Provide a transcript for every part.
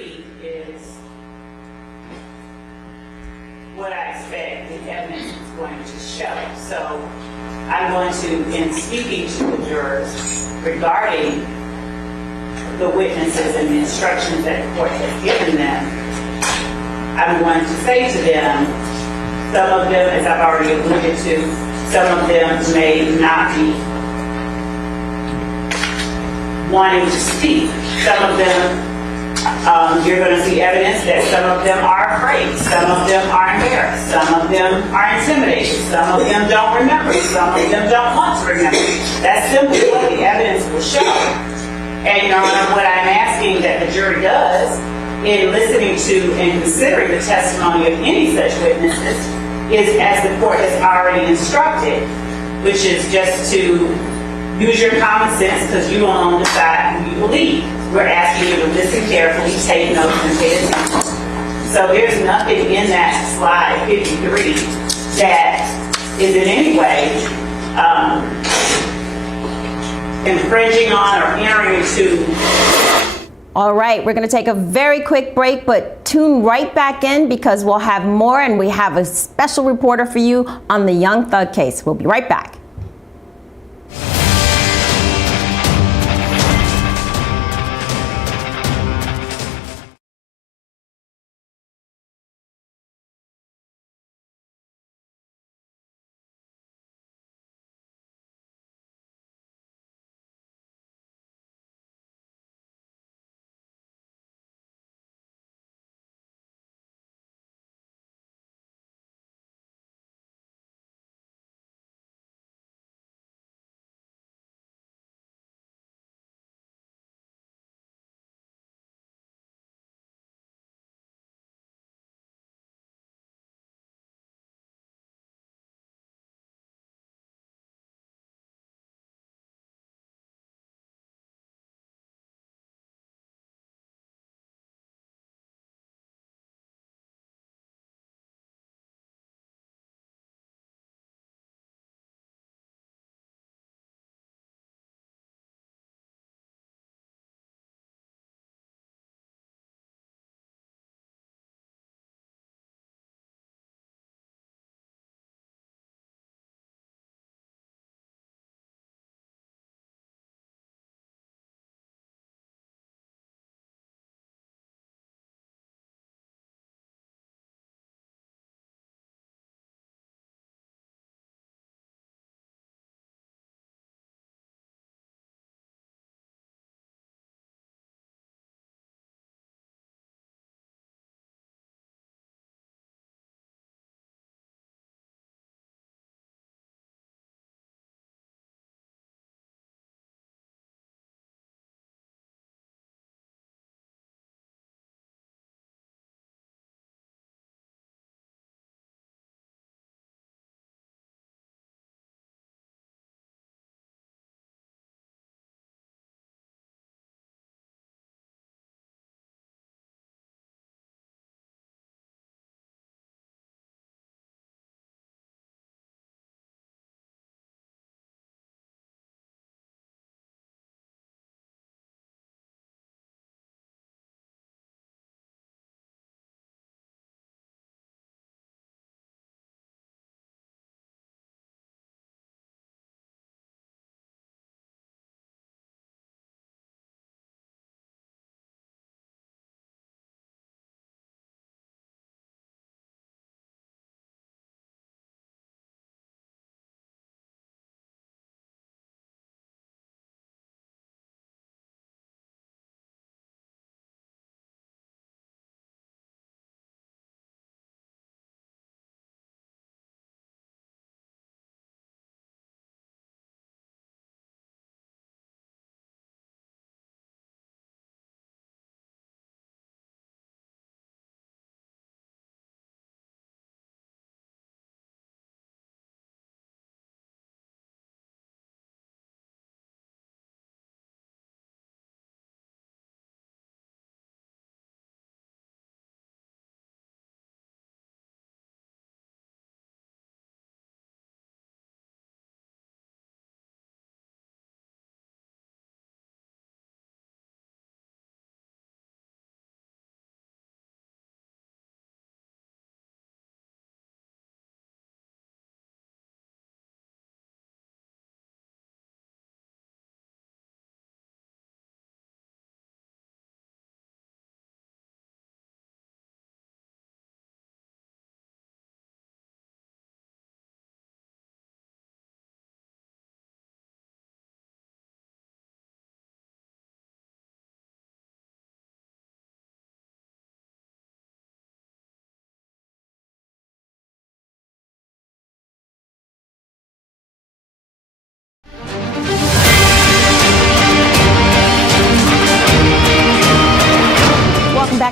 read is what I expect the evidence is going to show. So I'm going to, in speaking to the jurors regarding the witnesses and the instructions that the court has given them, I'm going to say to them, some of them, as I've already alluded to, some of them may not be wanting to speak. Some of them, you're going to see evidence that some of them are afraid, some of them are embarrassed, some of them are intimidated, some of them don't remember, some of them don't want to remember. That's simply what the evidence will show. And Your Honor, what I'm asking that the jury does in listening to and considering the testimony of any such witnesses is as the court has already instructed, which is just to use your common sense because you alone decide who you believe. We're asking you to listen carefully, take notes, and pay attention. So there's nothing in that slide 53 that is in any way infringing on or entering into. All right, we're going to take a very quick break, but tune right back in because we'll have more, and we have a special reporter for you on the Young Thug case. We'll be right back.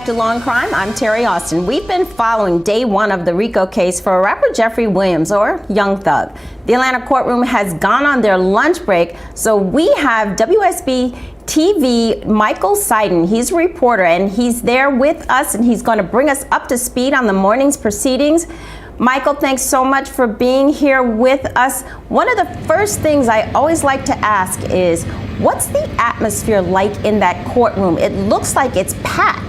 to Law&Crime. I'm Terry Austin. We've been following day one of the RICO case for rapper Jeffery Williams, or Young Thug. The Atlanta courtroom has gone on their lunch break, so we have WSB TV Michael Seiden. He's a reporter, and he's there with us, and he's going to bring us up to speed on the morning's proceedings. Michael, thanks so much for being here with us. One of the first things I always like to ask is, what's the atmosphere like in that courtroom? It looks like it's packed.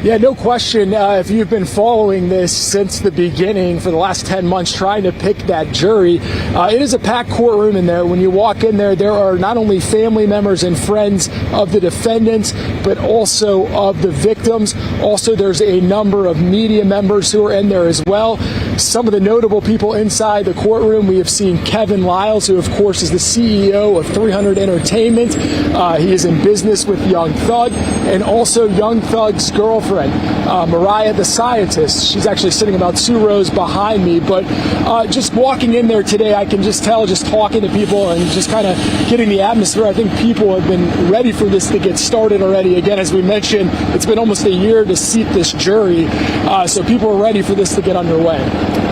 Yeah, no question. If you've been following this since the beginning for the last 10 months, trying to pick that jury, it is a packed courtroom in there. When you walk in there, there are not only family members and friends of the defendants, but also of the victims. Also, there's a number of media members who are in there as well. Some of the notable people inside the courtroom, we have seen Kevin Liles, who of course is the CEO of 300 Entertainment. He is in business with Young Thug, and also Young Thug's girlfriend, Mariah the scientist. She's actually sitting about 2 rows behind me. But just walking in there today, I can just tell, just talking to people and just kind of getting the atmosphere, I think people have been ready for this to get started already. Again, as we mentioned, it's been almost a year to seat this jury, so people are ready for this to get underway.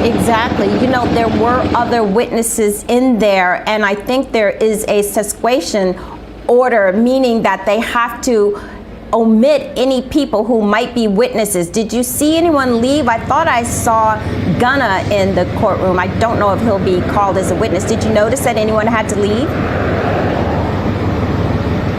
Exactly. You know, there were other witnesses in there, and I think there is a suspension order, meaning that they have to omit any people who might be witnesses. Did you see anyone leave? I thought I saw Gunna in the courtroom. I don't know if he'll be called as a witness. Did you notice that anyone had to leave?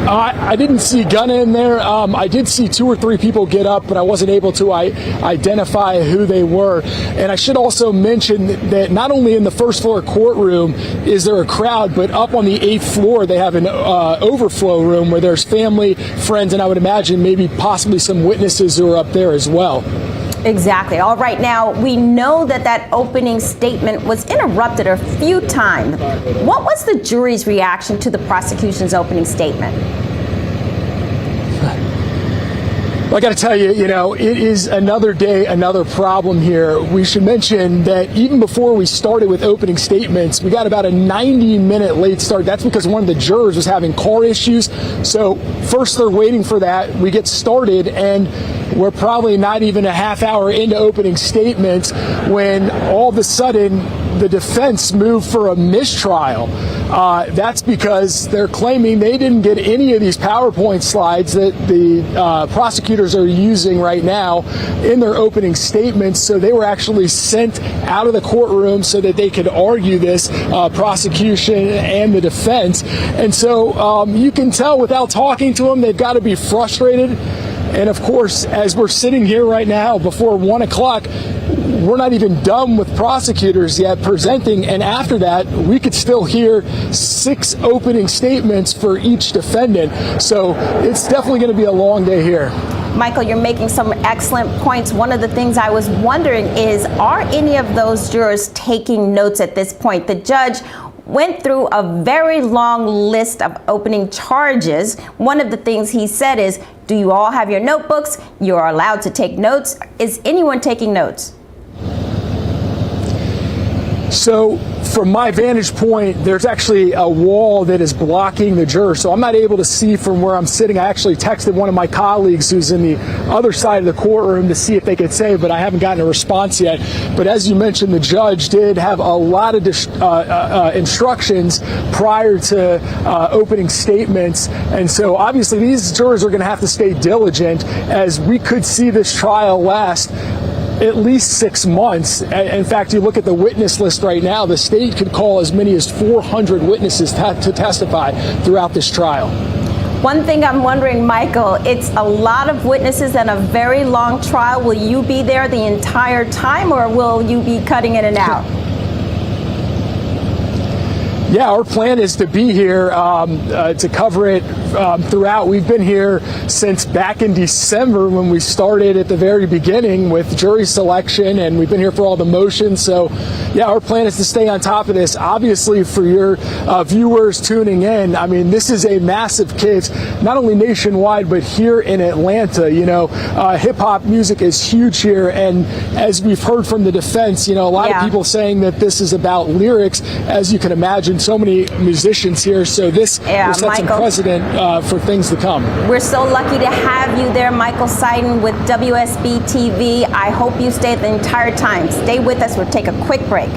I didn't see Gunna in there. I did see 2 or 3 people get up, but I wasn't able to identify who they were. And I should also mention that not only in the first floor courtroom is there a crowd, but up on the 8th floor they have an overflow room where there's family, friends, and I would imagine maybe possibly some witnesses who are up there as well. Exactly. All right. Now, we know that that opening statement was interrupted a few times. What was the jury's reaction to the prosecution's opening statement? Well, I got to tell you, it is another day, another problem here. We should mention that even before we started with opening statements, we got about a 90-minute late start. That's because one of the jurors was having car issues. So first they're waiting for that. We get started, and we're probably not even a half hour into opening statements when all of a sudden the defense moved for a mistrial. That's because they're claiming they didn't get any of these PowerPoint slides that the prosecutors are using right now in their opening statements. So they were actually sent out of the courtroom so that they could argue this, prosecution and the defense. And so you can tell without talking to them, they've got to be frustrated. And of course, as we're sitting here right now before 1 o'clock, we're not even done with prosecutors yet presenting, and after that, we could still hear 6 opening statements for each defendant. So it's definitely going to be a long day here. Michael, you're making some excellent points. One of the things I was wondering is, are any of those jurors taking notes at this point? The judge went through a very long list of opening charges. One of the things he said is, do you all have your notebooks? You're allowed to take notes. Is anyone taking notes? So from my vantage point, there's actually a wall that is blocking the jurors, so I'm not able to see from where I'm sitting. I actually texted one of my colleagues who's in the other side of the courtroom to see if they could say, but I haven't gotten a response yet. But as you mentioned, the judge did have a lot of instructions prior to opening statements, and so obviously these jurors are going to have to stay diligent, as we could see this trial last at least 6 months. In fact, you look at the witness list right now, the state could call as many as 400 witnesses to testify throughout this trial. One thing I'm wondering, Michael, it's a lot of witnesses and a very long trial. Will you be there the entire time, or will you be cutting in and out? Yeah, our plan is to be here to cover it throughout. We've been here since back in December when we started at the very beginning with jury selection, and we've been here for all the motions. So, yeah, our plan is to stay on top of this. Obviously, for your viewers tuning in, I mean, this is a massive case, not only nationwide, but here in Atlanta. Hip-hop music is huge here, and as we've heard from the defense, a lot of people saying that this is about lyrics. As you can imagine, mentioned so many musicians here, so this will set some precedent for things to come. We're so lucky to have you there, Michael Seiden with WSB TV. I hope you stay the entire time. Stay with us. We'll take a quick break.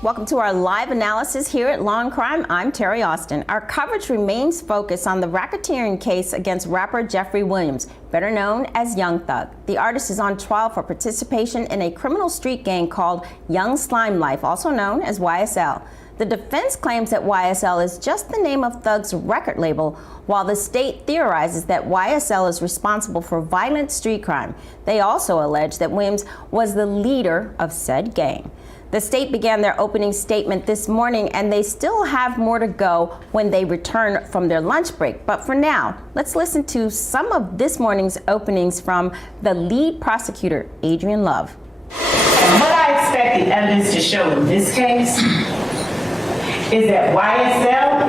Welcome to our live analysis here at Law&Crime. I'm Terry Austin. Our coverage remains focused on the racketeering case against rapper Jeffery Williams, better known as Young Thug. The artist is on trial for participation in a criminal street gang called Young Slime Life, also known as YSL. The defense claims that YSL is just the name of Thug's record label, while the state theorizes that YSL is responsible for violent street crime. They also allege that Williams was the leader of said gang. The state began their opening statement this morning, and they still have more to go when they return from their lunch break. But for now, let's listen to some of this morning's openings from the lead prosecutor, Adrian Love. And what I expect the evidence to show in this case is that YSL,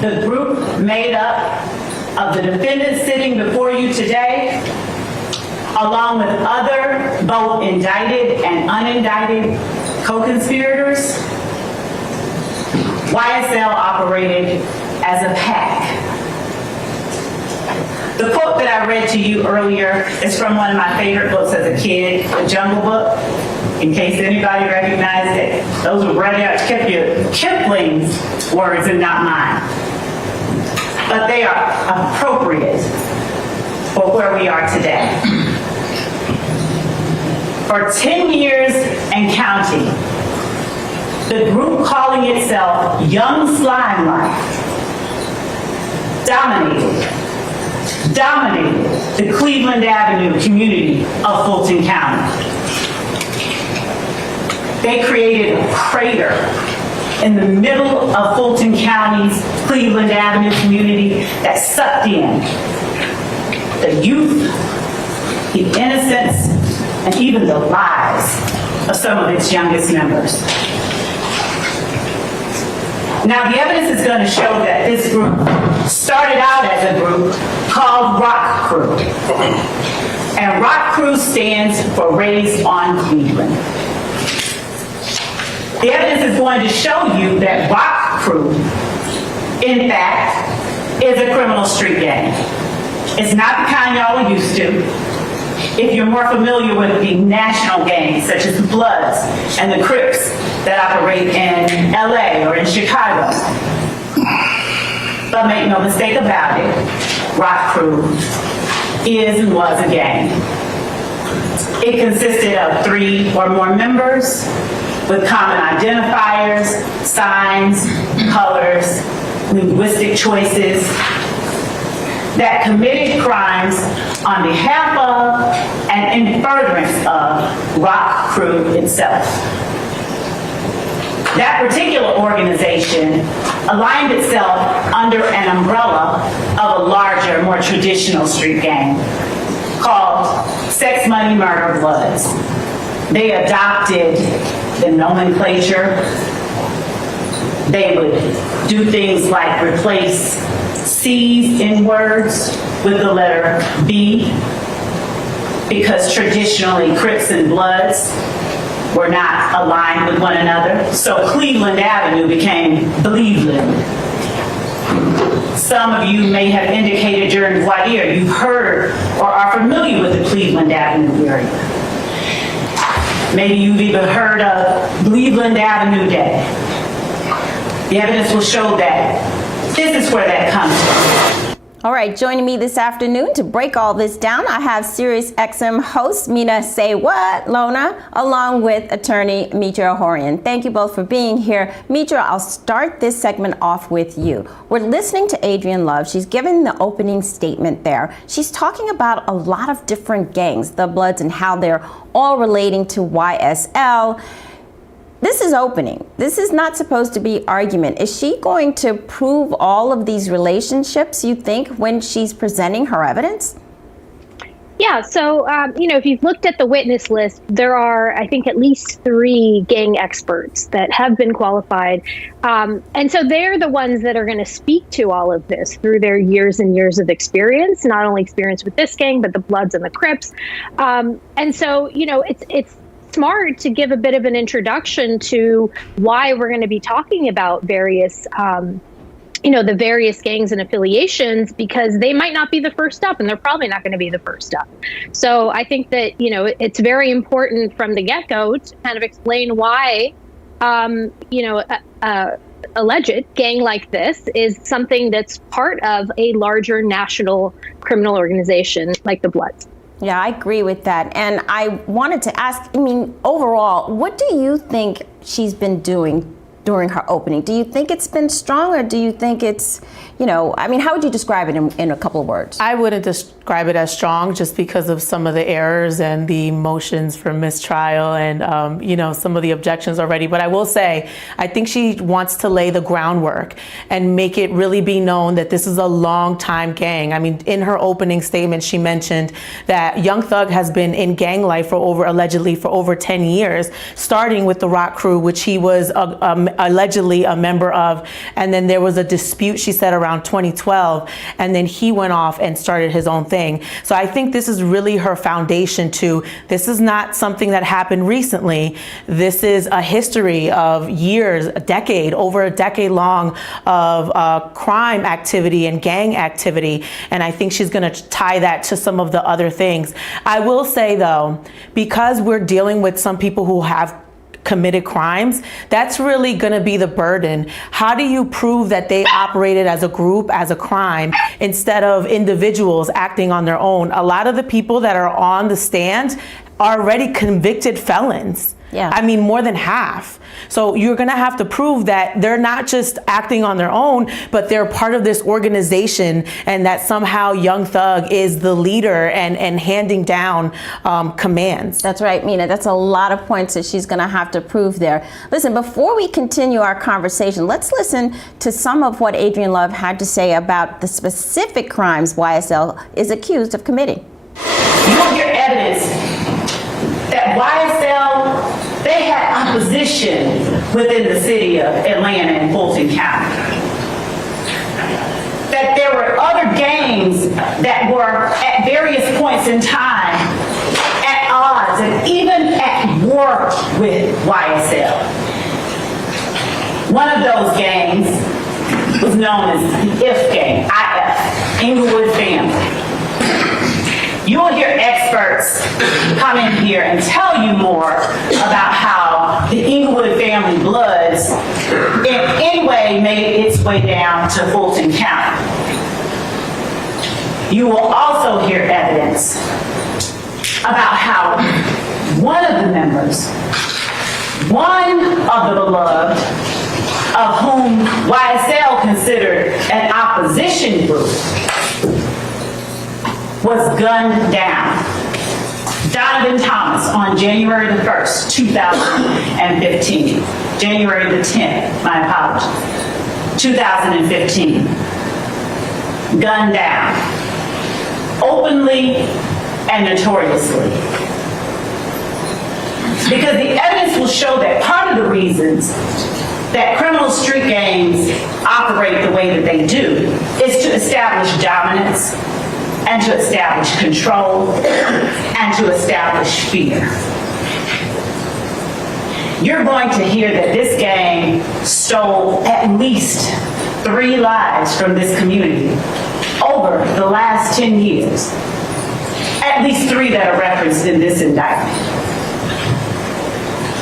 the group made up of the defendants sitting before you today, along with other both indicted and unindicted co-conspirators, YSL operated as a pack. The quote that I read to you earlier is from one of my favorite books as a kid, The Jungle Book. In case anybody recognized it, those were right out Kipling's words and not mine. But they are appropriate for where we are today. For 10 years and counting, the group calling itself Young Slime Life dominated the Cleveland Avenue community of Fulton County. They created a crater in the middle of Fulton County's Cleveland Avenue community that sucked in the youth, the innocence, and even the lives of some of its youngest members. Now, the evidence is going to show that this group started out as a group called Rock Crew. And Rock Crew stands for Raised on Cleveland. The evidence is going to show you that Rock Crew, in fact, is a criminal street gang. It's not the kind y'all are used to. If you're more familiar with the national gangs, such as the Bloods and the Crips that operate in LA or in Chicago. But make no mistake about it, Rock Crew is and was a gang. It consisted of 3 or more members with common identifiers, signs, colors, linguistic choices, that committed crimes on behalf of and in furtherance of Rock Crew itself. That particular organization aligned itself under an umbrella of a larger, more traditional street gang called Sex, Money, Murder, Bloods. They adopted the nomenclature. They would do things like replace C's in words with the letter B, because traditionally Crips and Bloods were not aligned with one another. So Cleveland Avenue became Cleveland. Some of you may have indicated during voir dire you've heard or are familiar with the Cleveland Avenue area. Maybe you've even heard of Cleveland Avenue Day. The evidence will show that this is where that comes from. All right, joining me this afternoon to break all this down, I have Sirius XM host Mina Say What, Lona, along with attorney Mitra Horian. Thank you both for being here. Mitra, I'll start this segment off with you. We're listening to Adrian Love. She's given the opening statement there. She's talking about a lot of different gangs, the Bloods, and how they're all relating to YSL. This is opening. This is not supposed to be argument. Is she going to prove all of these relationships, you think, when she's presenting her evidence? Yeah, so, if you've looked at the witness list, there are, I think, at least 3 gang experts that have been qualified. And so they're the ones that are going to speak to all of this through their years and years of experience, not only experience with this gang, but the Bloods and the Crips. And so, it's smart to give a bit of an introduction to why we're going to be talking about various, the various gangs and affiliations, because they might not be the first up, and they're probably not going to be the first up. So I think that, it's very important from the get-go to kind of explain why, alleged gang like this is something that's part of a larger national criminal organization like the Bloods. Yeah, I agree with that. And I wanted to ask, I mean, overall, what do you think she's been doing during her opening? Do you think it's been strong, or do you think it's, I mean, how would you describe it in a couple of words? I wouldn't describe it as strong just because of some of the errors and the motions for mistrial and, some of the objections already. But I will say, I think she wants to lay the groundwork and make it really be known that this is a long time gang. I mean, in her opening statement, she mentioned that Young Thug has been in gang life allegedly for over 10 years, starting with the Rock Crew, which he was allegedly a member of. And then there was a dispute, she said, around 2012. And then he went off and started his own thing. So I think this is really her foundation to, this is not something that happened recently. This is a history of years, over a decade long of crime activity and gang activity. And I think she's going to tie that to some of the other things. I will say, though, because we're dealing with some people who have committed crimes, that's really going to be the burden. How do you prove that they operated as a group, as a crime, instead of individuals acting on their own? A lot of the people that are on the stand are already convicted felons. Yeah. I mean, more than half. So you're going to have to prove that they're not just acting on their own, but they're part of this organization, and that somehow Young Thug is the leader and handing down commands. That's right, Mina. That's a lot of points that she's going to have to prove there. Listen, before we continue our conversation, let's listen to some of what Adrian Love had to say about the specific crimes YSL is accused of committing. You will hear evidence that YSL, they had opposition within the city of Atlanta and Fulton County. That there were other gangs that were at various points in time at odds and even at war with YSL. One of those gangs was known as the IF gang, IF, Inglewood Family. You will hear experts come in here and tell you more about how the Inglewood family Bloods in any way made its way down to Fulton County. You will also hear evidence about how one of the members, one of the beloved, of whom YSL considered an opposition group, was gunned down. Donovan Thomas on January the 1st, 2015. January the 10th, my apologies. 2015. Gunned down. Openly and notoriously. Because the evidence will show that part of the reasons that criminal street gangs operate the way that they do is to establish dominance, and to establish control, and to establish fear. You're going to hear that this gang stole at least 3 lives from this community over the last 10 years. At least 3 that are referenced in this indictment.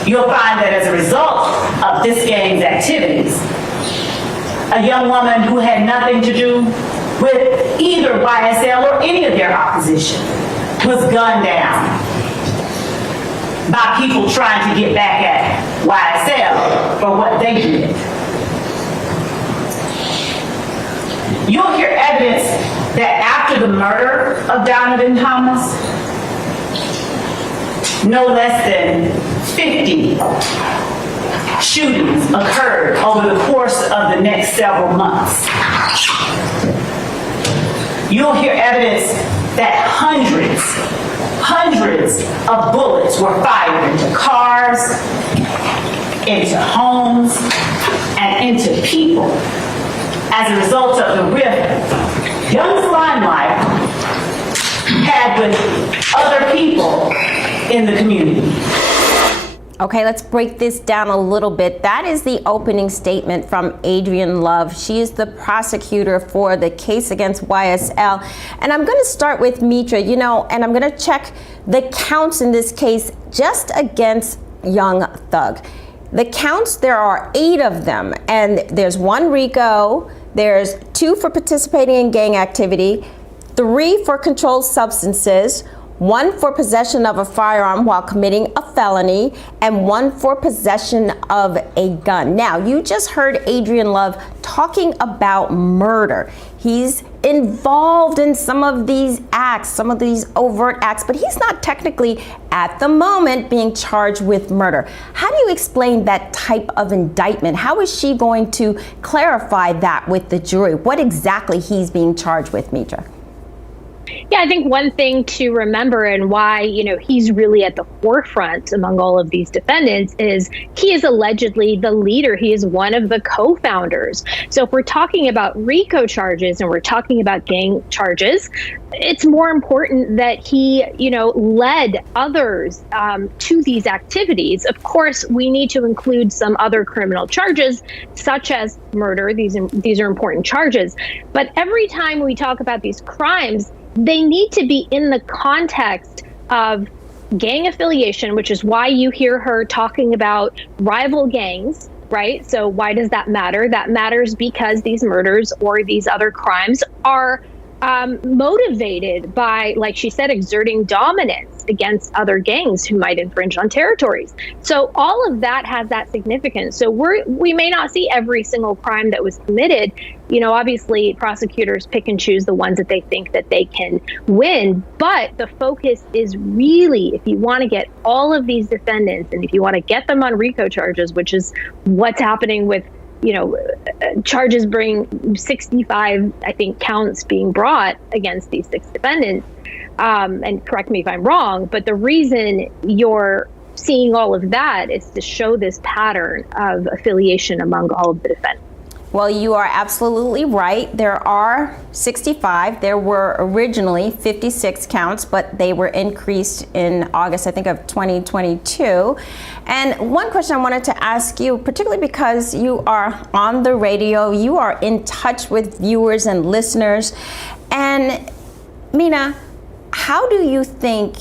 You'll find that as a result of this gang's activities, a young woman who had nothing to do with either YSL or any of their opposition was gunned down by people trying to get back at YSL for what they did. You'll hear evidence that after the murder of Donovan Thomas, no less than 50 shootings occurred over the course of the next several months. You'll hear evidence that hundreds of bullets were fired into cars, into homes, and into people as a result of the rift Young's limelight had with other people in the community. Okay, let's break this down a little bit. That is the opening statement from Adrian Love. She is the prosecutor for the case against YSL. And I'm going to start with Mitra, and I'm going to check the counts in this case just against Young Thug. The counts, there are 8 of them, and there's 1 RICO, there's 2 for participating in gang activity, 3 for controlled substances, one for possession of a firearm while committing a felony, and one for possession of a gun. Now, you just heard Adrian Love talking about murder. He's involved in some of these acts, some of these overt acts, but he's not technically, at the moment, being charged with murder. How do you explain that type of indictment? How is she going to clarify that with the jury? What exactly he's being charged with, Mitra? Yeah, I think one thing to remember and why, he's really at the forefront among all of these defendants is he is allegedly the leader. He is one of the co-founders. So if we're talking about RICO charges and we're talking about gang charges, it's more important that he, led others to these activities. Of course, we need to include some other criminal charges, such as murder. These are important charges. But every time we talk about these crimes, they need to be in the context of gang affiliation, which is why you hear her talking about rival gangs, right? So why does that matter? That matters because these murders or these other crimes are motivated by, like she said, exerting dominance against other gangs who might infringe on territories. So all of that has that significance. So we may not see every single crime that was committed. Obviously prosecutors pick and choose the ones that they think that they can win. But the focus is really, if you want to get all of these defendants and if you want to get them on RICO charges, which is what's happening with charges bring 65, I think, counts being brought against these 6 defendants. And correct me if I'm wrong, but the reason you're seeing all of that is to show this pattern of affiliation among all of the defendants. Well, you are absolutely right. There are 65. There were originally 56 counts, but they were increased in August, I think, of 2022. And one question I wanted to ask you, particularly because you are on the radio, you are in touch with viewers and listeners. And Mina, how do you think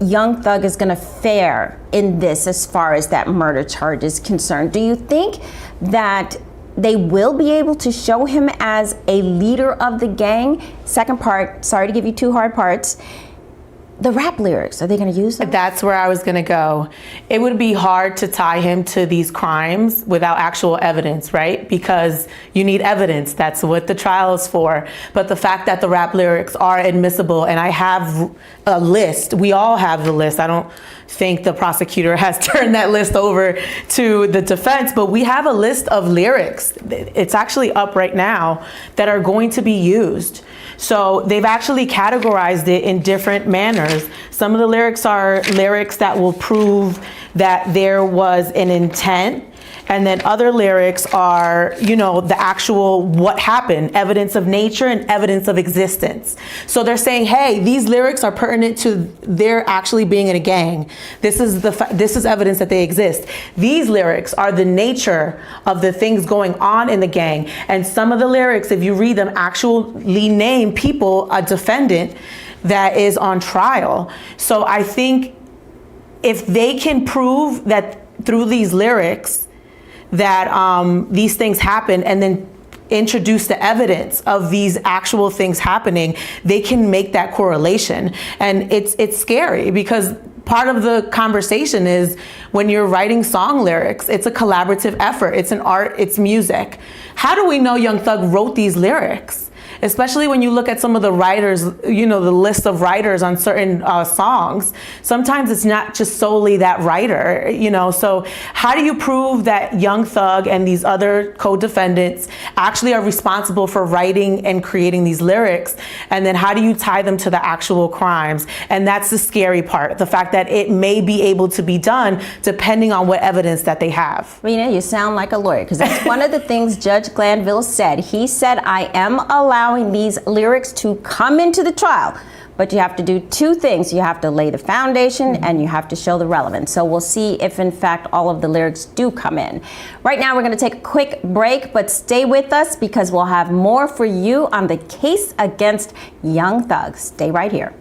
Young Thug is going to fare in this as far as that murder charge is concerned? Do you think that they will be able to show him as a leader of the gang? Second part, sorry to give you 2 hard parts. The rap lyrics, are they going to use them? That's where I was going to go. It would be hard to tie him to these crimes without actual evidence, right? Because you need evidence. That's what the trial is for. But the fact that the rap lyrics are admissible, and I have a list, we all have the list. I don't think the prosecutor has turned that list over to the defense, but we have a list of lyrics. It's actually up right now that are going to be used. So they've actually categorized it in different manners. Some of the lyrics are lyrics that will prove that there was an intent. And then other lyrics are, the actual what happened, evidence of nature and evidence of existence. So they're saying, hey, these lyrics are pertinent to their actually being in a gang. This is evidence that they exist. These lyrics are the nature of the things going on in the gang. And some of the lyrics, if you read them, actually name people, a defendant that is on trial. So I think if they can prove that through these lyrics, that these things happen and then introduce the evidence of these actual things happening, they can make that correlation. And it's scary because part of the conversation is when you're writing song lyrics, it's a collaborative effort. It's an art, it's music. How do we know Young Thug wrote these lyrics? Especially when you look at some of the writers, the list of writers on certain songs, sometimes it's not just solely that writer, so how do you prove that Young Thug and these other co-defendants actually are responsible for writing and creating these lyrics? And then how do you tie them to the actual crimes? And that's the scary part, the fact that it may be able to be done depending on what evidence that they have. Rena, you sound like a lawyer, because that's one of the things Judge Glanville said. He said, I am allowing these lyrics to come into the trial, but you have to do 2 things. You have to lay the foundation and you have to show the relevance. So we'll see if in fact all of the lyrics do come in. Right now we're going to take a quick break, but stay with us because we'll have more for you on the case against Young Thug. Stay right here.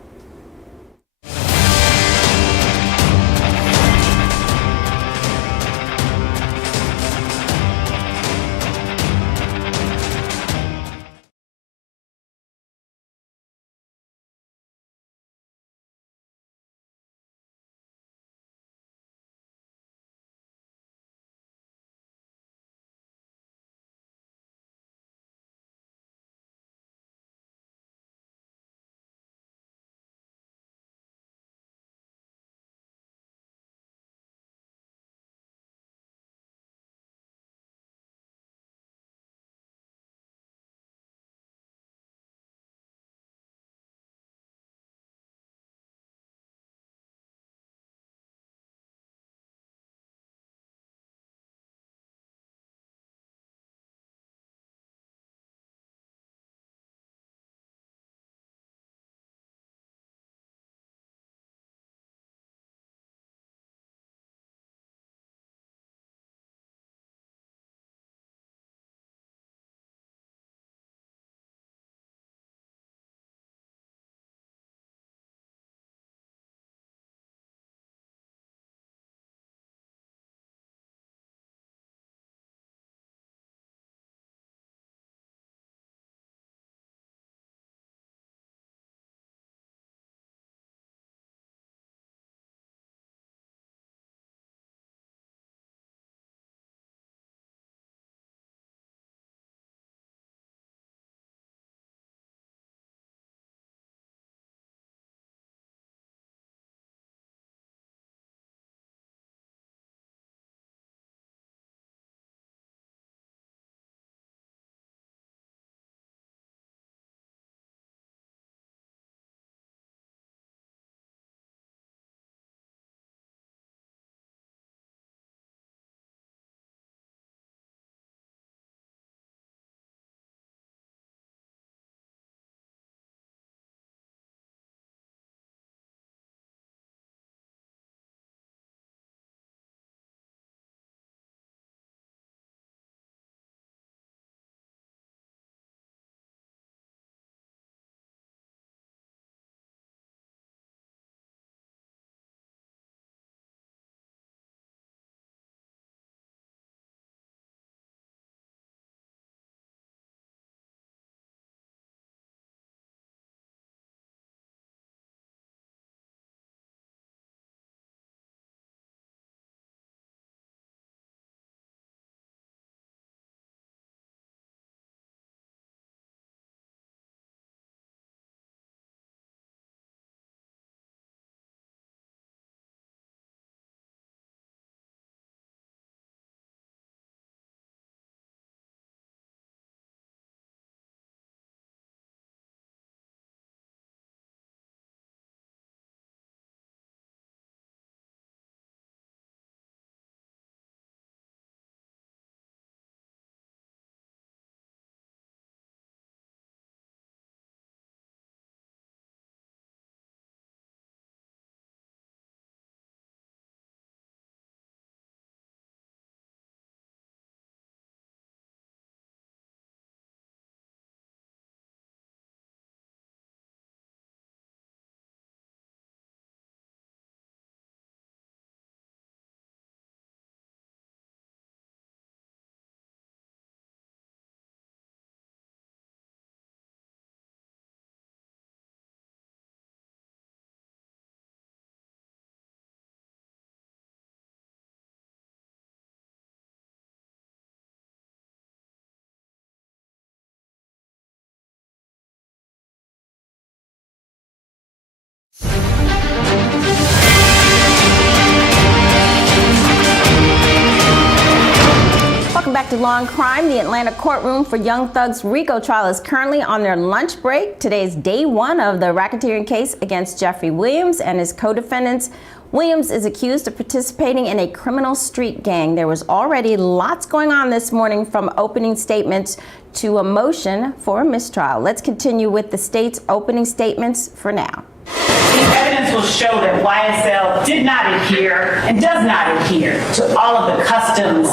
back to Law and Crime. The Atlanta courtroom for Young Thug's RICO trial is currently on their lunch break. Today is day one of the racketeering case against Jeffery Williams and his co-defendants. Williams is accused of participating in a criminal street gang. There was already lots going on this morning, from opening statements to a motion for a mistrial. Let's continue with the state's opening statements for now. The evidence will show that YSL did not adhere and does not adhere to all of the customs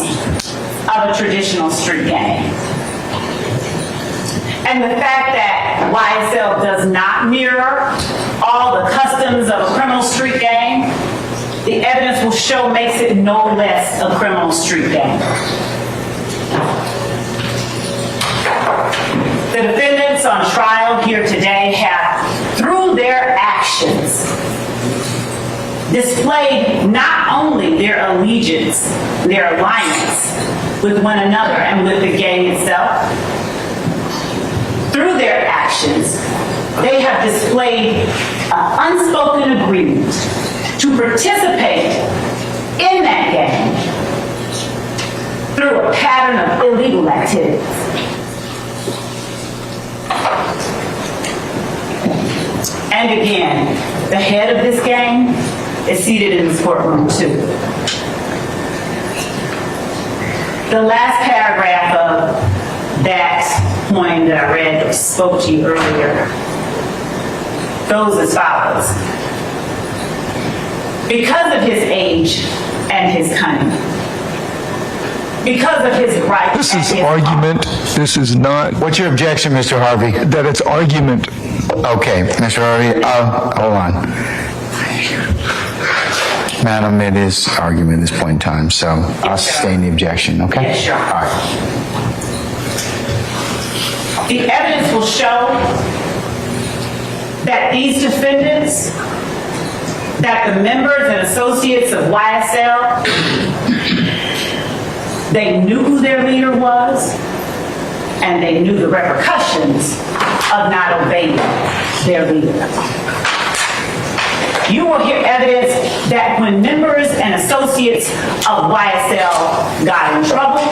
of a traditional street gang. And the fact that YSL does not mirror all the customs of a criminal street gang, the evidence will show makes it no less a criminal street gang. The defendants on trial here today have, through their actions, displayed not only their allegiance, their alliance with one another and with the gang itself. Through their actions, they have displayed an unspoken agreement to participate in that gang through a pattern of illegal activities. And again, the head of this gang is seated in this courtroom too. The last paragraph of that poem that I read, that spoke to you earlier, goes as follows. Because of his age and his cunning, because of his right. This is argument. This is not. What's your objection, Mr. Harvey? That it's argument. Okay, Mr. Harvey, hold on. Madam, it is argument at this point in time, so I'll sustain the objection, okay? Yes, sure. All right. The evidence will show that these defendants, that the members and associates of YSL, they knew who their leader was, and they knew the repercussions of not obeying their leader. You will hear evidence that when members and associates of YSL got in trouble,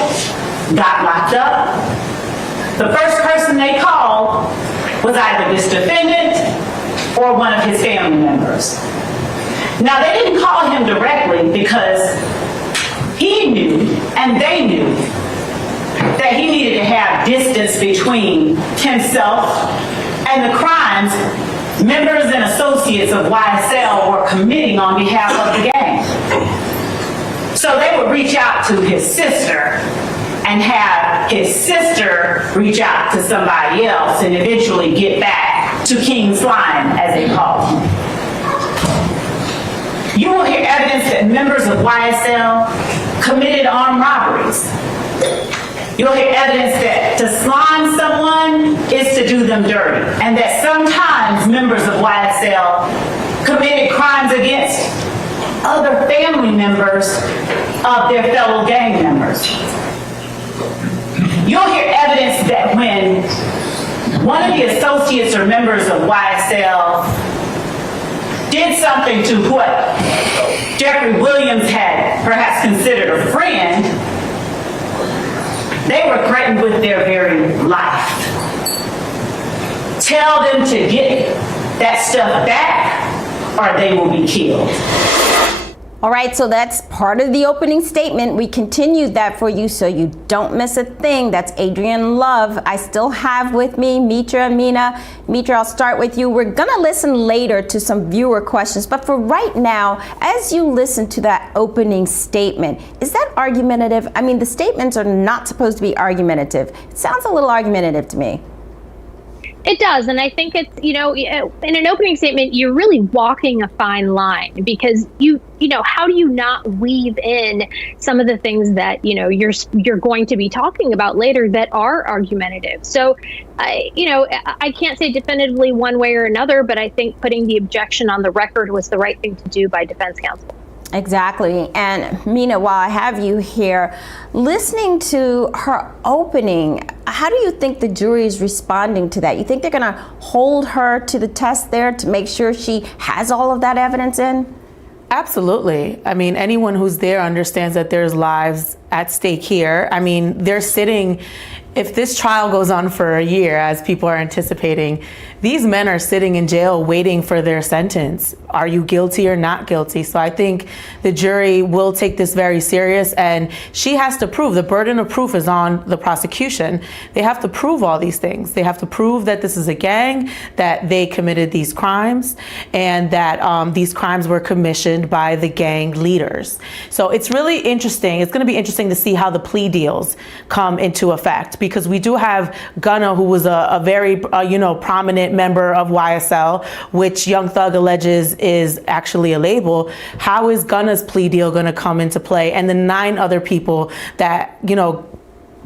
got locked up, the first person they called was either this defendant or one of his family members. Now, they didn't call him directly because he knew, and they knew, that he needed to have distance between himself and the crimes members and associates of YSL were committing on behalf of the gang. So they would reach out to his sister and have his sister reach out to somebody else and eventually get back to King's Line, as they called him. You will hear evidence that members of YSL committed armed robberies. You'll hear evidence that to slime someone is to do them dirty, and that sometimes members of YSL committed crimes against other family members of their fellow gang members. You'll hear evidence that when one of the associates or members of YSL did something to what Jeffery Williams had perhaps considered a friend, they were threatened with their very life. Tell them to get that stuff back or they will be killed. All right, so that's part of the opening statement. We continued that for you so you don't miss a thing. That's Adrienne Love. I still have with me Mitra and Mina. Mitra, I'll start with you. We're gonna listen later to some viewer questions, but for right now, as you listen to that opening statement, is that argumentative? I mean, the statements are not supposed to be argumentative. It sounds a little argumentative to me. It does. And I think it's, in an opening statement, you're really walking a fine line because how do you not weave in some of the things that, you're going to be talking about later that are argumentative? So, I can't say definitively one way or another, but I think putting the objection on the record was the right thing to do by defense counsel. Exactly. And Mina, while I have you here, listening to her opening, how do you think the jury is responding to that? You think they're going to hold her to the test there to make sure she has all of that evidence in? Absolutely. I mean, anyone who's there understands that there's lives at stake here. I mean, they're sitting, if this trial goes on for a year, as people are anticipating, these men are sitting in jail waiting for their sentence. Are you guilty or not guilty? So I think the jury will take this very serious, and she has to prove, the burden of proof is on the prosecution. They have to prove all these things. They have to prove that this is a gang, that they committed these crimes, and that these crimes were commissioned by the gang leaders. So it's really interesting. It's going to be interesting to see how the plea deals come into effect, because we do have Gunna, who was a very prominent member of YSL, which Young Thug alleges is actually a label. How is Gunna's plea deal going to come into play? And the 9 other people that,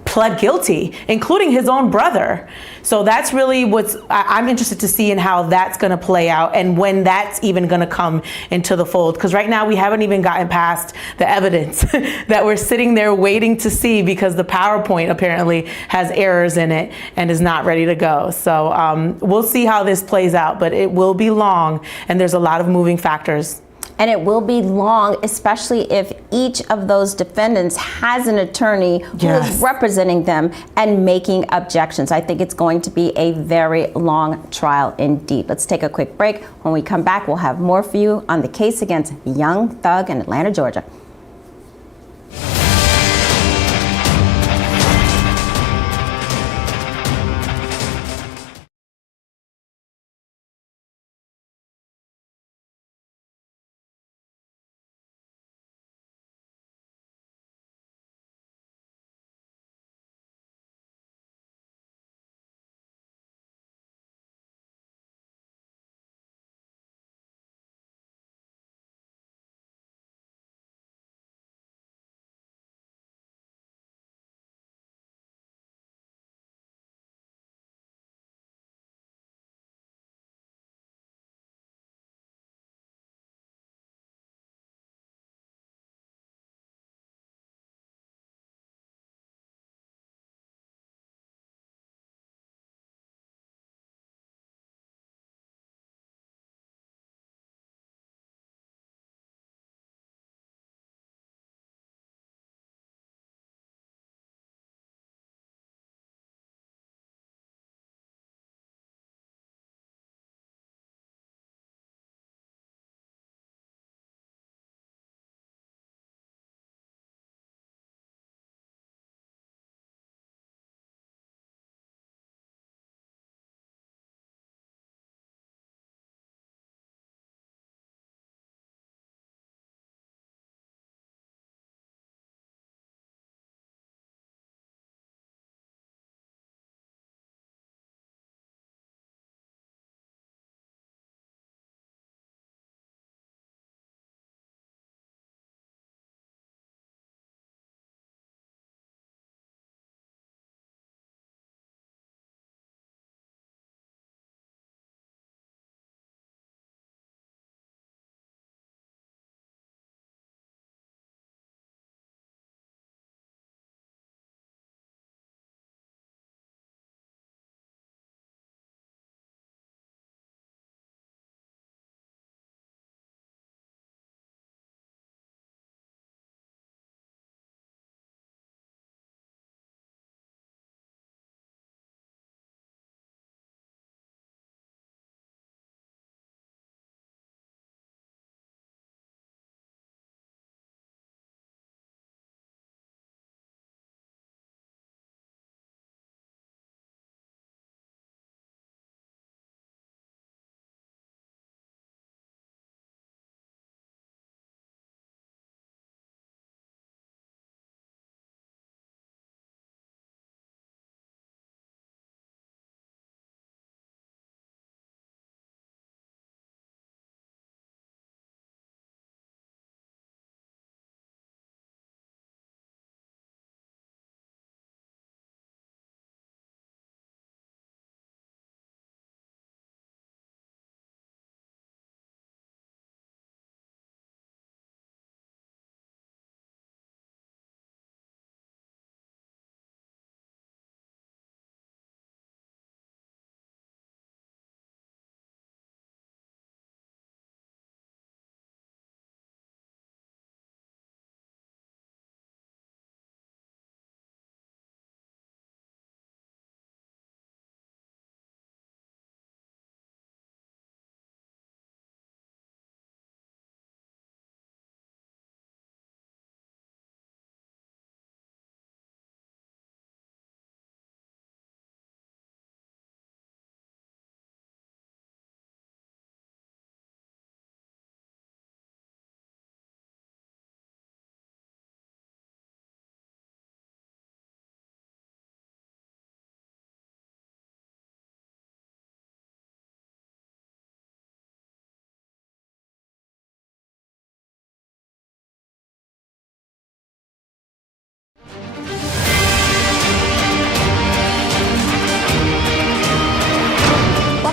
pled guilty, including his own brother. So that's really I'm interested to see in how that's going to play out, and when that's even going to come into the fold. Because right now we haven't even gotten past the evidence that we're sitting there waiting to see, because the PowerPoint apparently has errors in it and is not ready to go. So we'll see how this plays out, but it will be long, and there's a lot of moving factors. And it will be long, especially if each of those defendants has an attorney who is representing them and making objections. I think it's going to be a very long trial indeed. Let's take a quick break. When we come back, we'll have more for you on the case against Young Thug in Atlanta, Georgia.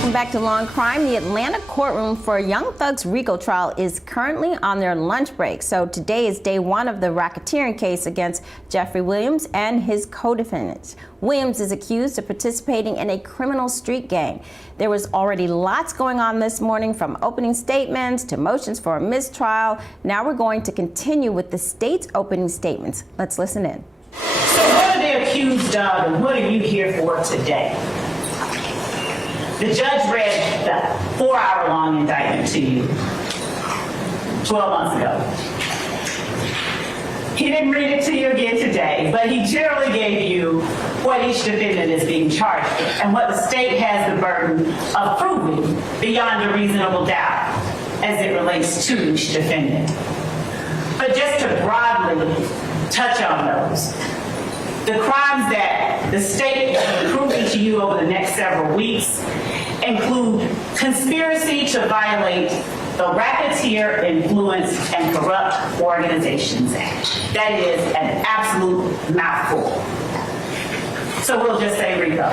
Welcome back to Law and Crime. The Atlanta courtroom for Young Thug's RICO trial is currently on their lunch break. So today is day one of the racketeering case against Jeffery Williams and his co-defendants. Williams is accused of participating in a criminal street gang. There was already lots going on this morning, from opening statements to motions for a mistrial. Now we're going to continue with the state's opening statements. Let's listen in. So what are they accused of, and what are you here for today? The judge read the 4-hour-long indictment to you 12 months ago. He didn't read it to you again today, but he generally gave you what each defendant is being charged with and what the state has the burden of proving beyond a reasonable doubt as it relates to each defendant. But just to broadly touch on those, the crimes that the state is proving to you over the next several weeks include conspiracy to violate the Racketeer Influence and Corrupt Organizations Act. That is an absolute mouthful. So we'll just say RICO.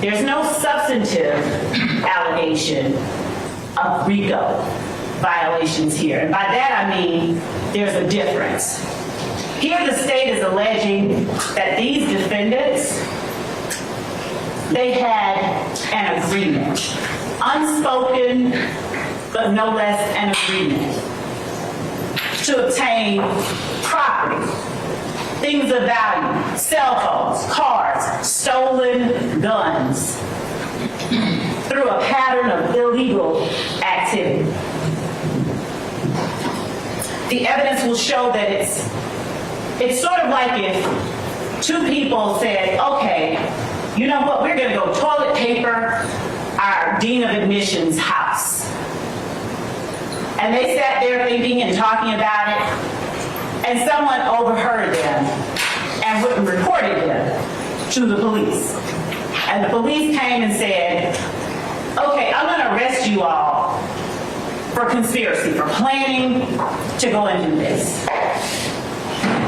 There's no substantive allegation of RICO violations here. And by that I mean there's a difference. Here the state is alleging that these defendants, they had an agreement, unspoken, but no less an agreement, to obtain property, things of value, cell phones, cars, stolen guns, through a pattern of illegal activity. The evidence will show that it's sort of like if two people said, okay, you know what, we're going to go toilet paper our dean of admissions house. And they sat there thinking and talking about it, and someone overheard them and reported them to the police. And the police came and said, okay, I'm going to arrest you all for conspiracy, for planning to go and do this.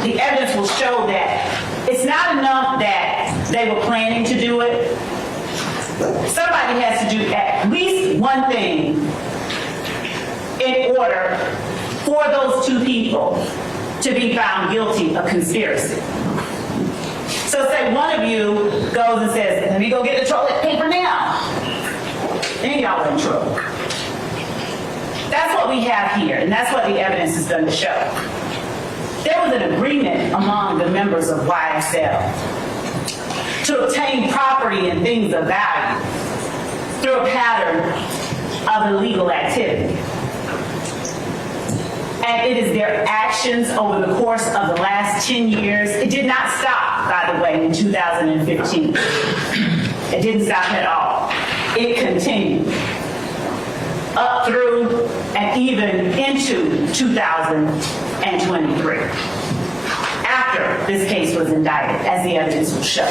The evidence will show that it's not enough that they were planning to do it. Somebody has to do at least one thing in order for those two people to be found guilty of conspiracy. So say one of you goes and says, let me go get the toilet paper now. Then y'all are in trouble. That's what we have here, and that's what the evidence is going to show. There was an agreement among the members of YSL to obtain property and things of value through a pattern of illegal activity. And it is their actions over the course of the last 10 years. It did not stop, by the way, in 2015. It didn't stop at all. It continued up through and even into 2023, after this case was indicted, as the evidence will show.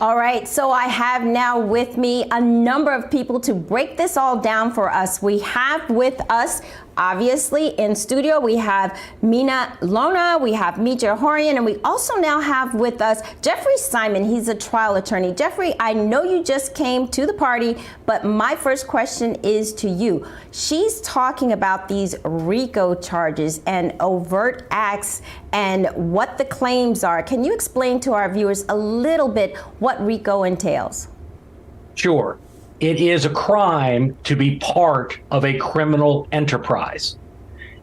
All right, so I have now with me a number of people to break this all down for us. We have with us, obviously, in studio, we have Mina Lona, we have Mitra Horian, and we also now have with us Jeffrey Simon. He's a trial attorney. Jeffrey, I know you just came to the party, but my first question is to you. She's talking about these RICO charges and overt acts and what the claims are. Can you explain to our viewers a little bit what RICO entails? Sure. It is a crime to be part of a criminal enterprise.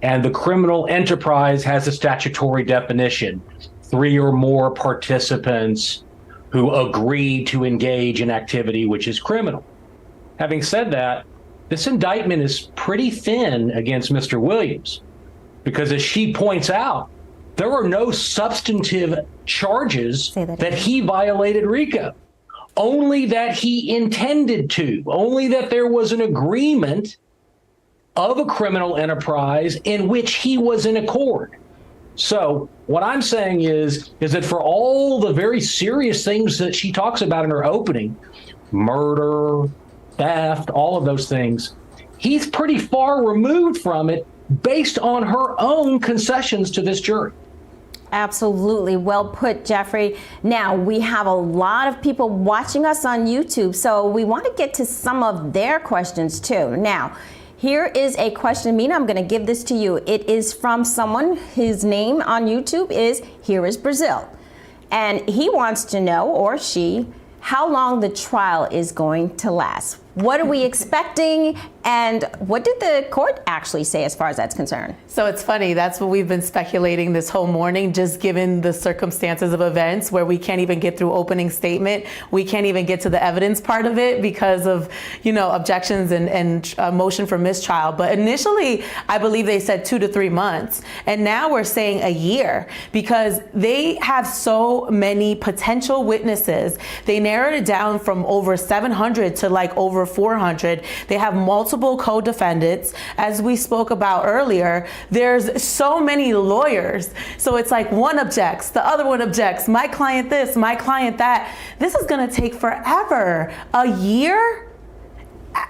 And the criminal enterprise has a statutory definition: 3 or more participants who agree to engage in activity which is criminal. Having said that, this indictment is pretty thin against Mr. Williams, because as she points out, there are no substantive charges that he violated RICO. Only that he intended to, only that there was an agreement of a criminal enterprise in which he was in accord. So what I'm saying is that for all the very serious things that she talks about in her opening, murder, theft, all of those things, he's pretty far removed from it based on her own concessions to this jury. Absolutely. Well put, Jeffrey. Now, we have a lot of people watching us on YouTube, so we want to get to some of their questions too. Now, here is a question, Mina, I'm going to give this to you. It is from someone, his name on YouTube is Here is Brazil. And he wants to know, or she, how long the trial is going to last. What are we expecting, and what did the court actually say as far as that's concerned? So it's funny, that's what we've been speculating this whole morning, just given the circumstances of events where we can't even get through opening statement. We can't even get to the evidence part of it because of, objections and motion for mistrial. But initially, I believe they said 2 to 3 months. And now we're saying a year because they have so many potential witnesses. They narrowed it down from over 700 to like over 400. They have multiple co-defendants. As we spoke about earlier, there's so many lawyers. So it's like one objects, the other one objects, my client this, my client that. This is gonna take forever. A year?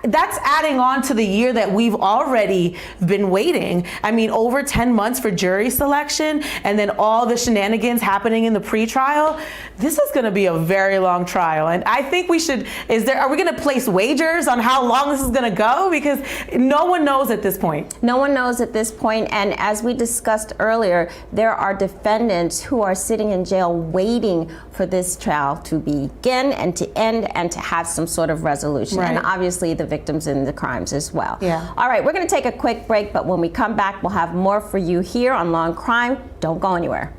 That's adding on to the year that we've already been waiting. I mean, over 10 months for jury selection and then all the shenanigans happening in the pretrial. This is going to be a very long trial. And I think we should, are we going to place wagers on how long this is going to go? Because no one knows at this point. No one knows at this point. And as we discussed earlier, there are defendants who are sitting in jail waiting for this trial to begin and to end and to have some sort of resolution. Right. And obviously the victims in the crimes as well. Yeah. All right, we're going to take a quick break, but when we come back, we'll have more for you here on Law&Crime. Don't go anywhere.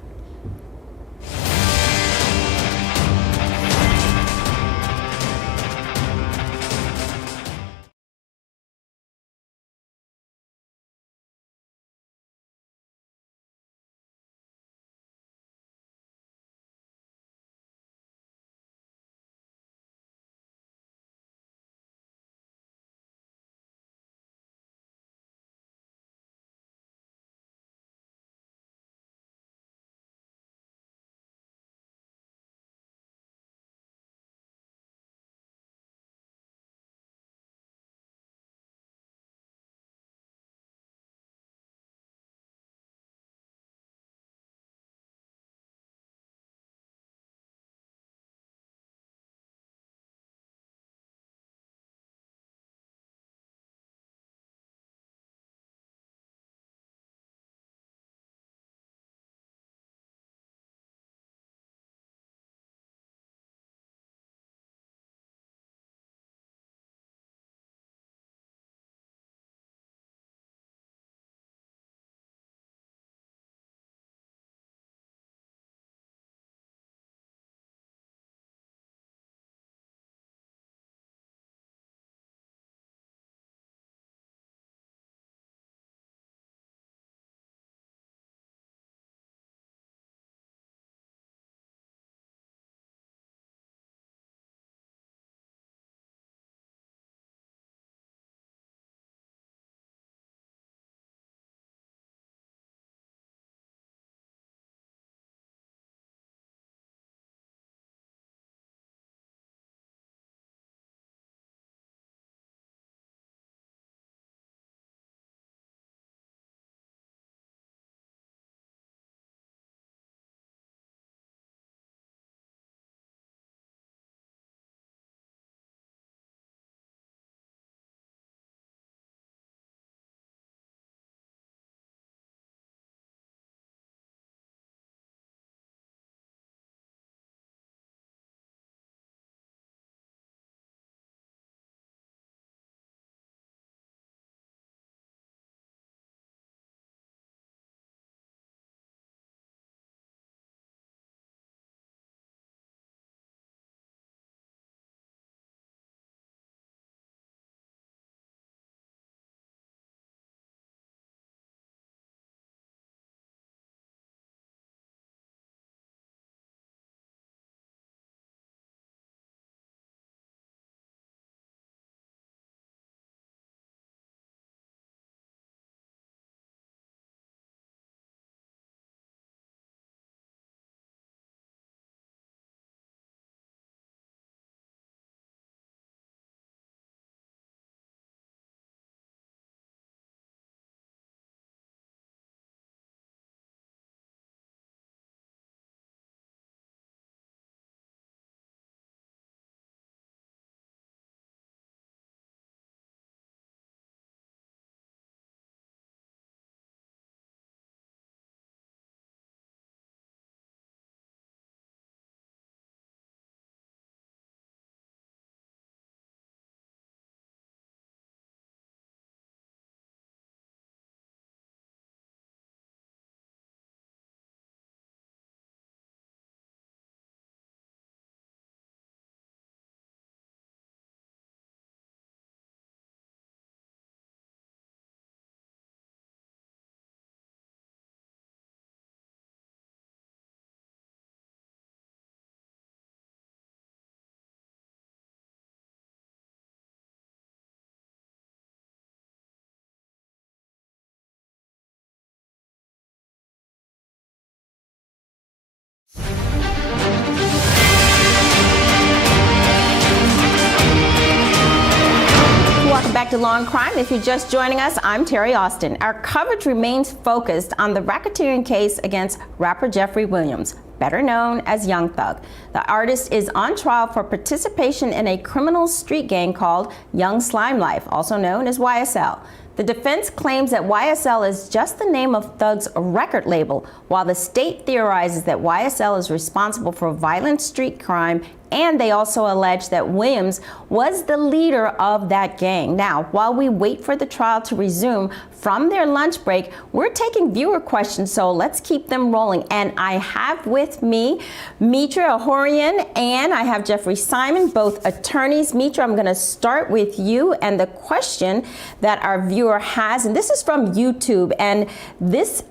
back to Law and Crime. If you're just joining us, I'm Terry Austin. Our coverage remains focused on the racketeering case against rapper Jeffery Williams, better known as Young Thug. The artist is on trial for participation in a criminal street gang called Young Slime Life, also known as YSL. The defense claims that YSL is just the name of Thug's record label, while the state theorizes that YSL is responsible for violent street crime, and they also allege that Williams was the leader of that gang. Now, while we wait for the trial to resume from their lunch break, we're taking viewer questions, so let's keep them rolling. And I have with me Mitra Ahorian and I have Jeffrey Simon, both attorneys. Mitra, I'm going to start with you and the question that our viewer has, and this is from YouTube, and this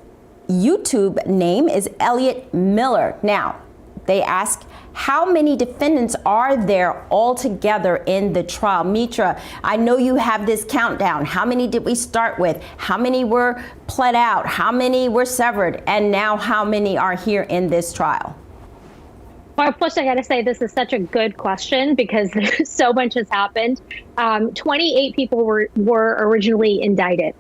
YouTube name is Elliot Miller. Now, they ask, how many defendants are there altogether in the trial? Mitra, I know you have this countdown. How many did we start with? How many were pled out? How many were severed? And now how many are here in this trial? Well, first I got to say this is such a good question because so much has happened. 28 people were originally indicted.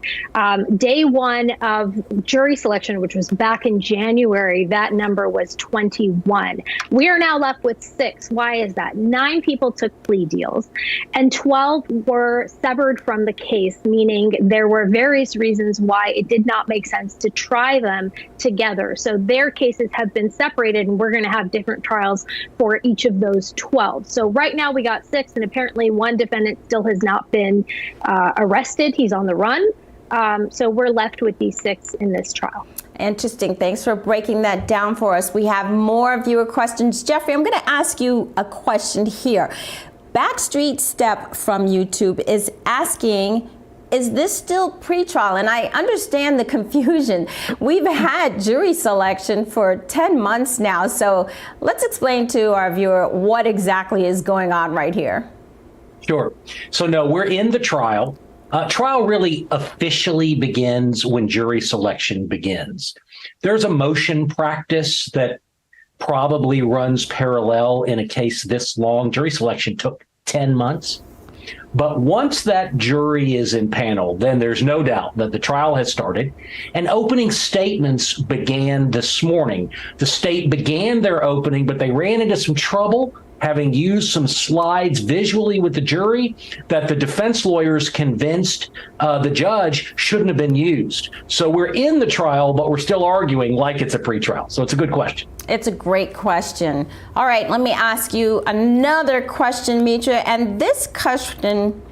Day one of jury selection, which was back in January, that number was 21. We are now left with 6. Why is that? 9 people took plea deals and 12 were severed from the case, meaning there were various reasons why it did not make sense to try them together. So their cases have been separated and we're going to have different trials for each of those 12. So right now we got 6, and apparently one defendant still has not been arrested. He's on the run. So we're left with these 6 in this trial. Interesting. Thanks for breaking that down for us. We have more viewer questions. Jeffrey, I'm going to ask you a question here. Backstreet Step from YouTube is asking, is this still pretrial? And I understand the confusion. We've had jury selection for 10 months now. So let's explain to our viewer what exactly is going on right here. Sure. So no, we're in the trial. Trial really officially begins when jury selection begins. There's a motion practice that probably runs parallel in a case this long. Jury selection took 10 months. But once that jury is in panel, then there's no doubt that the trial has started, and opening statements began this morning. The state began their opening, but they ran into some trouble having used some slides visually with the jury that the defense lawyers convinced the judge shouldn't have been used. So we're in the trial, but we're still arguing like it's a pretrial. So it's a good question. It's a great question. All right, let me ask you another question, Mitra. And this question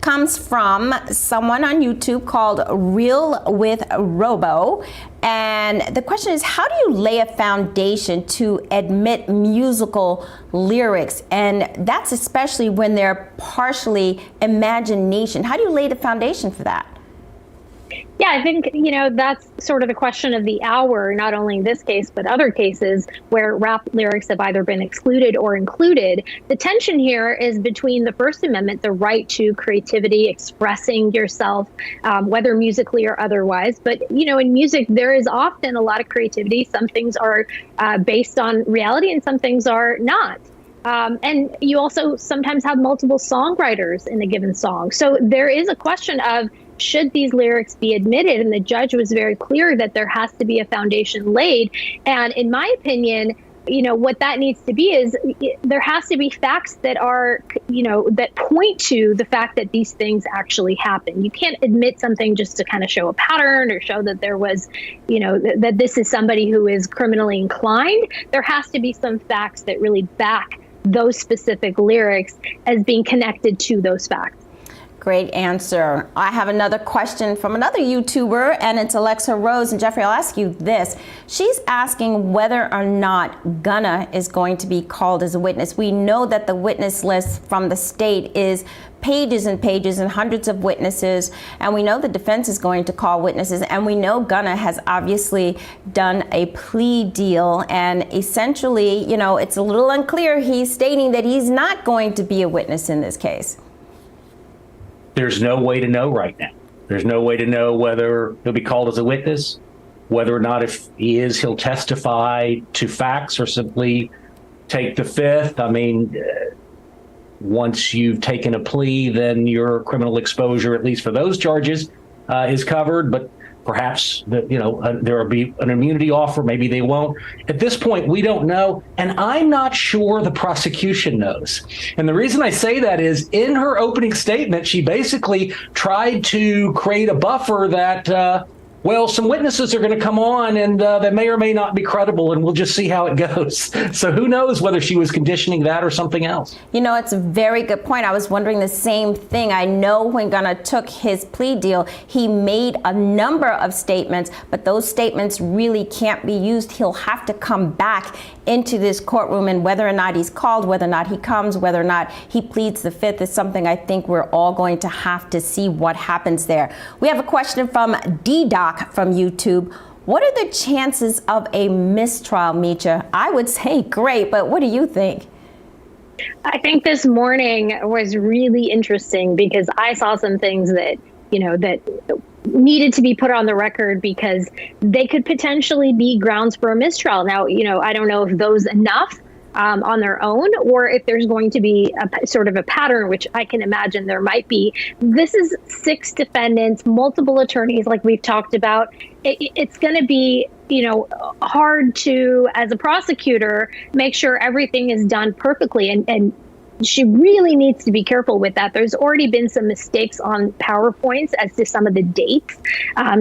comes from someone on YouTube called Real with Robo. And the question is, how do you lay a foundation to admit musical lyrics? And that's especially when they're partially imagination. How do you lay the foundation for that? Yeah, I think, that's sort of the question of the hour, not only in this case, but other cases where rap lyrics have either been excluded or included. The tension here is between the First Amendment, the right to creativity, expressing yourself, whether musically or otherwise. But, in music, there is often a lot of creativity. Some things are based on reality and some things are not. And you also sometimes have multiple songwriters in a given song. So there is a question of, should these lyrics be admitted? And the judge was very clear that there has to be a foundation laid. And in my opinion, what that needs to be is there has to be facts that are, that point to the fact that these things actually happen. You can't admit something just to kind of show a pattern or show that there was, that this is somebody who is criminally inclined. There has to be some facts that really back those specific lyrics as being connected to those facts. Great answer. I have another question from another YouTuber, and it's Alexa Rose. And Jeffrey, I'll ask you this. She's asking whether or not Gunna is going to be called as a witness. We know that the witness list from the state is pages and pages and hundreds of witnesses, and we know the defense is going to call witnesses, and we know Gunna has obviously done a plea deal, and essentially, it's a little unclear. He's stating that he's not going to be a witness in this case. There's no way to know right now. There's no way to know whether he'll be called as a witness, whether or not, if he is, he'll testify to facts or simply take the fifth. I mean, once you've taken a plea, then your criminal exposure, at least for those charges, is covered. But perhaps there will be an immunity offer. Maybe they won't. At this point, we don't know. And I'm not sure the prosecution knows. And the reason I say that is in her opening statement, she basically tried to create a buffer that, some witnesses are going to come on and that may or may not be credible, and we'll just see how it goes. So who knows whether she was conditioning that or something else. It's a very good point. I was wondering the same thing. I know when Gunnar took his plea deal, he made a number of statements, but those statements really can't be used. He'll have to come back into this courtroom, and whether or not he's called, whether or not he comes, whether or not he pleads the fifth is something I think we're all going to have to see what happens there. We have a question from D-Doc from YouTube. What are the chances of a mistrial, Mitra? I would say great, but what do you think? I think this morning was really interesting because I saw some things that, that needed to be put on the record because they could potentially be grounds for a mistrial. Now, I don't know if those enough on their own, or if there's going to be a sort of a pattern, which I can imagine there might be. This is 6 defendants, multiple attorneys, like we've talked about. It's going to be, hard to, as a prosecutor, make sure everything is done perfectly. And she really needs to be careful with that. There's already been some mistakes on PowerPoints as to some of the dates.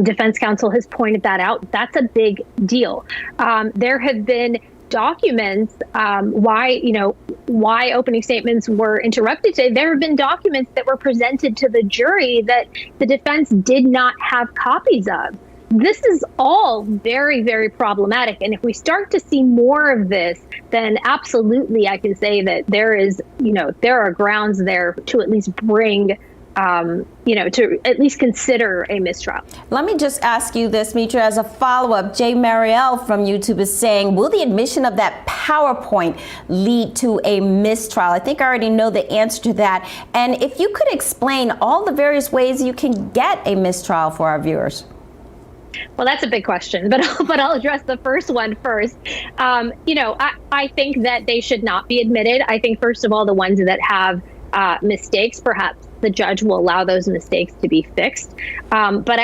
Defense counsel has pointed that out. That's a big deal. There have been documents, why opening statements were interrupted today. There have been documents that were presented to the jury that the defense did not have copies of. This is all very, very problematic. And if we start to see more of this, then absolutely I can say that there are grounds there to at least bring to at least consider a mistrial. Let me just ask you this, Mitra, as a follow-up. Jay Marielle from YouTube is saying, will the admission of that PowerPoint lead to a mistrial? I think I already know the answer to that. And if you could explain all the various ways you can get a mistrial for our viewers. Well, that's a big question, but I'll address the first one first. I think that they should not be admitted. I think, first of all, the ones that have mistakes, perhaps the judge will allow those mistakes to be fixed. But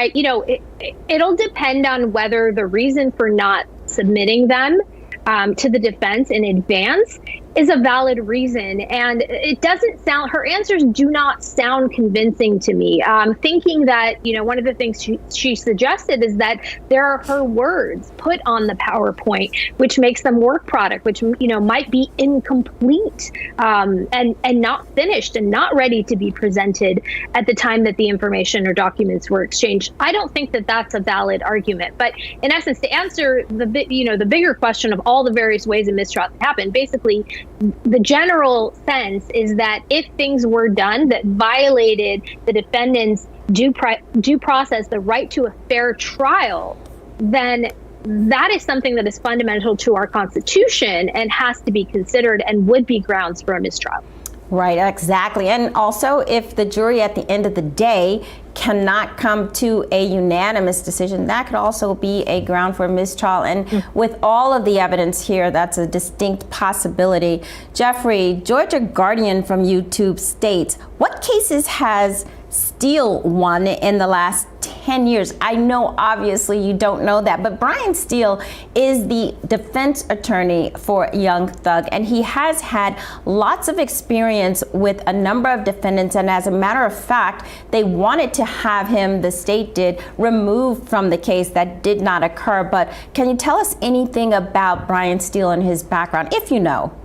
it'll depend on whether the reason for not submitting them to the defense in advance is a valid reason. And it doesn't sound, her answers do not sound convincing to me. Thinking that, one of the things she suggested is that there are her words put on the PowerPoint, which makes them work product, which, might be incomplete and not finished and not ready to be presented at the time that the information or documents were exchanged. I don't think that that's a valid argument. But in essence, to answer the bigger question of all the various ways a mistrial can happen, basically, the general sense is that if things were done that violated the defendant's due process, the right to a fair trial, then that is something that is fundamental to our Constitution and has to be considered and would be grounds for a mistrial. Right, exactly. And also, if the jury at the end of the day cannot come to a unanimous decision, that could also be a ground for a mistrial. And with all of the evidence here, that's a distinct possibility. Jeffrey, Georgia Guardian from YouTube states, what cases has Steele won in the last 10 years? I know obviously you don't know that, but Brian Steele is the defense attorney for Young Thug, and he has had lots of experience with a number of defendants. And as a matter of fact, they wanted to have him, the state did, removed from the case. That did not occur. But can you tell us anything about Brian Steele and his background, if you know?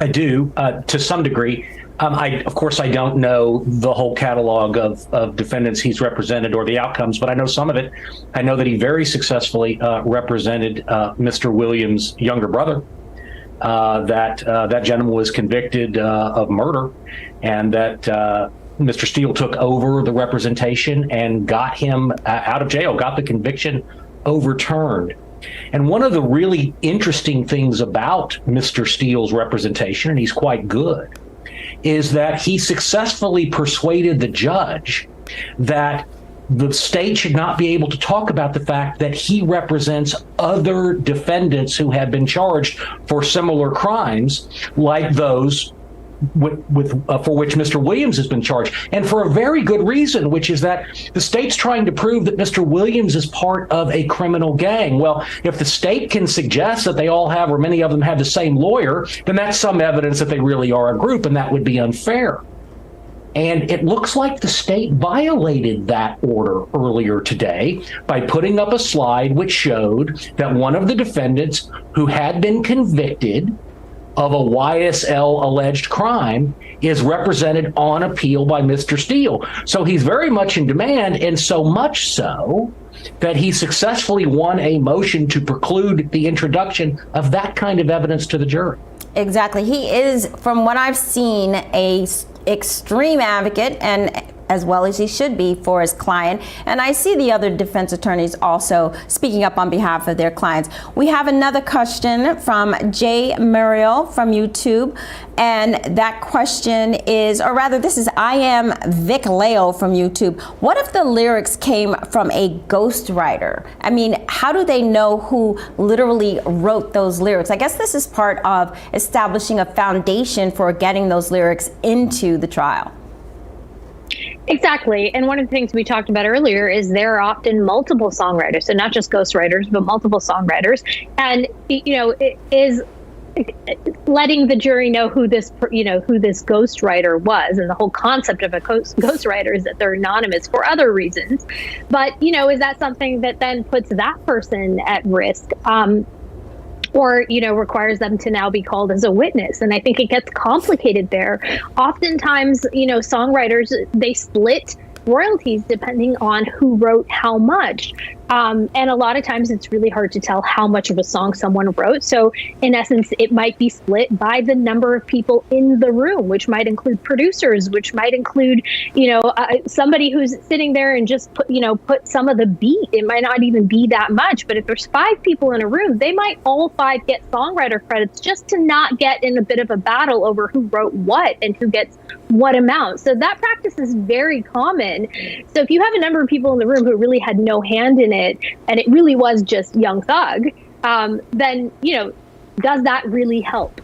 I do, to some degree. Of course, I don't know the whole catalog of defendants he's represented or the outcomes, but I know some of it. I know that he very successfully represented Mr. Williams' younger brother. That gentleman was convicted of murder, and that Mr. Steele took over the representation and got him out of jail, got the conviction overturned. And one of the really interesting things about Mr. Steele's representation, and he's quite good, is that he successfully persuaded the judge that the state should not be able to talk about the fact that he represents other defendants who have been charged for similar crimes like those for which Mr. Williams has been charged, and for a very good reason, which is that the state's trying to prove that Mr. Williams is part of a criminal gang. Well, if the state can suggest that they all have, or many of them have, the same lawyer, then that's some evidence that they really are a group, and that would be unfair. And it looks like the state violated that order earlier today by putting up a slide which showed that one of the defendants who had been convicted of a YSL alleged crime is represented on appeal by Mr. Steele. So he's very much in demand, and so much so that he successfully won a motion to preclude the introduction of that kind of evidence to the jury. Exactly. He is, from what I've seen, a extreme advocate, and as well as he should be for his client. And I see the other defense attorneys also speaking up on behalf of their clients. We have another question from Jay Muriel from YouTube. And that question is, or rather, this is I am Vic Leo from YouTube. What if the lyrics came from a ghostwriter? I mean, how do they know who literally wrote those lyrics? I guess this is part of establishing a foundation for getting those lyrics into the trial. Exactly. And one of the things we talked about earlier is there are often multiple songwriters, so not just ghostwriters, but multiple songwriters. And, it is letting the jury know who this ghostwriter was. And the whole concept of a ghostwriter is that they're anonymous for other reasons. But, is that something that then puts that person at risk? Or, requires them to now be called as a witness. And I think it gets complicated there. Oftentimes, songwriters, they split royalties depending on who wrote how much. And a lot of times it's really hard to tell how much of a song someone wrote. So in essence, it might be split by the number of people in the room, which might include producers, which might include, somebody who's sitting there and just put some of the beat. It might not even be that much, but if there's 5 people in a room, they might all 5 get songwriter credits just to not get in a bit of a battle over who wrote what and who gets what amount. So that practice is very common. So if you have a number of people in the room who really had no hand in it, and it really was just Young Thug, then, does that really help?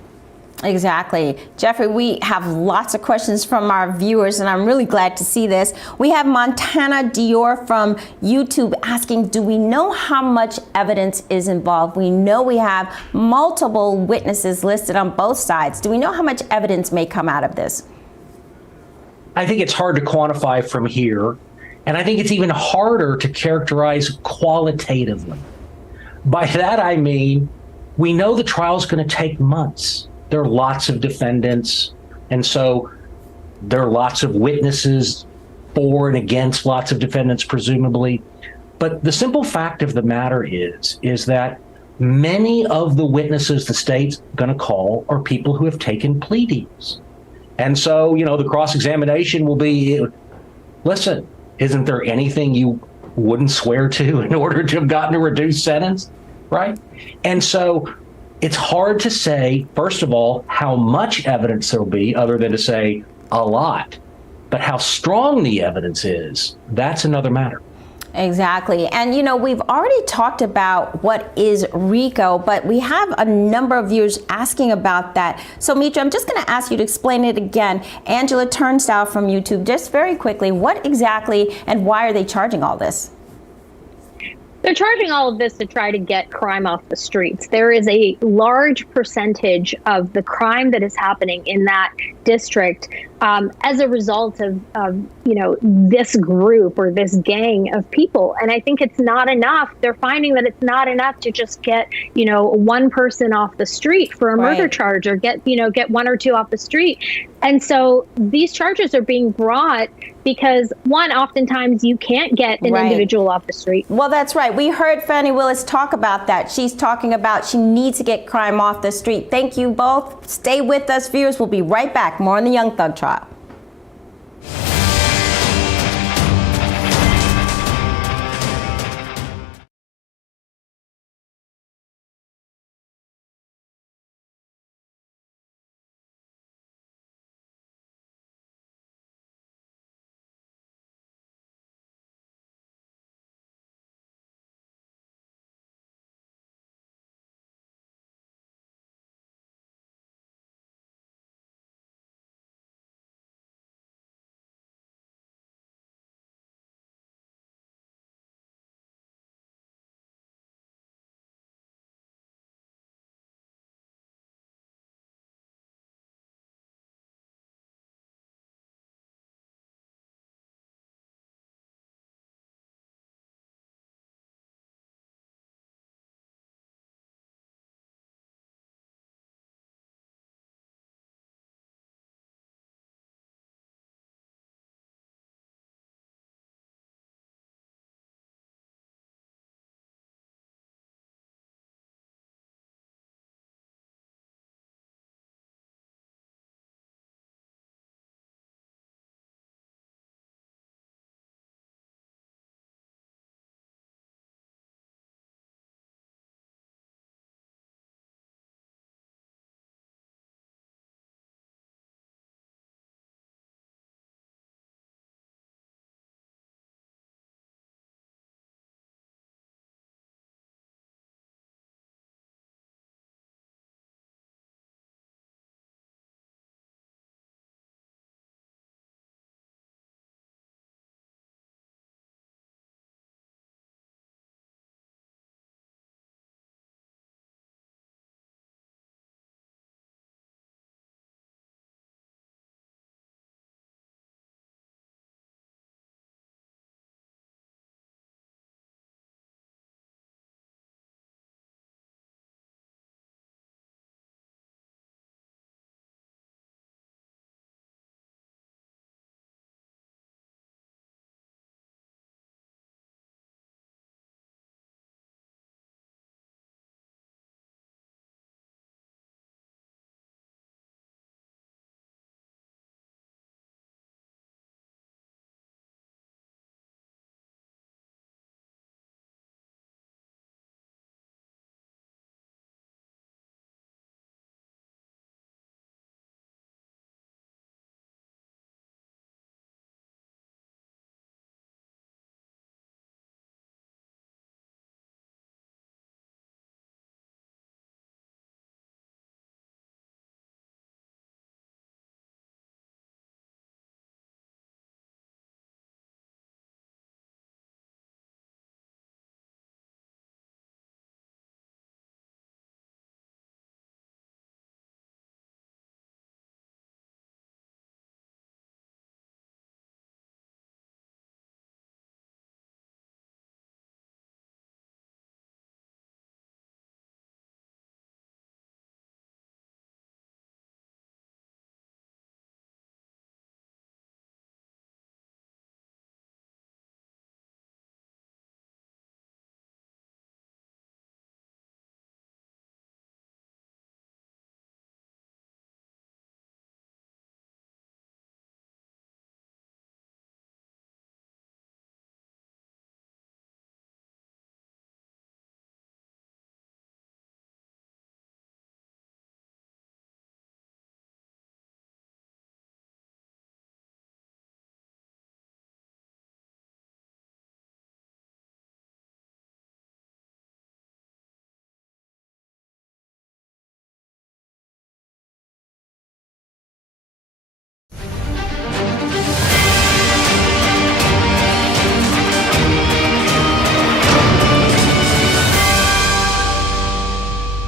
Exactly. Jeffrey, we have lots of questions from our viewers, and I'm really glad to see this. We have Montana Dior from YouTube asking, do we know how much evidence is involved? We know we have multiple witnesses listed on both sides. Do we know how much evidence may come out of this? I think it's hard to quantify from here. And I think it's even harder to characterize qualitatively. By that, I mean, we know the trial's going to take months. There are lots of defendants. And so there are lots of witnesses for and against lots of defendants, presumably. But the simple fact of the matter is that many of the witnesses the state's going to call are people who have taken plea deals. And so, the cross-examination will be, listen, isn't there anything you wouldn't swear to in order to have gotten a reduced sentence, right? And so it's hard to say, first of all, how much evidence there'll be, other than to say a lot. But how strong the evidence is, that's another matter. Exactly. And, we've already talked about what is RICO, but we have a number of viewers asking about that. So, Mitra, I'm just going to ask you to explain it again. Angela Turnstile from YouTube, just very quickly, what exactly and why are they charging all this? They're charging all of this to try to get crime off the streets. There is a large percentage of the crime that is happening in that district as a result of this group or this gang of people. And I think it's not enough. They're finding that it's not enough to just get, one person off the street for a murder charge, or get 1 or 2 off the street. And so these charges are being brought because, one, oftentimes you can't get an individual off the street. Well, that's right. We heard Fannie Willis talk about that. She's talking about she needs to get crime off the street. Thank you both. Stay with us, viewers. We'll be right back. More on the Young Thug trial.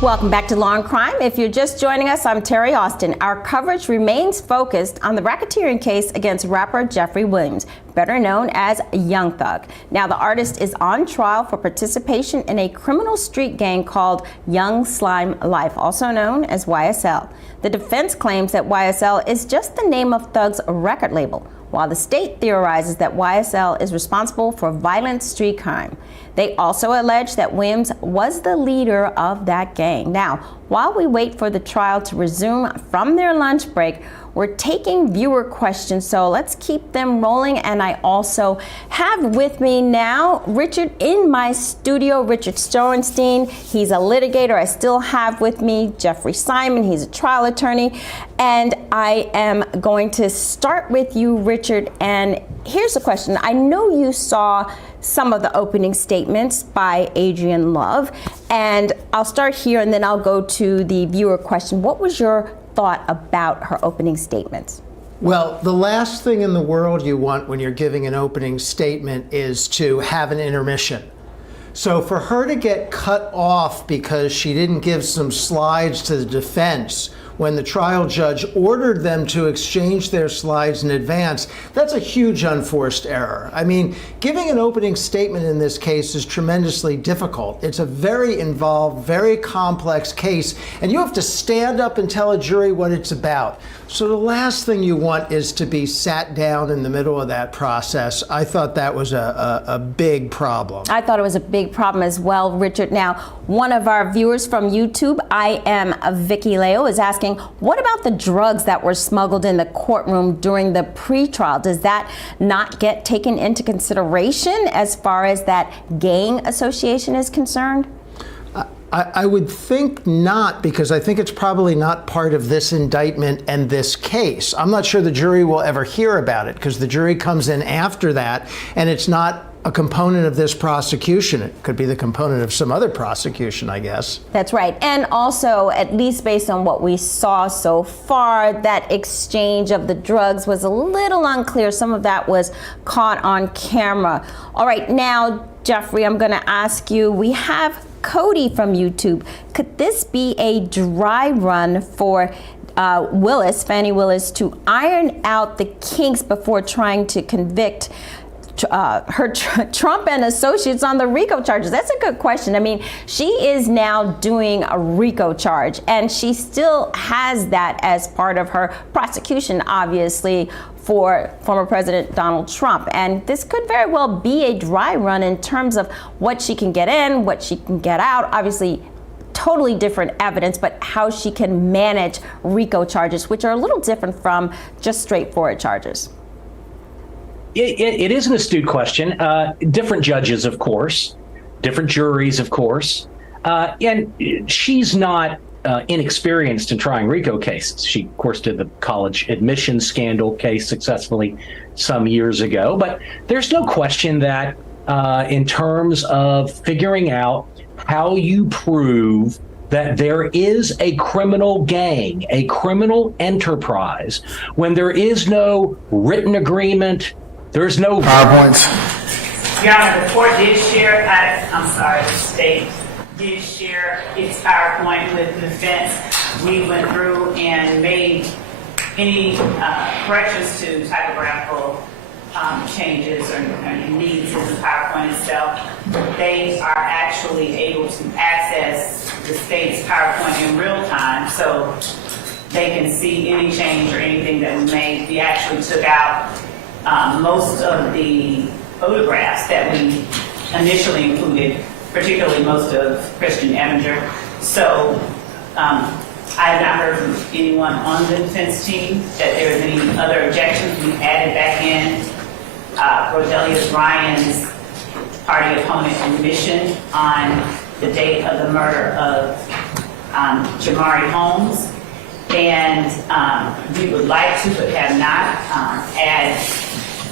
Welcome back to Law and Crime. If you're just joining us, I'm Terry Austin. Our coverage remains focused on the racketeering case against rapper Jeffery Williams, better known as Young Thug. Now, the artist is on trial for participation in a criminal street gang called Young Slime Life, also known as YSL. The defense claims that YSL is just the name of Thug's record label, while the state theorizes that YSL is responsible for violent street crime. They also allege that Williams was the leader of that gang. Now, while we wait for the trial to resume from their lunch break, we're taking viewer questions, so let's keep them rolling. And I also have with me now Richard in my studio, Richard Storenstein. He's a litigator. I still have with me Jeffrey Simon. He's a trial attorney. And I am going to start with you, Richard. And here's a question. I know you saw some of the opening statements by Adrienne Love, and I'll start here and then I'll go to the viewer question. What was your thought about her opening statements? Well, the last thing in the world you want when you're giving an opening statement is to have an intermission. So for her to get cut off because she didn't give some slides to the defense when the trial judge ordered them to exchange their slides in advance, that's a huge unforced error. I mean, giving an opening statement in this case is tremendously difficult. It's a very involved, very complex case, and you have to stand up and tell a jury what it's about. So the last thing you want is to be sat down in the middle of that process. I thought that was a big problem. I thought it was a big problem as well, Richard. Now, one of our viewers from YouTube, I am Vicky Leo, is asking, what about the drugs that were smuggled in the courtroom during the pretrial? Does that not get taken into consideration as far as that gang association is concerned? I would think not, because I think it's probably not part of this indictment and this case. I'm not sure the jury will ever hear about it because the jury comes in after that, and it's not a component of this prosecution. It could be the component of some other prosecution, I guess. That's right. And also, at least based on what we saw so far, that exchange of the drugs was a little unclear. Some of that was caught on camera. All right, now, Jeffrey, I'm going to ask you, we have Cody from YouTube. Could this be a dry run for Fannie Willis, to iron out the kinks before trying to convict Trump and associates on the RICO charges? That's a good question. I mean, she is now doing a RICO charge, and she still has that as part of her prosecution, obviously, for former President Donald Trump. And this could very well be a dry run in terms of what she can get in, what she can get out. Obviously, totally different evidence, but how she can manage RICO charges, which are a little different from just straightforward charges. It is an astute question. Different judges, of course, different juries, of course. And she's not inexperienced in trying RICO cases. She, of course, did the college admission scandal case successfully some years ago. But there's no question that in terms of figuring out how you prove that there is a criminal gang, a criminal enterprise, when there is no written agreement, there's no PowerPoints. Your Honor, the court did share, the state did share its PowerPoint with the defense. We went through and made any corrections to typographical changes or needs in the PowerPoint itself. They are actually able to access the state's PowerPoint in real time, so they can see any change or anything that we made. We actually took out most of the photographs that we initially included, particularly most of Christian Evinger. So I have not heard from anyone on the defense team that there is any other objections. We added back in Rodelia Bryan's party opponent admission on the date of the murder of Jamari Holmes. And we would like to, but have not, add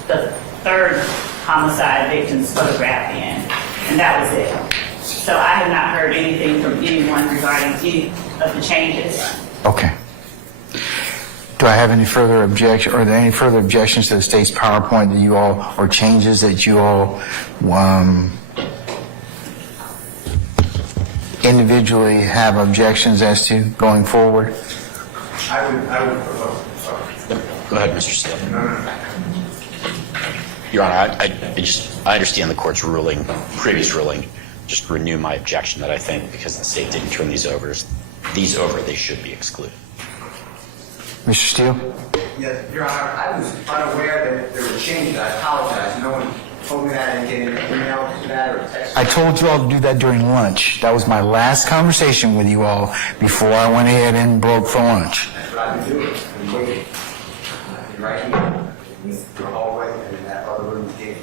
the third homicide victim's photograph in, and that was it. So I have not heard anything from anyone regarding any of the changes. Okay. Do I have any further objection, or are there any further objections to the state's PowerPoint that you all, or changes that you all individually have objections as to going forward? I would propose. Go ahead, Mr. Steele. Your Honor, I understand the court's ruling, previous ruling. Just renew my objection that I think because the state didn't turn these over, they should be excluded. Mr. Steele? Yes, Your Honor, I was unaware that there were changes. I apologize. No one told me that. I didn't get an email to that or text. I told you all to do that during lunch. That was my last conversation with you all before I went ahead and broke for lunch. That's what I've been doing. I've been waiting. Right here, in the hallway, and in that other room gate.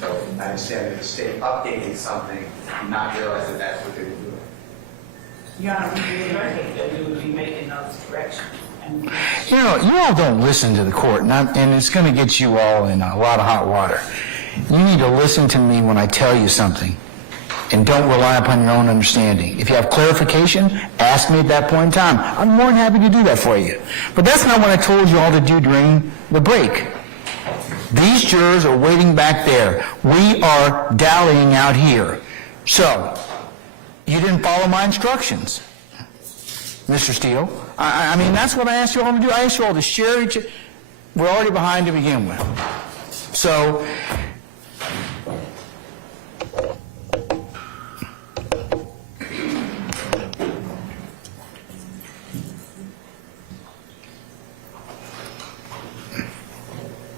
So I understand that the state updating something, did not realize that that's what they were doing. Your Honor, we did indicate that we would be making those corrections. You know, you all don't listen to the court, and it's going to get you all in a lot of hot water. You need to listen to me when I tell you something, and don't rely upon your own understanding. If you have clarification, ask me at that point in time. I'm more than happy to do that for you. But that's not what I told you all to do during the break. These jurors are waiting back there. We are dallying out here. So, you didn't follow my instructions, Mr. Steele. I mean, that's what I asked you all to do. I asked you all to share each. We're already behind to begin with. So,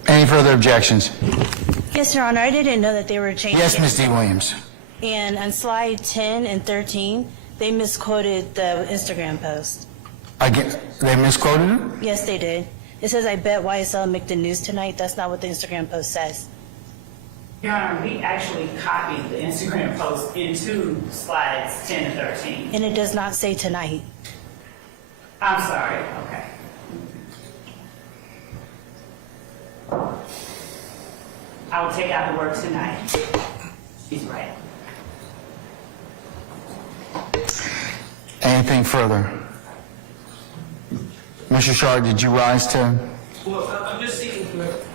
any further objections? Yes, Your Honor. I didn't know that they were changing. Yes, Ms. D. Williams. And on slide 10 and 13, they misquoted the Instagram post. Again, they misquoted it? Yes, they did. It says, "I bet YSL make the news tonight." That's not what the Instagram post says. Your Honor, we actually copied the Instagram post into slides 10 and 13. And it does not say tonight. I'm sorry, okay. I will take out the word tonight. She's right. Anything further? Mr. Schardt, did you rise to? Well, I'm just seeking clarification.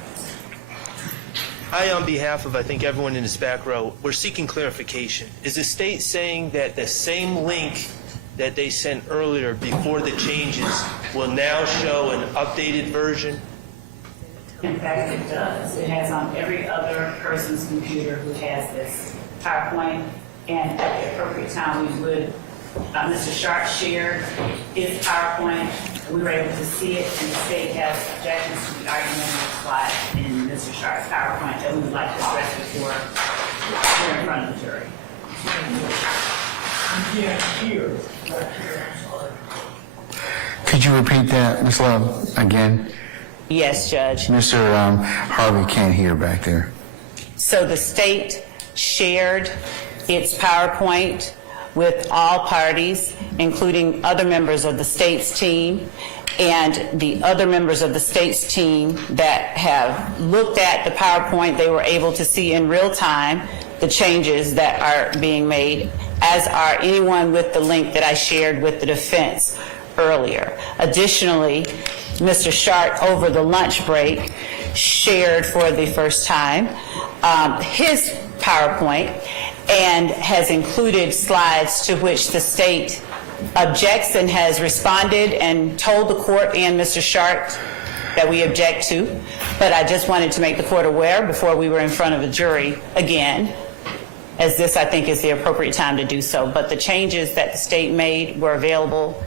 On behalf of, I think, everyone in this back row, we're seeking clarification. Is the state saying that the same link that they sent earlier before the changes will now show an updated version? In fact, it does. It has on every other person's computer who has this PowerPoint, and at the appropriate time, we would, Mr. Schardt shared his PowerPoint, and we were able to see it, and the state has objections to the argument slide in Mr. Schart's PowerPoint that we would like to address before we're in front of the jury. Could you repeat that, Ms. Love, again? Yes, Judge. Mr. Harvey can't hear back there. So the state shared its PowerPoint with all parties, including other members of the state's team, and the other members of the state's team that have looked at the PowerPoint, they were able to see in real time the changes that are being made, as are anyone with the link that I shared with the defense earlier. Additionally, Mr. Schardt, over the lunch break, shared for the first time his PowerPoint and has included slides to which the state objects and has responded and told the court and Mr. Schardt that we object to. But I just wanted to make the court aware before we were in front of a jury again, as this, I think, is the appropriate time to do so. But the changes that the state made were available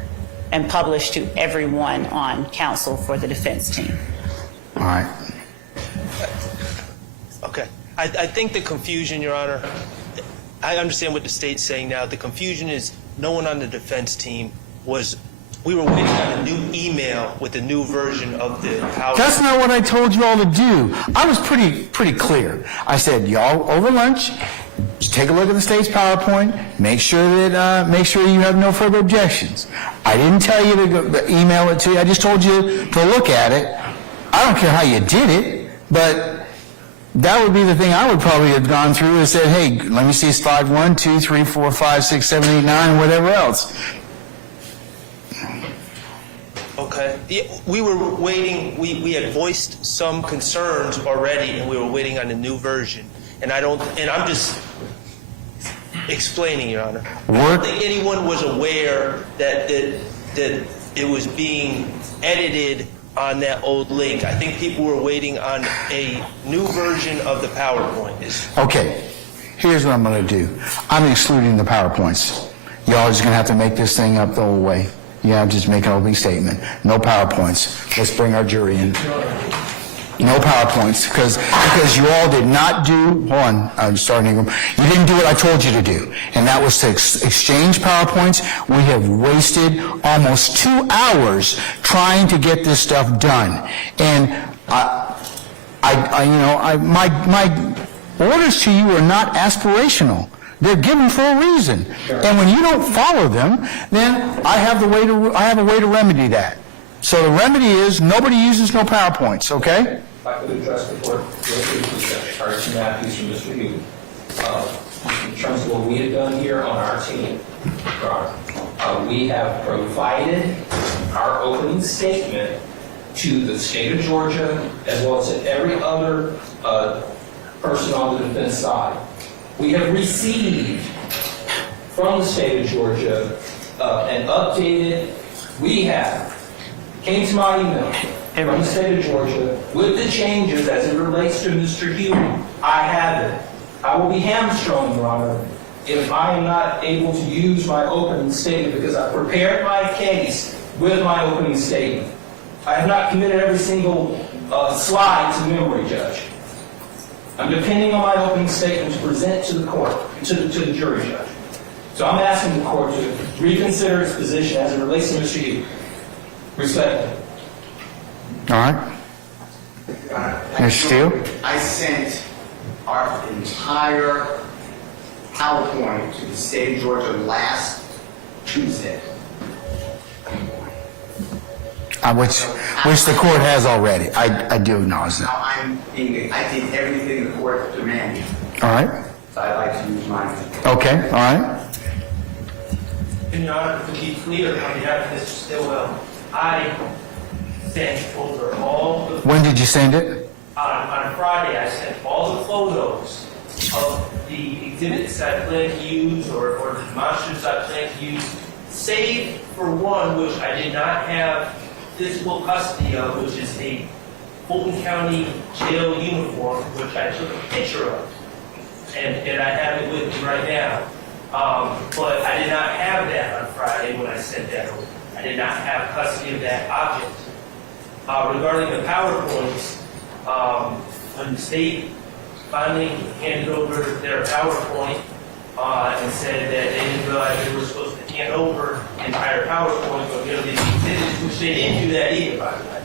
and published to everyone on counsel for the defense team. All right. Okay. I think the confusion, Your Honor, I understand what the state's saying now. The confusion is no one on the defense team we were waiting on a new email with a new version of the PowerPoint. That's not what I told you all to do. I was pretty clear. I said, y'all, over lunch, just take a look at the state's PowerPoint, make sure you have no further objections. I didn't tell you to email it to you. I just told you to look at it. I don't care how you did it, but that would be the thing I would probably have gone through and said, hey, let me see slide 1, 2, 3, 4, 5, 6, 7, 8, 9, whatever else. Okay. Yeah, we were waiting. We had voiced some concerns already, and we were waiting on the new version. And I'm just. explaining, Your Honor. I Work- don't think anyone was aware that it was being edited on that old link. I think people were waiting on a new version of the PowerPoint. Okay, here's what I'm going to do. I'm excluding the PowerPoints. Y'all are just going to have to make this thing up the whole way. Yeah, just make an opening statement. No PowerPoints. Let's bring our jury in. No PowerPoints, because you all did not do, hold on, I'm starting, you didn't do what I told you to do, and that was to exchange PowerPoints. We have wasted almost 2 hours trying to get this stuff done, and my orders to you are not aspirational. They're given for a reason, and when you don't follow them, then I have a way to remedy that. So the remedy is nobody uses no PowerPoints, okay? If I could address the court directly to Charles Matthews from Mr. Hughes. In terms of what we have done here on our team, we have provided our opening statement to the state of Georgia as well as to every other person on the defense side. We have received from the state of Georgia an updated, came to my email from the state of Georgia with the changes as it relates to Mr. Hughes. I have it. I will be hamstrung, Your Honor, if I am not able to use my opening statement because I prepared my case with my opening statement. I have not committed every single slide to memory, Judge. I'm depending on my opening statement to present to the court, to the jury, Judge. So I'm asking the court to reconsider its position as it relates to Mr. Hughes. Respectfully. All right. Mr. Steele? I sent our entire PowerPoint to the state of Georgia last Tuesday. Which the court has already. I do acknowledge that. Now I did everything the court demanded. All right. So I'd like to use mine. Okay, all right. And Your Honor, to be clear, on behalf of Mr. Stillwell, I sent over all the... When did you send it? On Friday, I sent all the photos of the exhibits I plan to use or the demonstratives I plan to use, save for one which I did not have physical custody of, which is a Fulton County jail uniform, which I took a picture of. And I have it with me right now. But I did not have that on Friday when I sent that over. I did not have custody of that object. Regarding the PowerPoints, when the state finally handed over their PowerPoint and said that they didn't realize they were supposed to hand over the entire PowerPoint, but the exhibits, which they didn't do that either, by the way.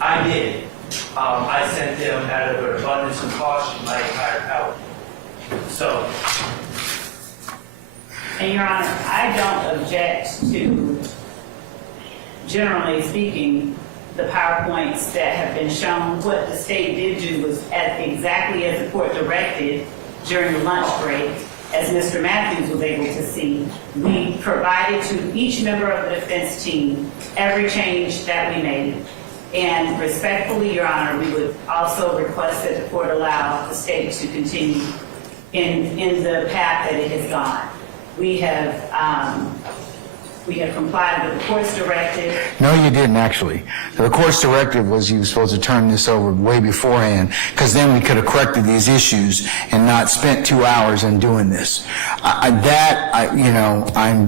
I did. I sent them out of an abundance of caution my entire PowerPoint. So. And Your Honor, I don't object to, generally speaking, the PowerPoints that have been shown. What the state did do was exactly as the court directed during the lunch break, as Mr. Matthews was able to see, we provided to each member of the defense team every change that we made. And respectfully, Your Honor, we would also request that the court allow the state to continue in the path that it has gone. We have complied with the court's directive. No, you didn't, actually. The court's directive was you were supposed to turn this over way beforehand, because then we could have corrected these issues and not spent 2 hours in doing this. I'm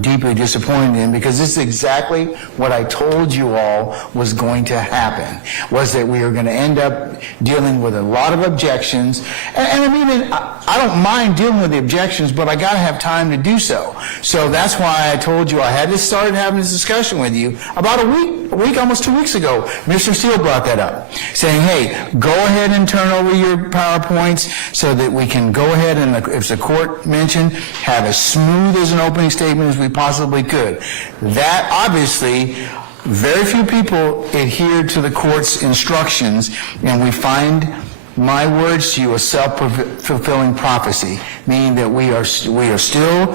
deeply disappointed in, because this is exactly what I told you all was going to happen, was that we were going to end up dealing with a lot of objections. And I mean, I don't mind dealing with the objections, but I got to have time to do so. So that's why I told you I had to started having this discussion with you about a week, almost 2 weeks ago. Mr. Steele brought that up, saying, hey, go ahead and turn over your PowerPoints so that we can go ahead and, if the court mentioned, have as smooth as an opening statement as we possibly could. That, obviously, very few people adhered to the court's instructions, and we find my words to you a self-fulfilling prophecy, meaning that we are still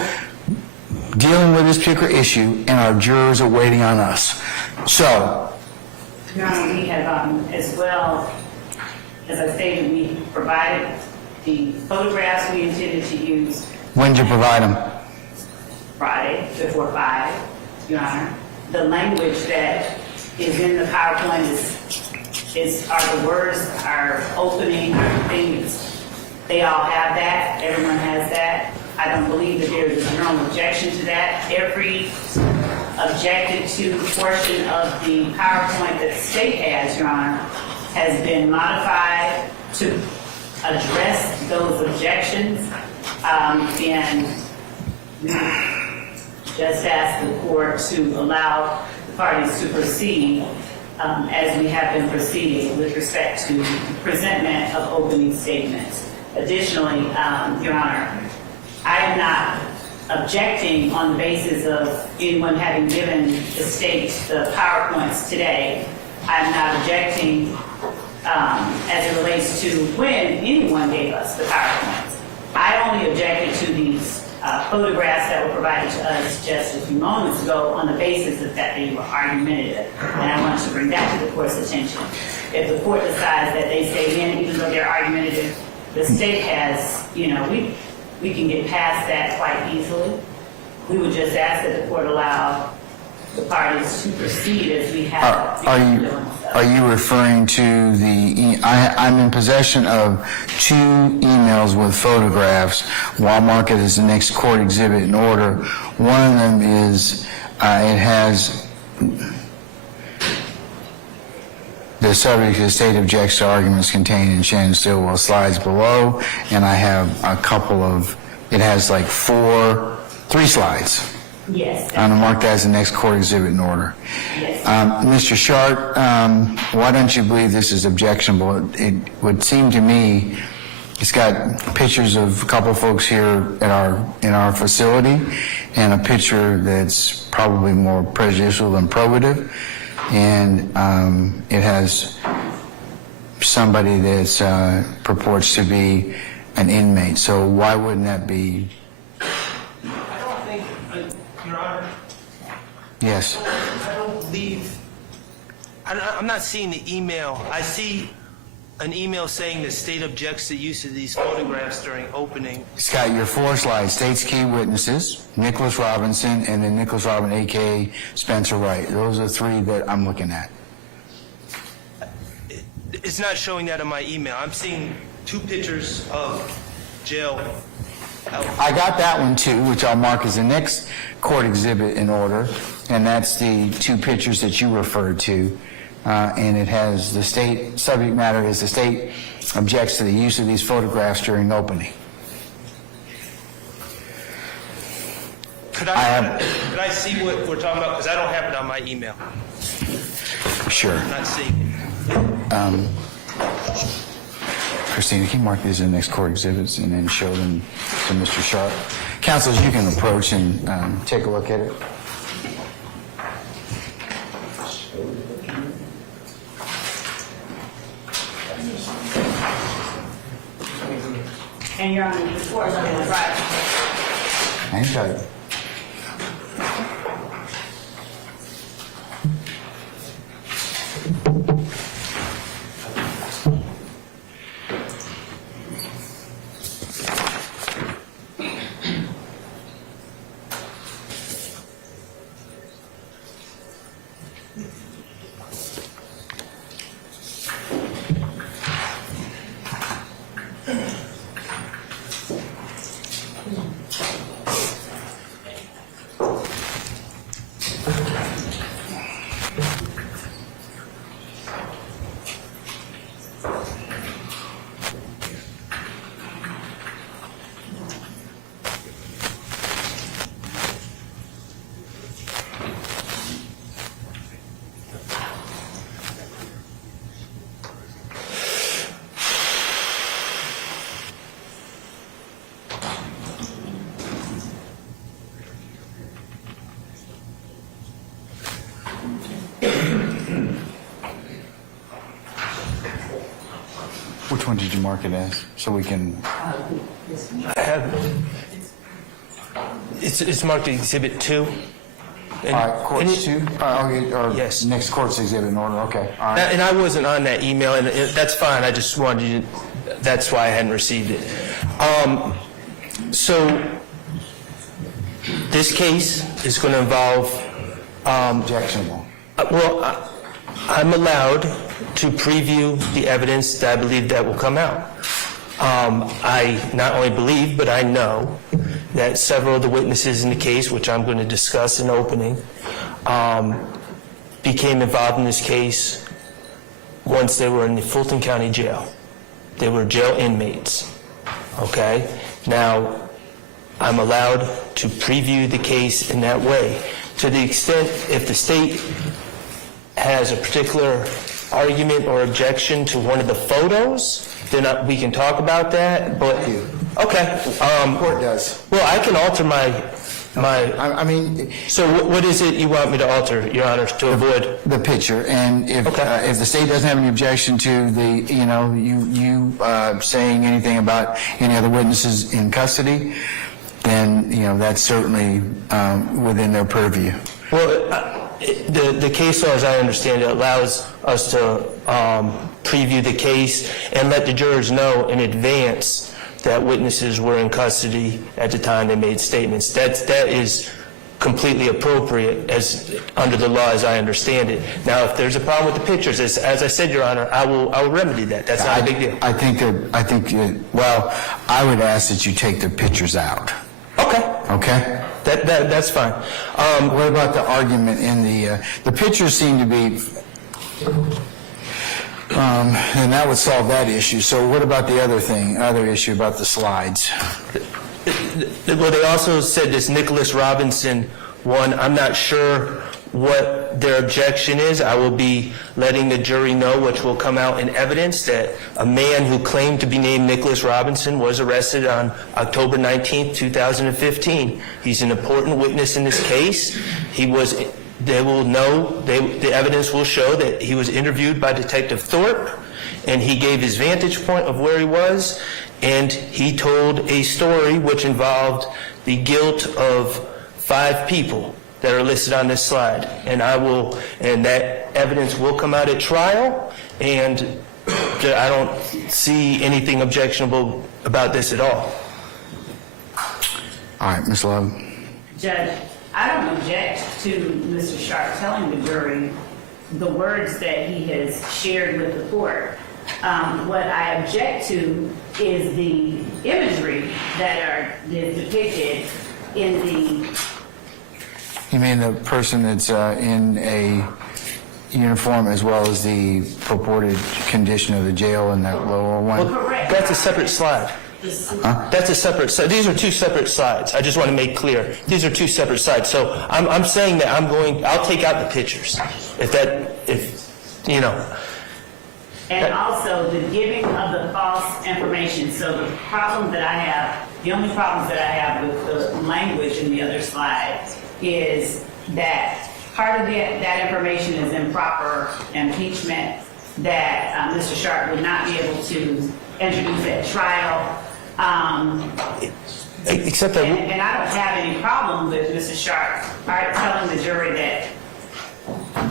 dealing with this particular issue, and our jurors are waiting on us. So, Your Honor, we have, as well, as I stated, we provided the photographs we intended to use. when did you provide them? Friday before 5, Your Honor. The language that is in the PowerPoint are the words, our opening, our things. They all have that. Everyone has that. I don't believe that there is a general objection to that. Every objected to portion of the PowerPoint that the state has, Your Honor, has been modified to address those objections. And we just ask the court to allow the parties to proceed as we have been proceeding with respect to presentment of opening statements. Additionally, Your Honor, I am not objecting on the basis of anyone having given the state the PowerPoints today. I'm not objecting as it relates to when anyone gave us the PowerPoints. I only objected to these photographs that were provided to us just a few moments ago on the basis of that they were argumentative. And I want to bring that to the court's attention. If the court decides that they stay in, even though they're argumentative, the state has, you know, we can get past that quite easily. We would just ask that the court allow the parties to proceed as we have. Are you referring to the? I'm in possession of 2 emails with photographs. While marked as the next court exhibit in order. One of them is it has the subject of the state objects to arguments contained in Shannon Stillwell slides below, and I have a couple of. It has like 3 slides. Yes. And I'm marked as the next court exhibit in order. Yes. Mr. Schardt, why don't you believe this is objectionable? It would seem to me it's got pictures of a couple folks here at in our facility, and a picture that's probably more prejudicial than probative, and it has somebody that's purports to be an inmate. So why wouldn't that be? Your Honor? Yes. I don't believe, I'm not seeing the email. I see an email saying the state objects to use of these photographs during opening. It's got your 4 slides, state's key witnesses, Nicholas Robinson, and then Nicholas Robin, a.k.a. Spencer Wright. Those are 3 that I'm looking at. It's not showing that in my email. I'm seeing 2 pictures of jail. I got that one too, which I'll mark as the next court exhibit in order, and that's the 2 pictures that you referred to, and it has the state subject matter is the state objects to the use of these photographs during opening. Could I see what we're talking about? Because I don't have it on my email. Sure. I'm not seeing it. Christina, can you mark these in the next court exhibits and then show them to Mr. Schardt? Counsels, you can approach and take a look at it. And Your Honor, the court is on the right. Hang tight. Which one did you mark it as, so we can? I have it's marked Exhibit 2. All right, courts 2? Or yes. Next court's exhibit in order, okay. All right. And I wasn't on that email, and that's fine. I just wanted you to, that's why I hadn't received it. So this case is going to involve, Objectionable. well, I'm allowed to preview the evidence that I believe that will come out. I not only believe, but I know that several of the witnesses in the case, which I'm going to discuss in opening, became involved in this case once they were in the Fulton County Jail. They were jail inmates, okay? Now, I'm allowed to preview the case in that way. To the extent, if the state has a particular argument or objection to one of the photos, then we can talk about that, but, okay. The court does. Well, I can alter my I mean, so what is it you want me to alter, Your Honor, to avoid? the picture, and if the state doesn't have any objection to the, you saying anything about any other witnesses in custody, then, that's certainly within their purview. Well, the case law, as I understand it, allows us to preview the case and let the jurors know in advance that witnesses were in custody at the time they made statements. That is completely appropriate as under the law as I understand it. Now, if there's a problem with the pictures, as I said, Your Honor, I will remedy that. That's not a big deal. I think I would ask that you take the pictures out. Okay. Okay? That's fine. What about the argument in the pictures seem to be, and that would solve that issue. So what about the other issue about the slides? Well, they also said this Nicholas Robinson one. I'm not sure what their objection is. I will be letting the jury know, which will come out in evidence, that a man who claimed to be named Nicholas Robinson was arrested on October 19th, 2015. He's an important witness in this case. The evidence will show that he was interviewed by Detective Thorpe, and he gave his vantage point of where he was, and he told a story which involved the guilt of 5 people that are listed on this slide. And that evidence will come out at trial, and I don't see anything objectionable about this at all. All right, Ms. Love. Judge, I don't object to Mr. Schardt telling the jury the words that he has shared with the court. What I object to is the imagery that is depicted in the... You mean the person that's in a uniform as well as the purported condition of the jail in that lower one? Well, correct. That's a separate slide. Huh? That's a separate slide. These are 2 separate slides. I just want to make clear. These are 2 separate slides. So I'm saying that I'll take out the pictures. And also the giving of the false information. So the only problems that I have with the language in the other slides is that part of that information is improper impeachment, that Mr. Schardt would not be able to introduce at trial. Except that... And I don't have any problem with Mr. Schardt telling the jury that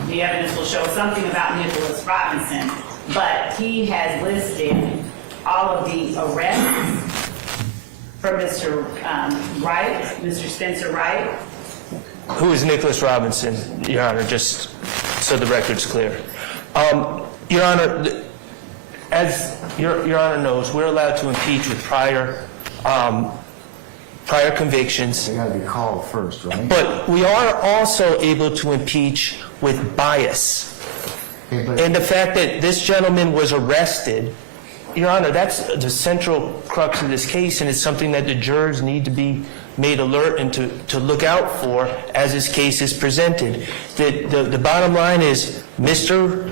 the evidence will show something about Nicholas Robinson, but he has listed all of the arrests for Mr. Wright, Mr. Spencer Wright. Who is Nicholas Robinson, Your Honor, just so the record's clear? Your Honor, as Your Honor knows, we're allowed to impeach with prior convictions. They got to be called first, right? But we are also able to impeach with bias. And the fact that this gentleman was arrested, Your Honor, that's the central crux of this case, and it's something that the jurors need to be made alert and to look out for as this case is presented. The bottom line is Mr.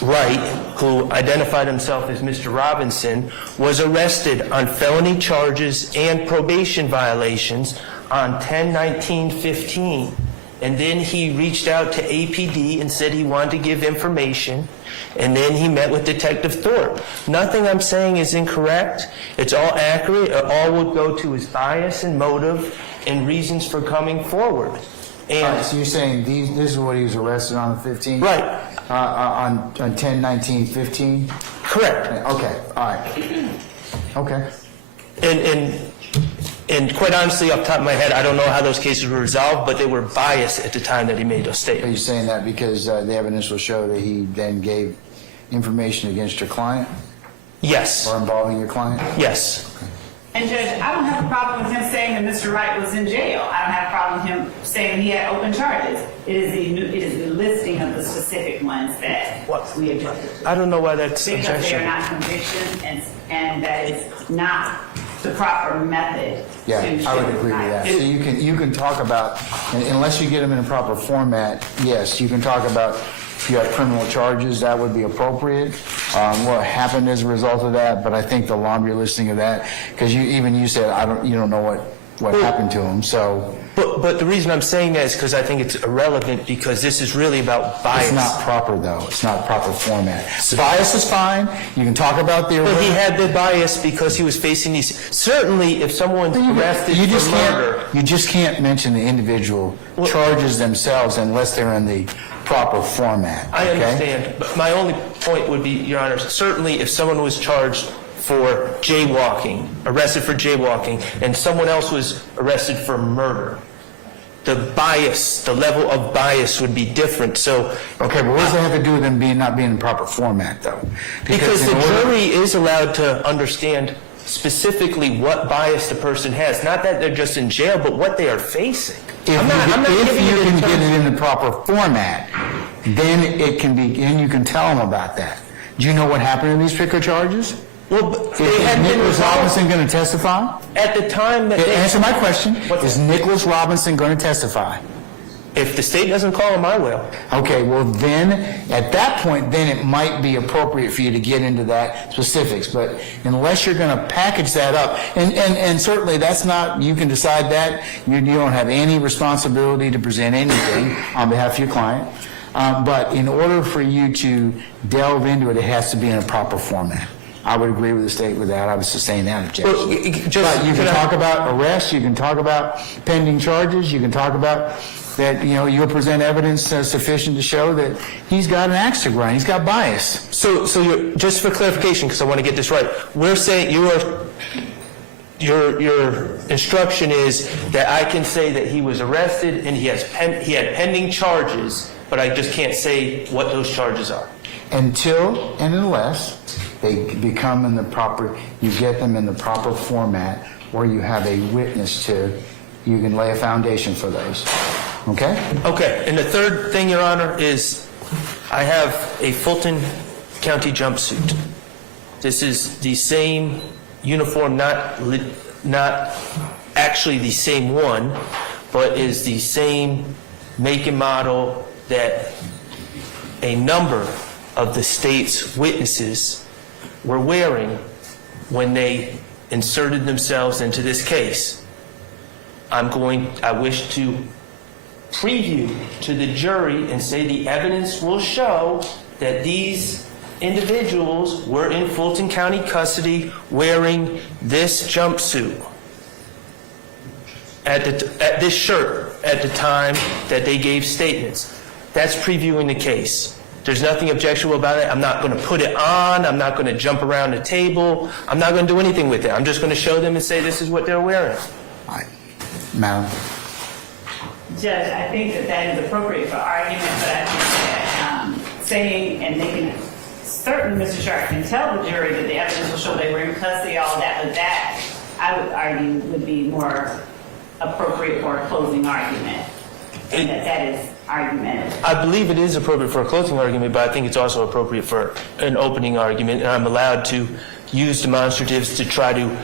Wright, who identified himself as Mr. Robinson, was arrested on felony charges and probation violations on 10/19/15. And then he reached out to APD and said he wanted to give information. And then he met with Detective Thorpe. Nothing I'm saying is incorrect. It's all accurate. It all would go to his bias and motive and reasons for coming forward. And so you're saying this is what he was arrested on the 15th? Right. On 10/19/15? Correct. Okay. All right. Okay. And And quite honestly, off the top of my head, I don't know how those cases were resolved, but they were biased at the time that he made those Are statements. you saying that because the evidence will show that he then gave information against your client Yes. or involving your client? Yes. And Judge, I don't have a problem with him saying that Mr. Wright was in jail. I don't have a problem with him saying he had open charges. It is the listing of the specific ones that we objected to. I don't know why that's Because they are objection. not convictions, and that is not the proper method. Yeah, to I would show agree with bias. that. So you can talk about, unless you get them in a proper format, yes, you can talk about if you have criminal charges, that would be appropriate. What happened as a result of that, but I think the laundry listing of that, because you said you don't know what happened to him, so. But the reason I'm saying that is because I think it's irrelevant, because this is really about bias. It's not proper, though. It's not proper format. Bias is fine. You can talk about the... But he had the bias because he was facing these... Certainly, if someone's arrested for murder... You just can't mention the individual charges themselves unless they're in the proper format. I okay? understand. But my only point would be, Your Honor, certainly if someone was charged for jaywalking, arrested for jaywalking, and someone else was arrested for murder, the bias, the level of bias would be different. So, okay, but what does that have to do with them not being in proper format, though? Because the jury is allowed to understand specifically what bias the person has. Not that they're just in jail, but what they are facing. If you can get it in the proper format, then it can be, and you can tell them about that. Do you know what happened in these particular charges? Well, Is Nicholas Robinson going to testify? At the time that Answer my question. Is Nicholas Robinson going to testify? If the state doesn't call him, I will. Okay, well then, at that point, then it might be appropriate for you to get into that specifics. But unless you're going to package that up, and certainly that's not, you can decide that. You don't have any responsibility to present anything on behalf of your client. But in order for you to delve into it, it has to be in a proper format. I would agree with the state with that. I would sustain that objection. Well, but you can talk about arrests, you can talk about pending charges, you can talk about that, you'll present evidence sufficient to show that he's got an axe to grind, he's got bias. So just for clarification, because I want to get this right, we're saying your instruction is that I can say that he was arrested and he had pending charges, but I just can't say what those charges are. Until and unless they become you get them in the proper format where you have a witness you can lay a foundation for those. Okay? Okay, and the third thing, Your Honor, is I have a Fulton County jumpsuit. This is the same uniform, not actually the same one, but is the same make and model that a number of the state's witnesses were wearing when they inserted themselves into this case. I wish to preview to the jury and say the evidence will show that these individuals were in Fulton County custody wearing this jumpsuit at this shirt at the time that they gave statements. That's previewing the case. There's nothing objectionable about it. I'm not going to put it on. I'm not going to jump around the table. I'm not going to do anything with it. I'm just going to show them and say this is what they're wearing. All right. Madam? Judge, I think that is appropriate for argument, but I think that saying and making certain Mr. Schardt can tell the jury that the evidence will show they were in custody, all that, but that, I would argue, would be more appropriate for a closing argument. And that is argumentative. I believe it is appropriate for a closing argument, but I think it's also appropriate for an opening argument, and I'm allowed to use demonstratives to try to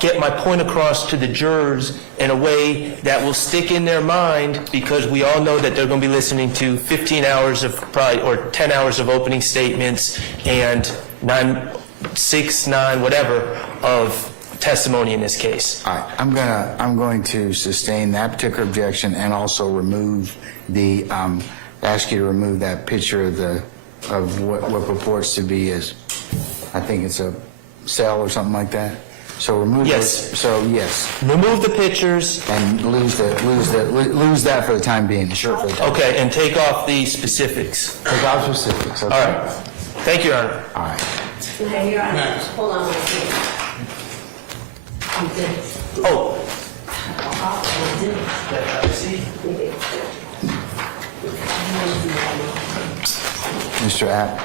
get my point across to the jurors in a way that will stick in their mind, because we all know that they're going to be listening to 15 hours of or 10 hours of opening statements and 6, 9, whatever of testimony in this case. All right, I'm going to sustain that particular objection and also remove ask you to remove that picture of what purports to be I think it's a cell or something like that. So remove yes. Yes. Remove the pictures and lose that for the time being. Sure. For the time okay, and take off the specifics. Take off specifics. Okay. All right. Thank you, Your Honor. All right. Okay, Your Honor. Hold on one second. Oh. Mr. App,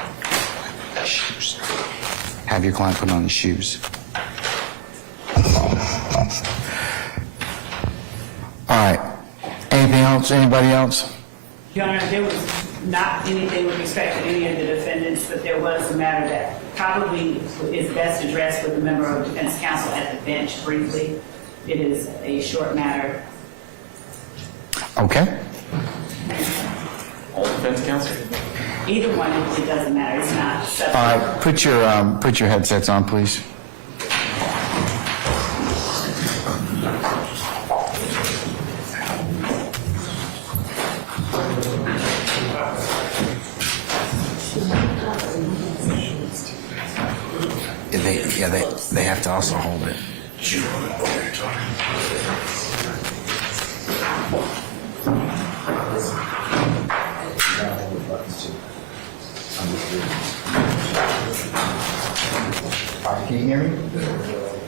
have your client put on his shoes. All right. Anything else? Anybody else? Your Honor, there was not anything with respect to any of the defendants, but there was a matter that probably is best addressed with a member of defense counsel at the bench briefly. It is a short matter. Okay. All defense counsel? Either one, it doesn't matter. It's not separate. All right. Put your headsets on, please. They have to also hold it. All right, can you hear me?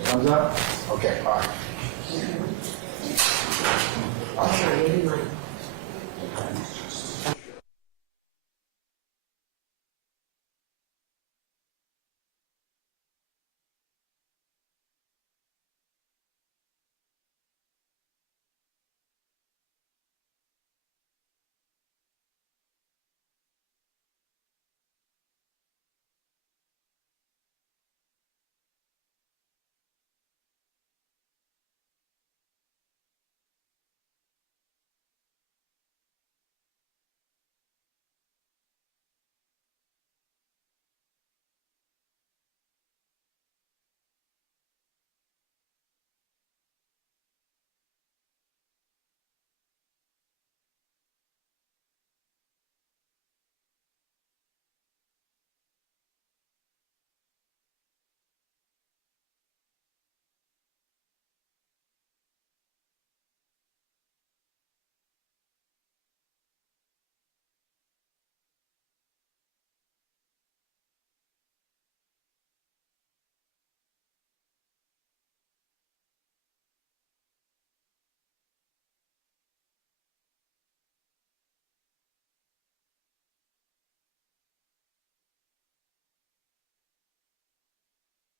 Thumbs up? Okay, all right.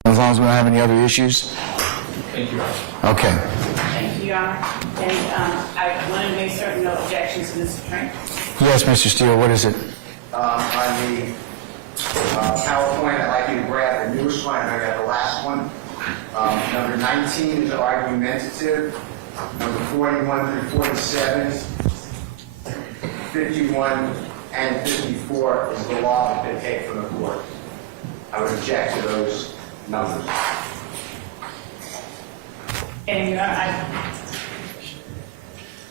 As long as we don't have any other issues? Thank you. Okay. Thank you, Your Honor. And I wanted to make certain no objections to Mr. Trent. Yes, Mr. Steele, what is it? On the PowerPoint, I'd like you to grab the newest one, and I got the last one. Number 19 is argumentative. Number 41 through 47, 51, and 54 is the law that they take from the court. I would object to those numbers. And Your Honor,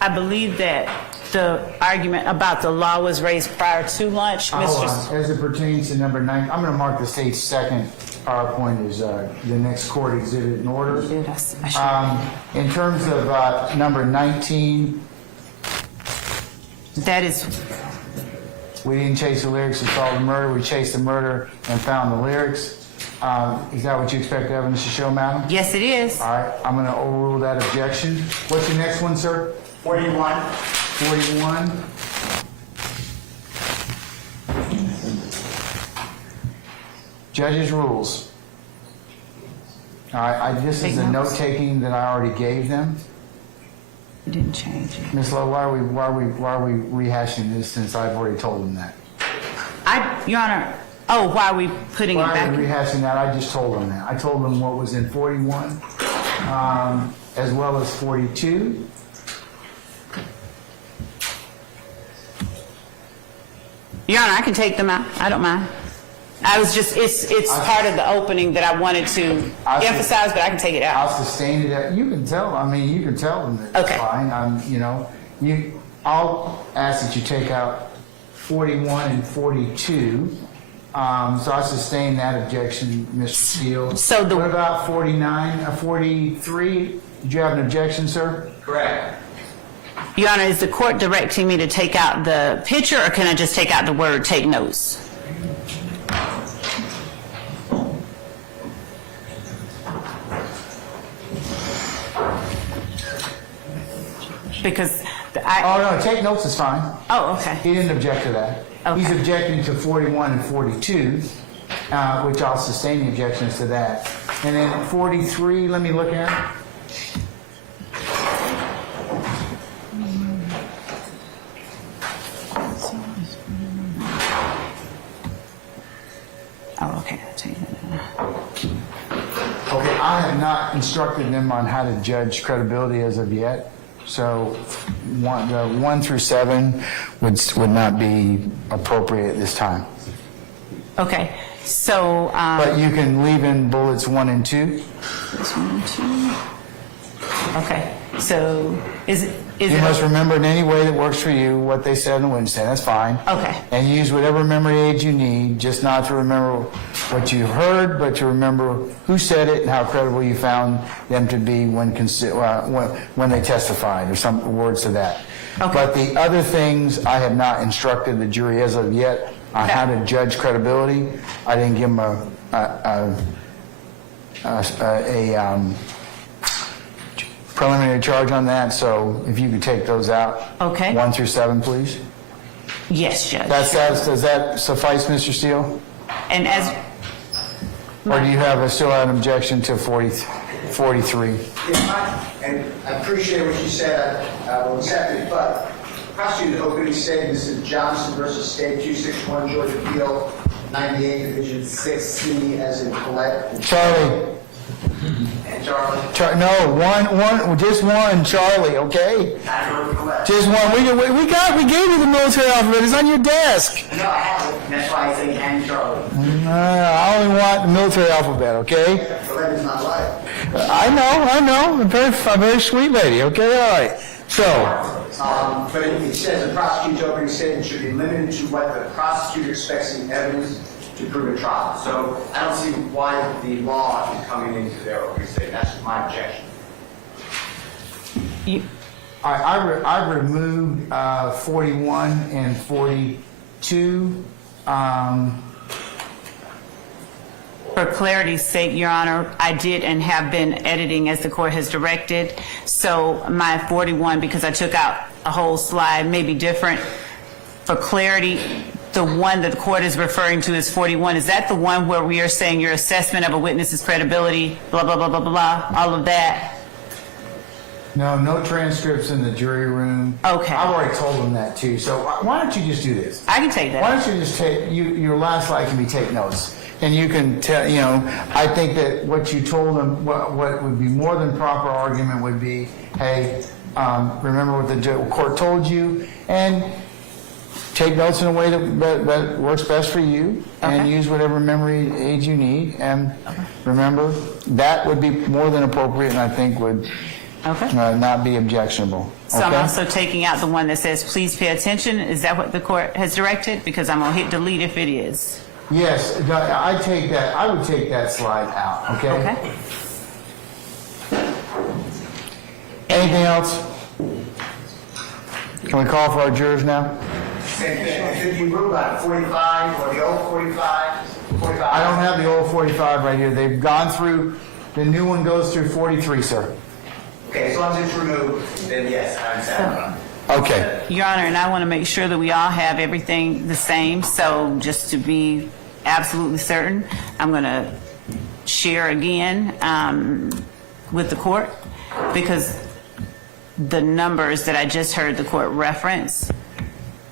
I believe that the argument about the law was raised prior to lunch. Hold on. As it pertains to number 9, I'm going to mark the state's second PowerPoint as the next court exhibit in order. In terms of number 19, that is, we didn't chase the lyrics and solve the murder. We chased the murder and found the lyrics. Is that what you expect the evidence to show, madam? yes, it is. All right. I'm going to overrule that objection. What's the next one, sir? 41. 41. Judge's rules. All right, this is the note-taking that I already gave them. It didn't change it. Ms. Lowe, why are we rehashing this since I've already told them that? Your Honor, why are we putting it Why back? are we rehashing that? I just told them that. I told them what was in 41, as well as 42. Your Honor, I can take them out. I don't mind. I was just, it's part of the opening that I wanted to emphasize, but I can take it out. I'll sustain it. You can tell. I mean, you can tell them that it's fine. I'll ask that you take out 41 and 42. So I sustain that objection, Mr. Steele. So what about 49, 43? Did you have an objection, sir? Correct. Your Honor, is the court directing me to take out the picture, or can I just take out the word "take notes"? Because Oh, no, take notes is fine. Oh, okay. He didn't object to that. Okay. He's objecting to 41 and 42, which I'll sustain the objections to that. And then 43, let me look at it. Oh, okay. I'll change that. Okay, I have not instructed them on how to judge credibility as of yet. So 1 through 7 would not be appropriate at this time. Okay. So. But you can leave in bullets 1 and 2. This 1 and 2. Okay. So is You it? must remember in any way that works for you what they said on Wednesday. That's fine. Okay. And use whatever memory aid you need, just not to remember what you heard, but to remember who said it and how credible you found them to be when they testified, or some words to that. Okay. But the other things, I have not instructed the jury as of yet on how to judge credibility. I didn't give them a preliminary charge on that, so if you could take those out. Okay. 1 through 7, please. Yes, Judge. Does that suffice, Mr. Steele? And as. Or do you still have an objection to 43? And I appreciate what you said, I will accept it, but prosecutor opening statement, this is Johnson versus State 261 Georgia Appeal, 98 Division 6C, as in Collette. Charlie. And Charlie. Just one, Charlie, okay? Just one. We gave you the military alphabet. It's on your desk. No, I haven't. That's why I say and Charlie. I only want the military alphabet, okay? Collette is not right. I know. A very sweet lady, okay? All right. So. But it says the prosecutor's opening statement should be limited to what the prosecutor expects in evidence to prove a trial. So I don't see why the law is coming into their opening statement. That's my objection. I removed 41 and 42. For clarity's sake, Your Honor, I did and have been editing as the court has directed. So my 41, because I took out a whole slide, may be different. For clarity, the one that the court is referring to is 41. Is that the one where we are saying your assessment of a witness's credibility, blah, blah, blah, blah, blah, blah, all of that? No transcripts in the jury room. Okay. I've already told them that too. So why don't you just do this? I can take that. Why don't you just take, your last slide can be take notes. And you can tell, I think that what you told them, what would be more than proper argument would be, hey, remember what the court told you, and take notes in a way that works best for you, and use whatever memory aid you need. And remember, that would be more than appropriate, and I think would not be objectionable. So I'm also taking out the one that says, please pay attention. Is that what the court has directed? Because I'm going to hit delete if it is. Yes, I would take that slide out, okay? Anything else? Can we call for our jurors now? Same thing. Did you rule out 45 or the old 45? 45? I don't have the old 45 right here. They've gone through, the new one goes through 43, sir. Okay, as long as it's removed, then yes, I understand. Okay. Your Honor, and I want to make sure that we all have everything the same. So just to be absolutely certain, I'm going to share again with the court, because the numbers that I just heard the court reference.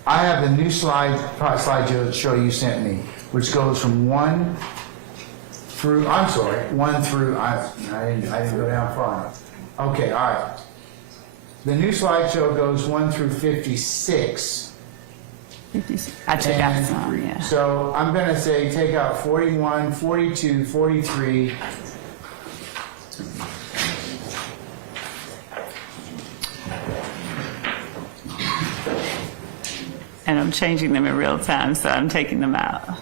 I have the new slideshow you sent me, which goes from 1 through, I didn't go down far enough. Okay, all right. The new slideshow goes 1 through 56. 56. I took out some, yeah. So I'm going to say take out 41, 42, 43. And I'm changing them in real time, so I'm taking them out.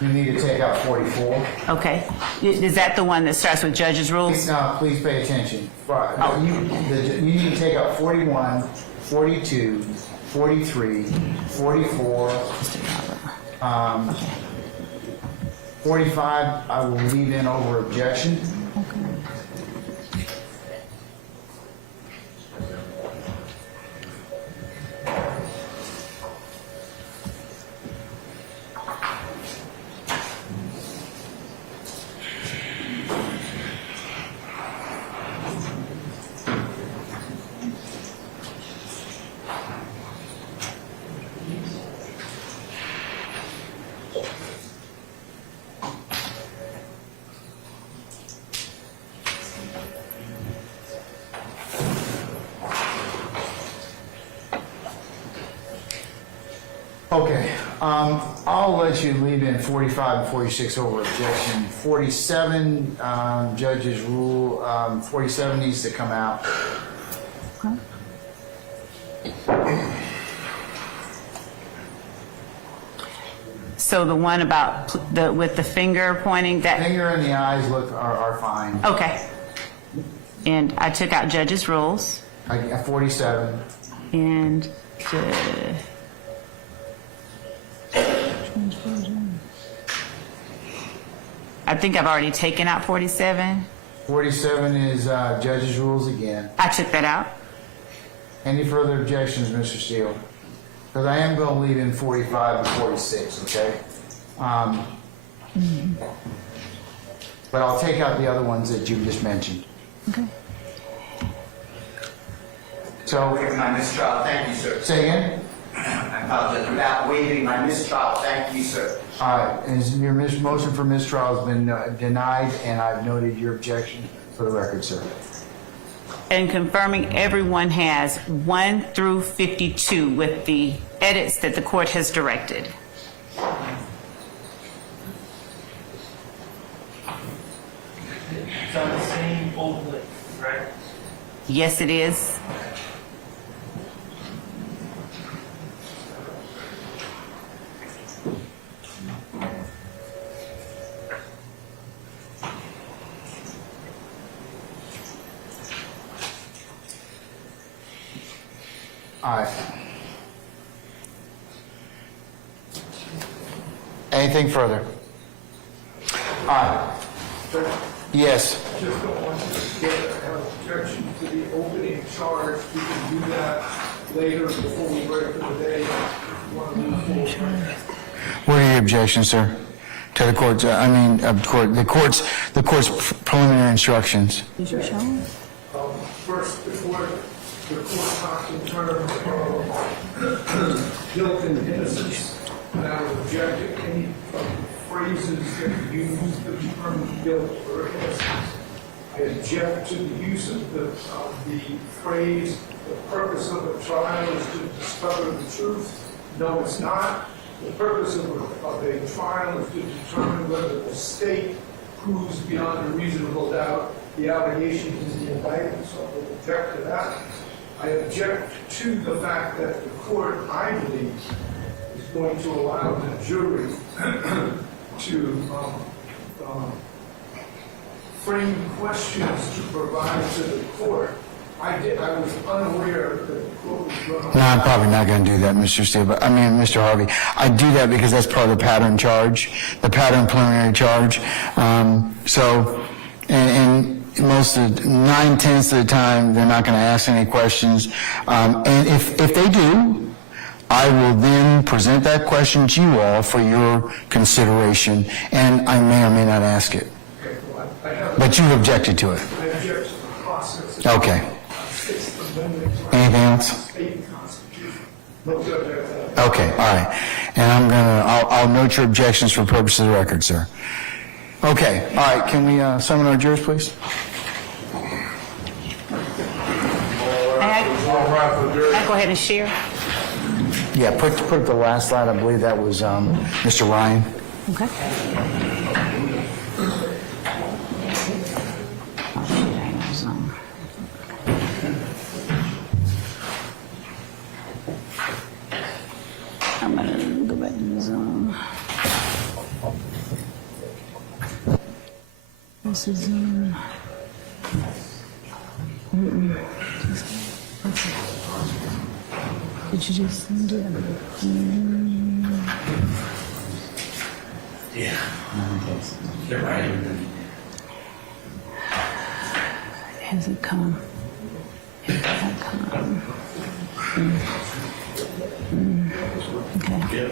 You need to take out 44. Okay. Is that the one that starts with judge's rules? No, please pay attention. You need to take out 41, 42, 43, 44, 45, I will leave in over objection. Okay, I'll let you leave in 45 and 46 over objection. 47, judge's rule, 47 needs to come out. So the one about with the finger pointing, that Finger and the eyes are fine. okay. And I took out judge's rules 47. and I think I've already taken out 47. 47 is judge's rules again. I took that out. Any further objections, Mr. Steele? Because I am going to leave in 45 and 46, okay? But I'll take out the other ones that you just mentioned. Okay. So, Waiving my mistrial, thank you, sir. say again? I apologize. Without waiving my mistrial, thank you, sir. All right, your motion for mistrial has been denied, and I've noted your objection for the record, sir. And confirming everyone has 1 through 52 with the edits that the court has directed. It's on the same old list, right? Yes, it is. All right. Anything further? All right. Yes. Just don't want to get an objection to the opening charge. We can do that later before we break for the day. Want to move forward. What are your objections, sir? To the court's, the court's preliminary instructions. These are shown. First, the court talked in terms of guilt and innocence, and I would object to any of the phrases that use the term guilt or innocence. I object to the use of the phrase, the purpose of a trial is to discover the truth. No, it's not. The purpose of a trial is to determine whether the state proves beyond a reasonable doubt the allegations in the indictment, so I would object to that. I object to the fact that the court, I believe, is going to allow the jury to frame questions to provide to the court. I was unaware that the court was going to... No, I'm probably not going to do that, Mr. Steele, Mr. Harvey. I do that because that's part of the pattern charge, the pattern preliminary charge. And most of 9/10 of the time, they're not going to ask any questions. And if they do, I will then present that question to you all for your consideration, and I may or may not ask it. Okay, well, I have... But you objected to it. I object to the process. Okay. Sixth Amendment. Anything else? State Constitution. No objection. Okay, all right. And I'll note your objections for purposes of the record, sir. Okay, all right. Can we summon our jurors, please? I go ahead and share. Yeah, put the last slide. I believe that was Mr. Ryan. Okay. I'm gonna go back to the Zoom. This is Zoom. Did you just send it? Yeah. They're right. Has it come? Has it come? Okay.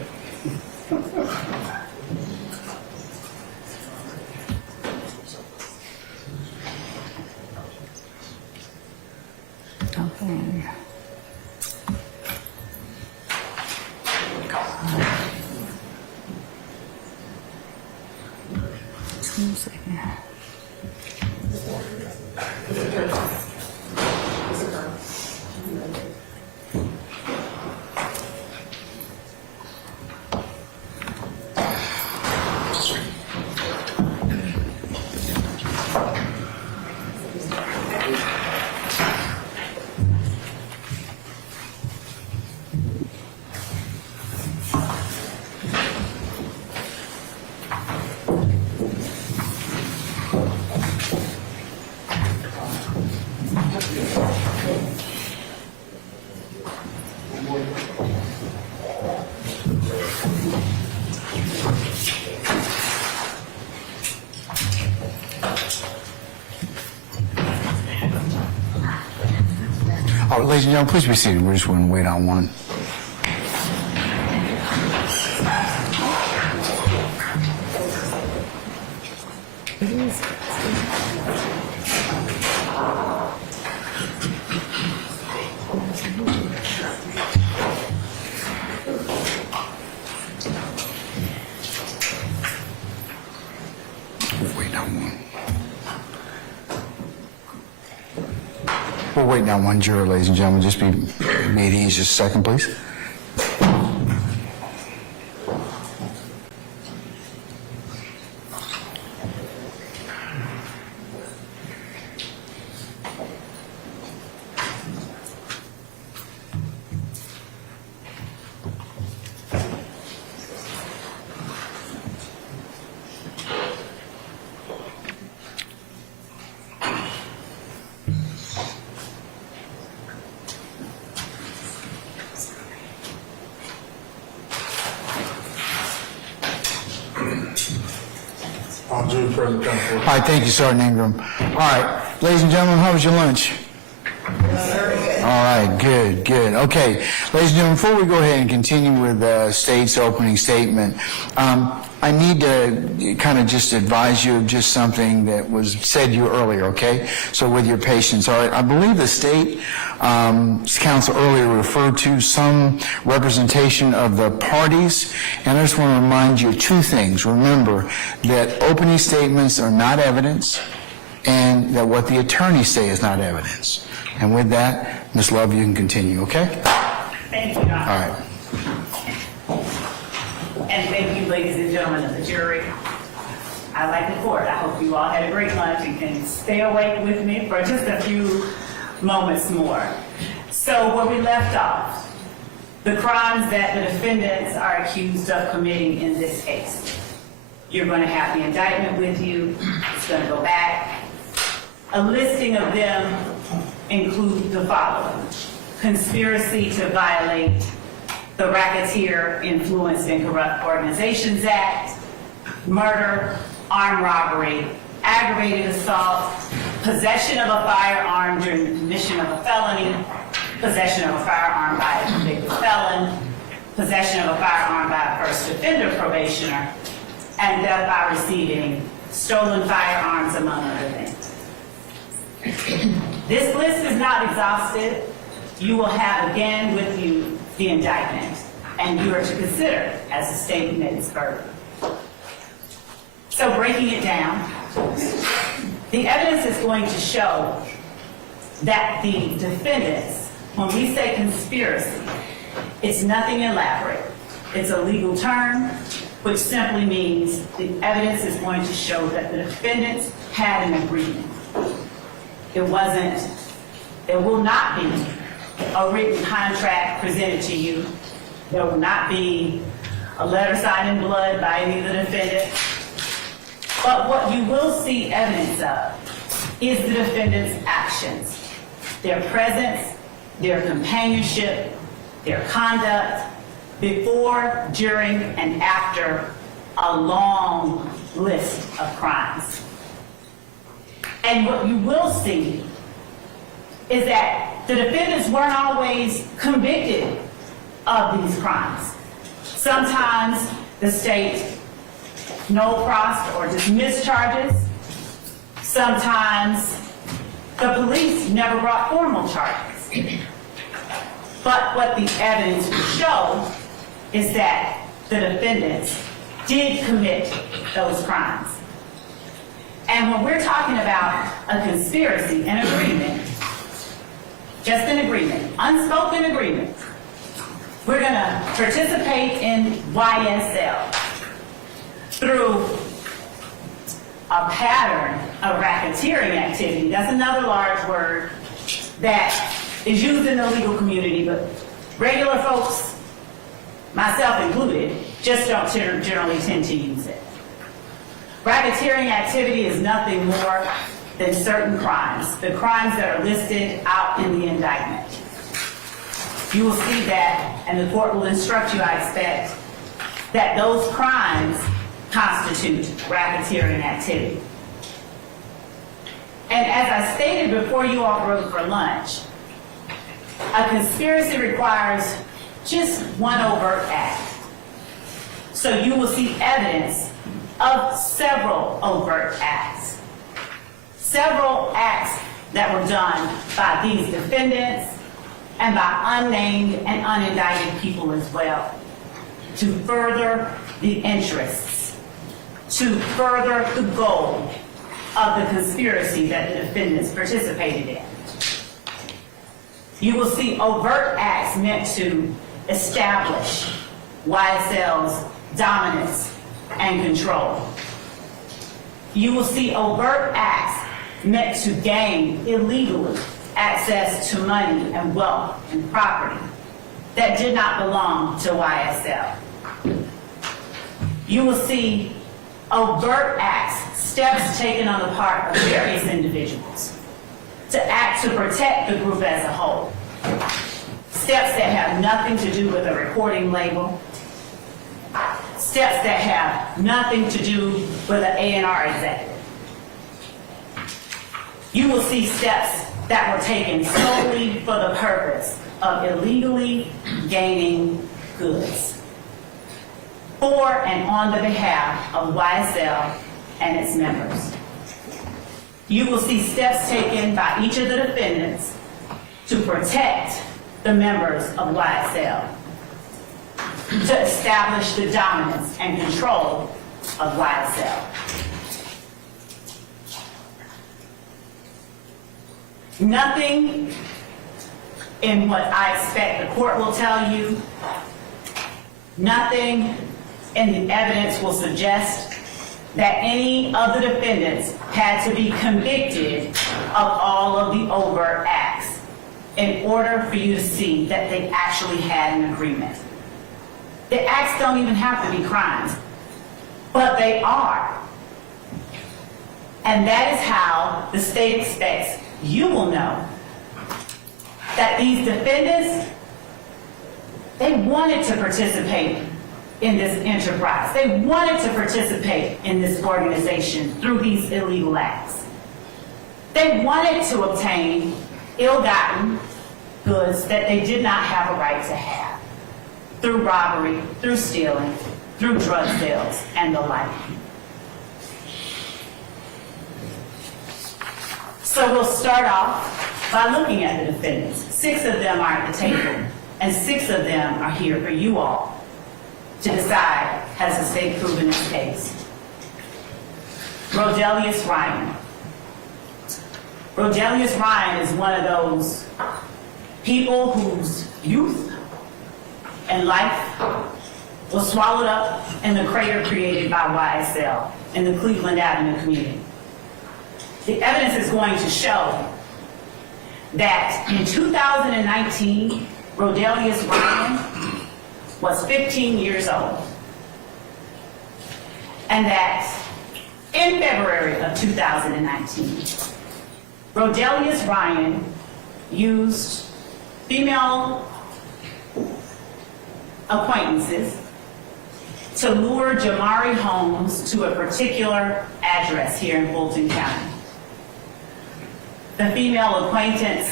Okay. Just 1 second. All right, ladies and gentlemen, please be seated. We're just going to wait on one. We're waiting on one juror, ladies and gentlemen. Just be made easy. Just a second, please. All right, thank you, Sergeant Ingram. All right, ladies and gentlemen, how was your lunch? All right, good, good. Okay, ladies and gentlemen, before we go ahead and continue with the state's opening statement, I need to kind of just advise you of just something that was said to you earlier, okay? So with your patience, all right, I believe the state counsel earlier referred to some representation of the parties, and I just want to remind you of two things. Remember that opening statements are not evidence, and that what the attorneys say is not evidence. And with that, Ms. Love, you can continue, okay? Thank you, Your Honor. All right. And thank you, ladies and gentlemen of the jury. I like the court. I hope you all had a great lunch and can stay awake with me for just a few moments more. So where we left off, the crimes that the defendants are accused of committing in this case. You're going to have the indictment with you. It's going to go back. A listing of them include the following: conspiracy to violate the Racketeer Influenced and Corrupt Organizations Act, murder, armed robbery, aggravated assault, possession of a firearm during the commission of a felony, possession of a firearm by a convicted felon, possession of a firearm by a first offender probationer, and death by receiving stolen firearms, among other things. This list is not exhaustive. You will have again with you the indictment, and you are to consider as the state met its burden. So breaking it down, the evidence is going to show that the defendants, when we say conspiracy, it's nothing elaborate. It's a legal term, which simply means the evidence is going to show that the defendants had an agreement. There will not be a written contract presented to you. There will not be a letter signed in blood by any of the defendants. But what you will see evidence of is the defendants' actions, their presence, their companionship, their conduct, before, during, and after a long list of crimes. And what you will see is that the defendants weren't always convicted of these crimes. Sometimes the state no-prossed or dismissed charges. Sometimes the police never brought formal charges. But what the evidence will show is that the defendants did commit those crimes. And when we're talking about a conspiracy, an agreement, just an agreement, unspoken agreement, we're going to participate in YSL through a pattern of racketeering activity. That's another large word that is used in the legal community, but regular folks, myself included, just don't generally tend to use it. Racketeering activity is nothing more than certain crimes, the crimes that are listed out in the indictment. You will see that, and the court will instruct you, I expect, that those crimes constitute racketeering activity. And as I stated before you all broke for lunch, a conspiracy requires just one overt act. So you will see evidence of several overt acts. Several acts that were done by these defendants and by unnamed and unindicted people as well, to further the interests, to further the goal of the conspiracy that the defendants participated in. You will see overt acts meant to establish YSL's dominance and control. You will see overt acts meant to gain illegally access to money and wealth and property that did not belong to YSL. You will see overt acts, steps taken on the part of various individuals to act to protect the group as a whole. Steps that have nothing to do with a recording label. Steps that have nothing to do with an A&R executive. You will see steps that were taken solely for the purpose of illegally gaining goods for and on the behalf of YSL and its members. You will see steps taken by each of the defendants to protect the members of YSL, to establish the dominance and control of YSL. Nothing in what I expect the court will tell you, nothing in the evidence will suggest that any of the defendants had to be convicted of all of the overt acts in order for you to see that they actually had an agreement. The acts don't even have to be crimes, but they are. And that is how the state expects you will know that these defendants, they wanted to participate in this enterprise. They wanted to participate in this organization through these illegal acts. They wanted to obtain ill-gotten goods that they did not have a right to have, through robbery, through stealing, through drug sales, and the like. So we'll start off by looking at the defendants. 6 of them are at the table, and 6 of them are here for you all to decide, has the state proven its case? Rodelius Ryan. Rodelius Ryan is one of those people whose youth and life was swallowed up in the crater created by YSL in the Cleveland Avenue community. The evidence is going to show that in 2019, Rodelius Ryan was 15 years old. And that in February of 2019, Rodelius Ryan used female acquaintances to lure Jamari Holmes to a particular address here in Fulton County. The female acquaintance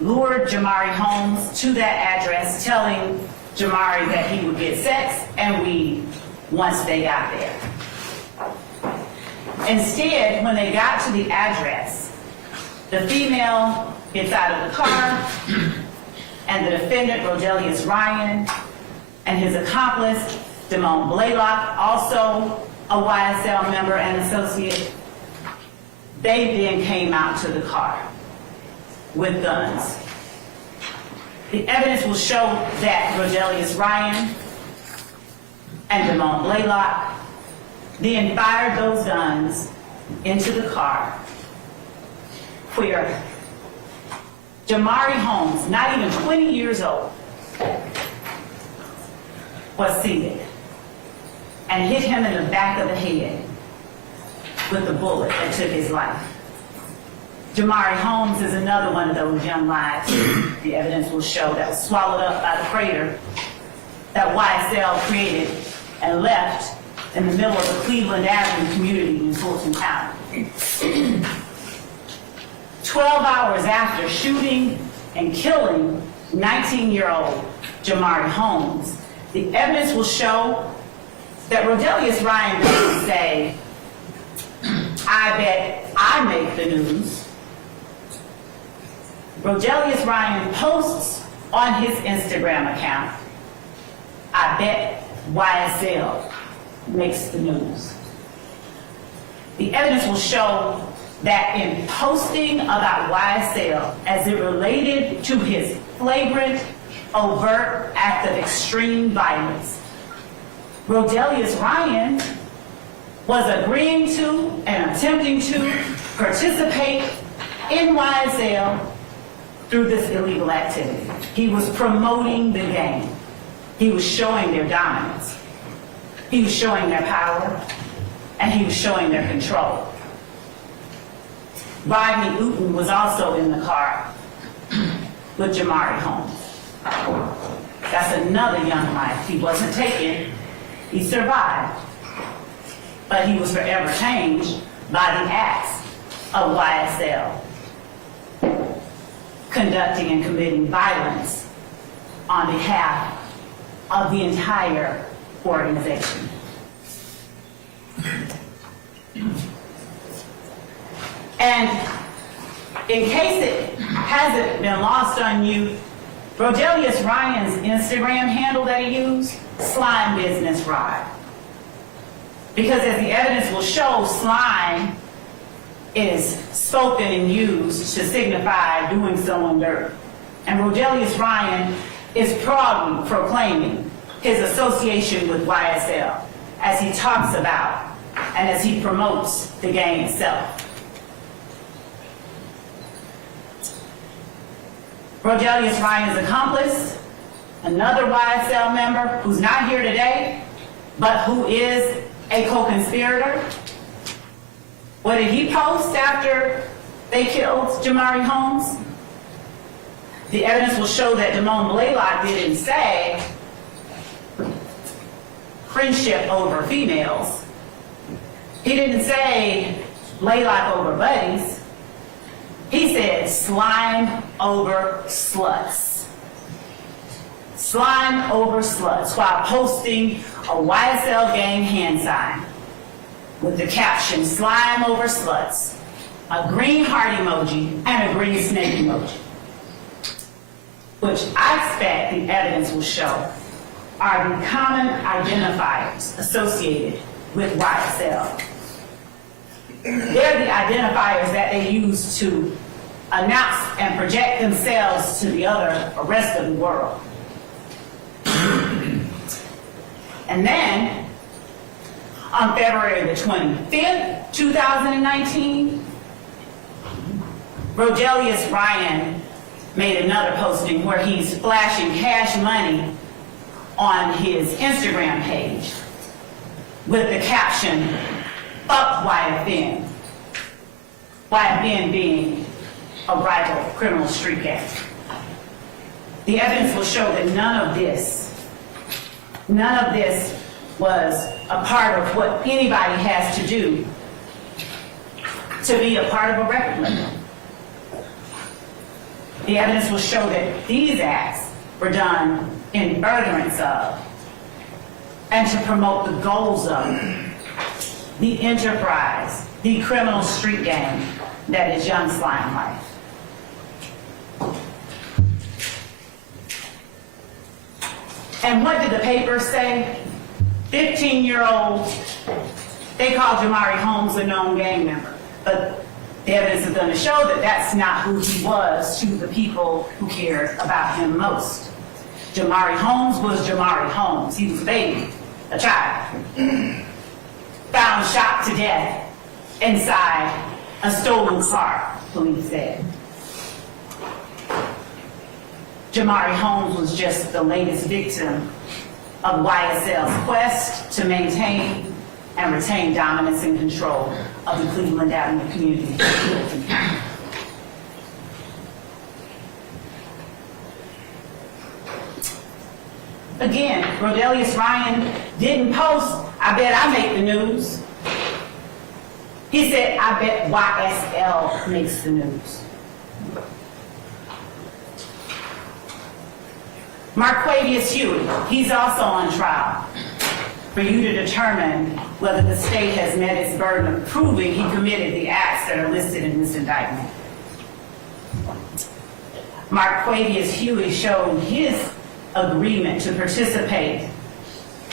lured Jamari Holmes to that address, telling Jamari that he would get sex and weed once they got there. Instead, when they got to the address, the female gets out of the car, and the defendant, Rodelius Ryan, and his accomplice, Damone Blaylock, also a YSL member and associate, they then came out to the car with guns. The evidence will show that Rodelius Ryan and Damone Blaylock then fired those guns into the car, where Jamari Holmes, not even 20 years old, was seated, and hit him in the back of the head with a bullet that took his life. Jamari Holmes is another one of those young lives, the evidence will show, that was swallowed up by the crater that YSL created and left in the middle of the Cleveland Avenue community in Fulton County. 12 hours after shooting and killing 19-year-old Jamari Holmes, the evidence will show that Rodelius Ryan didn't say, "I bet I make the news." Rodelius Ryan posts on his Instagram account, "I bet YSL makes the news." The evidence will show that in posting about YSL as it related to his flagrant, overt act of extreme violence, Rodelius Ryan was agreeing to and attempting to participate in YSL through this illegal activity. He was promoting the gang. He was showing their dominance. He was showing their power, and he was showing their control. Rodney Uten was also in the car with Jamari Holmes. That's another young life. He wasn't taken, he survived. But he was forever changed by the acts of YSL, conducting and committing violence on behalf of the entire organization. And in case it hasn't been lost on you, Rodelius Ryan's Instagram handle that he used, Slime Business Rod. Because as the evidence will show, slime is spoken and used to signify doing someone dirt. And Rodelius Ryan is proudly proclaiming his association with YSL as he talks about and as he promotes the gang itself. Rodelius Ryan's accomplice, another YSL member who's not here today, but who is a co-conspirator. What did he post after they killed Jamari Holmes? The evidence will show that Damone Blaylock didn't say friendship over females. He didn't say Blaylock over buddies. He said slime over sluts. Slime over sluts, while posting a YSL gang hand sign with the caption, "Slime over sluts," a green heart emoji, and a green snake emoji, which I expect the evidence will show are the common identifiers associated with YSL. They're the identifiers that they use to announce and project themselves to the rest of the world. And then, on February the 25th, 2019, Rodelius Ryan made another posting where he's flashing cash money on his Instagram page with the caption, "Fuck YFN." YFN being a rival criminal street gang. The evidence will show that none of this None of this was a part of what anybody has to do to be a part of a record label. The evidence will show that these acts were done in furtherance of and to promote the goals of the enterprise, the criminal street gang that is Young Slime Life. And what did the paper say? 15-year-old, they called Jamari Holmes a known gang member, but the evidence is going to show that that's not who he was to the people who cared about him most. Jamari Holmes was Jamari Holmes. He was a baby, a child, found shot to death inside a stolen car, police said. Jamari Holmes was just the latest victim of YSL's quest to maintain and retain dominance and control of the Cleveland Avenue community. Again, Rodelius Ryan didn't post, "I bet I make the news." He said, "I bet YSL makes the news." Marquavius Huey, he's also on trial for you to determine whether the state has met its burden of proving he committed the acts that are listed in this indictment. Marquavius Huey showed his agreement to participate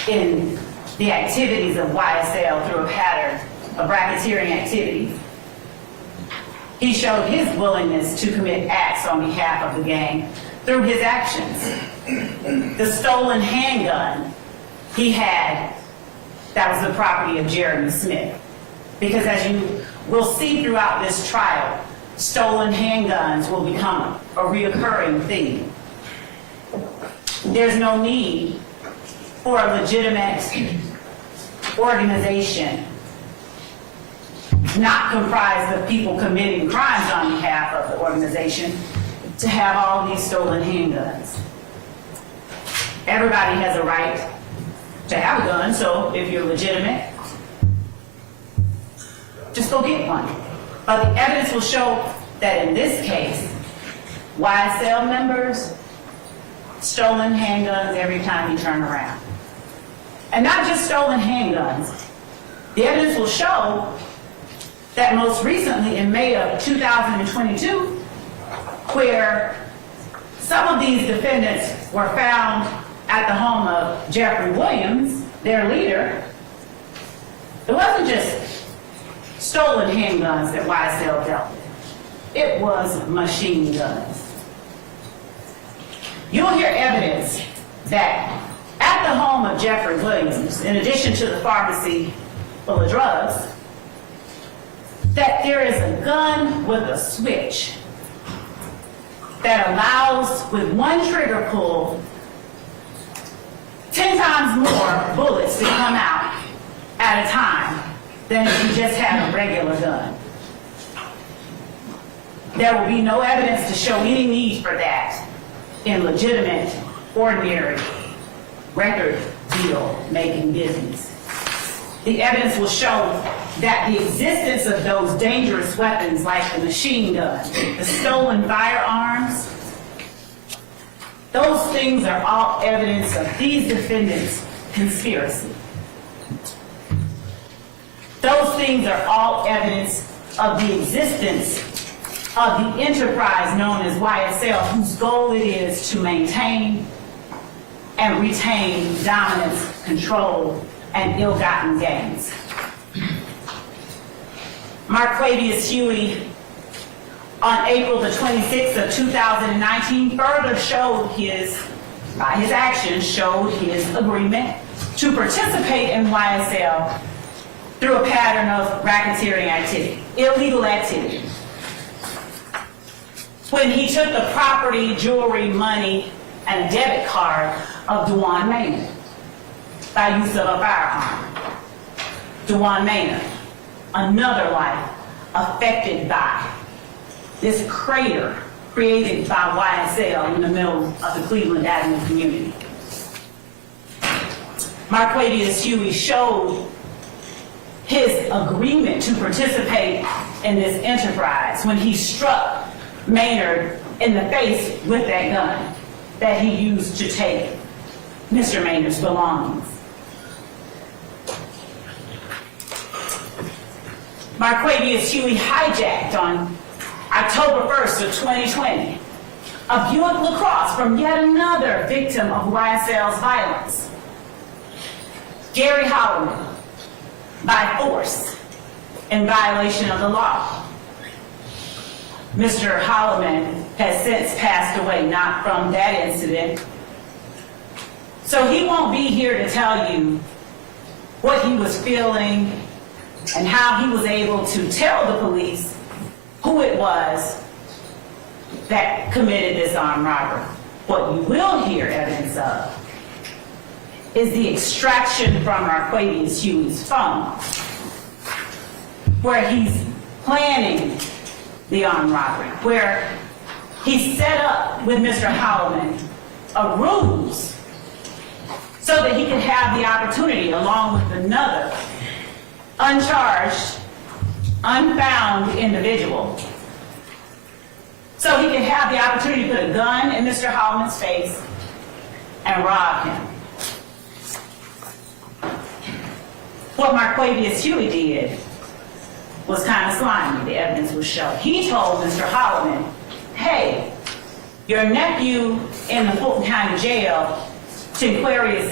in the activities of YSL through a pattern of racketeering activities. He showed his willingness to commit acts on behalf of the gang through his actions. The stolen handgun he had, that was the property of Jeremy Smith. Because as you will see throughout this trial, stolen handguns will become a reoccurring theme. There's no need for a legitimate organization not comprised of people committing crimes on behalf of the organization to have all these stolen handguns. Everybody has a right to have a gun, so if you're legitimate, just go get one. But the evidence will show that in this case, YSL members, stolen handguns every time you turn around. And not just stolen handguns. The evidence will show that most recently in May of 2022, where some of these defendants were found at the home of Jeffery Williams, their leader, it wasn't just stolen handguns that YSL dealt with. It was machine guns. You'll hear evidence that at the home of Jeffery Williams, in addition to the pharmacy full of drugs, that there is a gun with a switch that allows, with one trigger pull, 10 times more bullets to come out at a time than if you just had a regular gun. There will be no evidence to show any need for that in legitimate, ordinary, record deal making business. The evidence will show that the existence of those dangerous weapons like the machine gun, the stolen firearms, those things are all evidence of these defendants' conspiracy. Those things are all evidence of the existence of the enterprise known as YSL, whose goal it is to maintain and retain dominance, control, and ill-gotten gains. Marquavius Huey, on April the 26th of 2019, further showed by his actions, showed his agreement to participate in YSL through a pattern of racketeering activity, illegal activity. When he took the property, jewelry, money, and a debit card of Dewan Maynard by use of a firearm. Dewan Maynard, another life affected by this crater created by YSL in the middle of the Cleveland Avenue community. Marquavius Huey showed his agreement to participate in this enterprise when he struck Maynard in the face with that gun that he used to take Mr. Maynard's belongings. Marquavius Huey hijacked on October 1st of 2020 a Buick LaCrosse from yet another victim of YSL's violence, Gary Holloman, by force in violation of the law. Mr. Holloman has since passed away, not from that incident. So he won't be here to tell you what he was feeling and how he was able to tell the police who it was that committed this armed robbery. What you will hear evidence of is the extraction from Marquavius Huey's phone, where he's planning the armed robbery, where he set up with Mr. Holloman a ruse so that he could have the opportunity, along with another uncharged, unfound individual, so he could have the opportunity to put a gun in Mr. Holloman's face and rob him. What Marquavius Huey did was kind of slimy, the evidence will show. He told Mr. Holloman, hey, your nephew in the Fulton County Jail, Tinquarius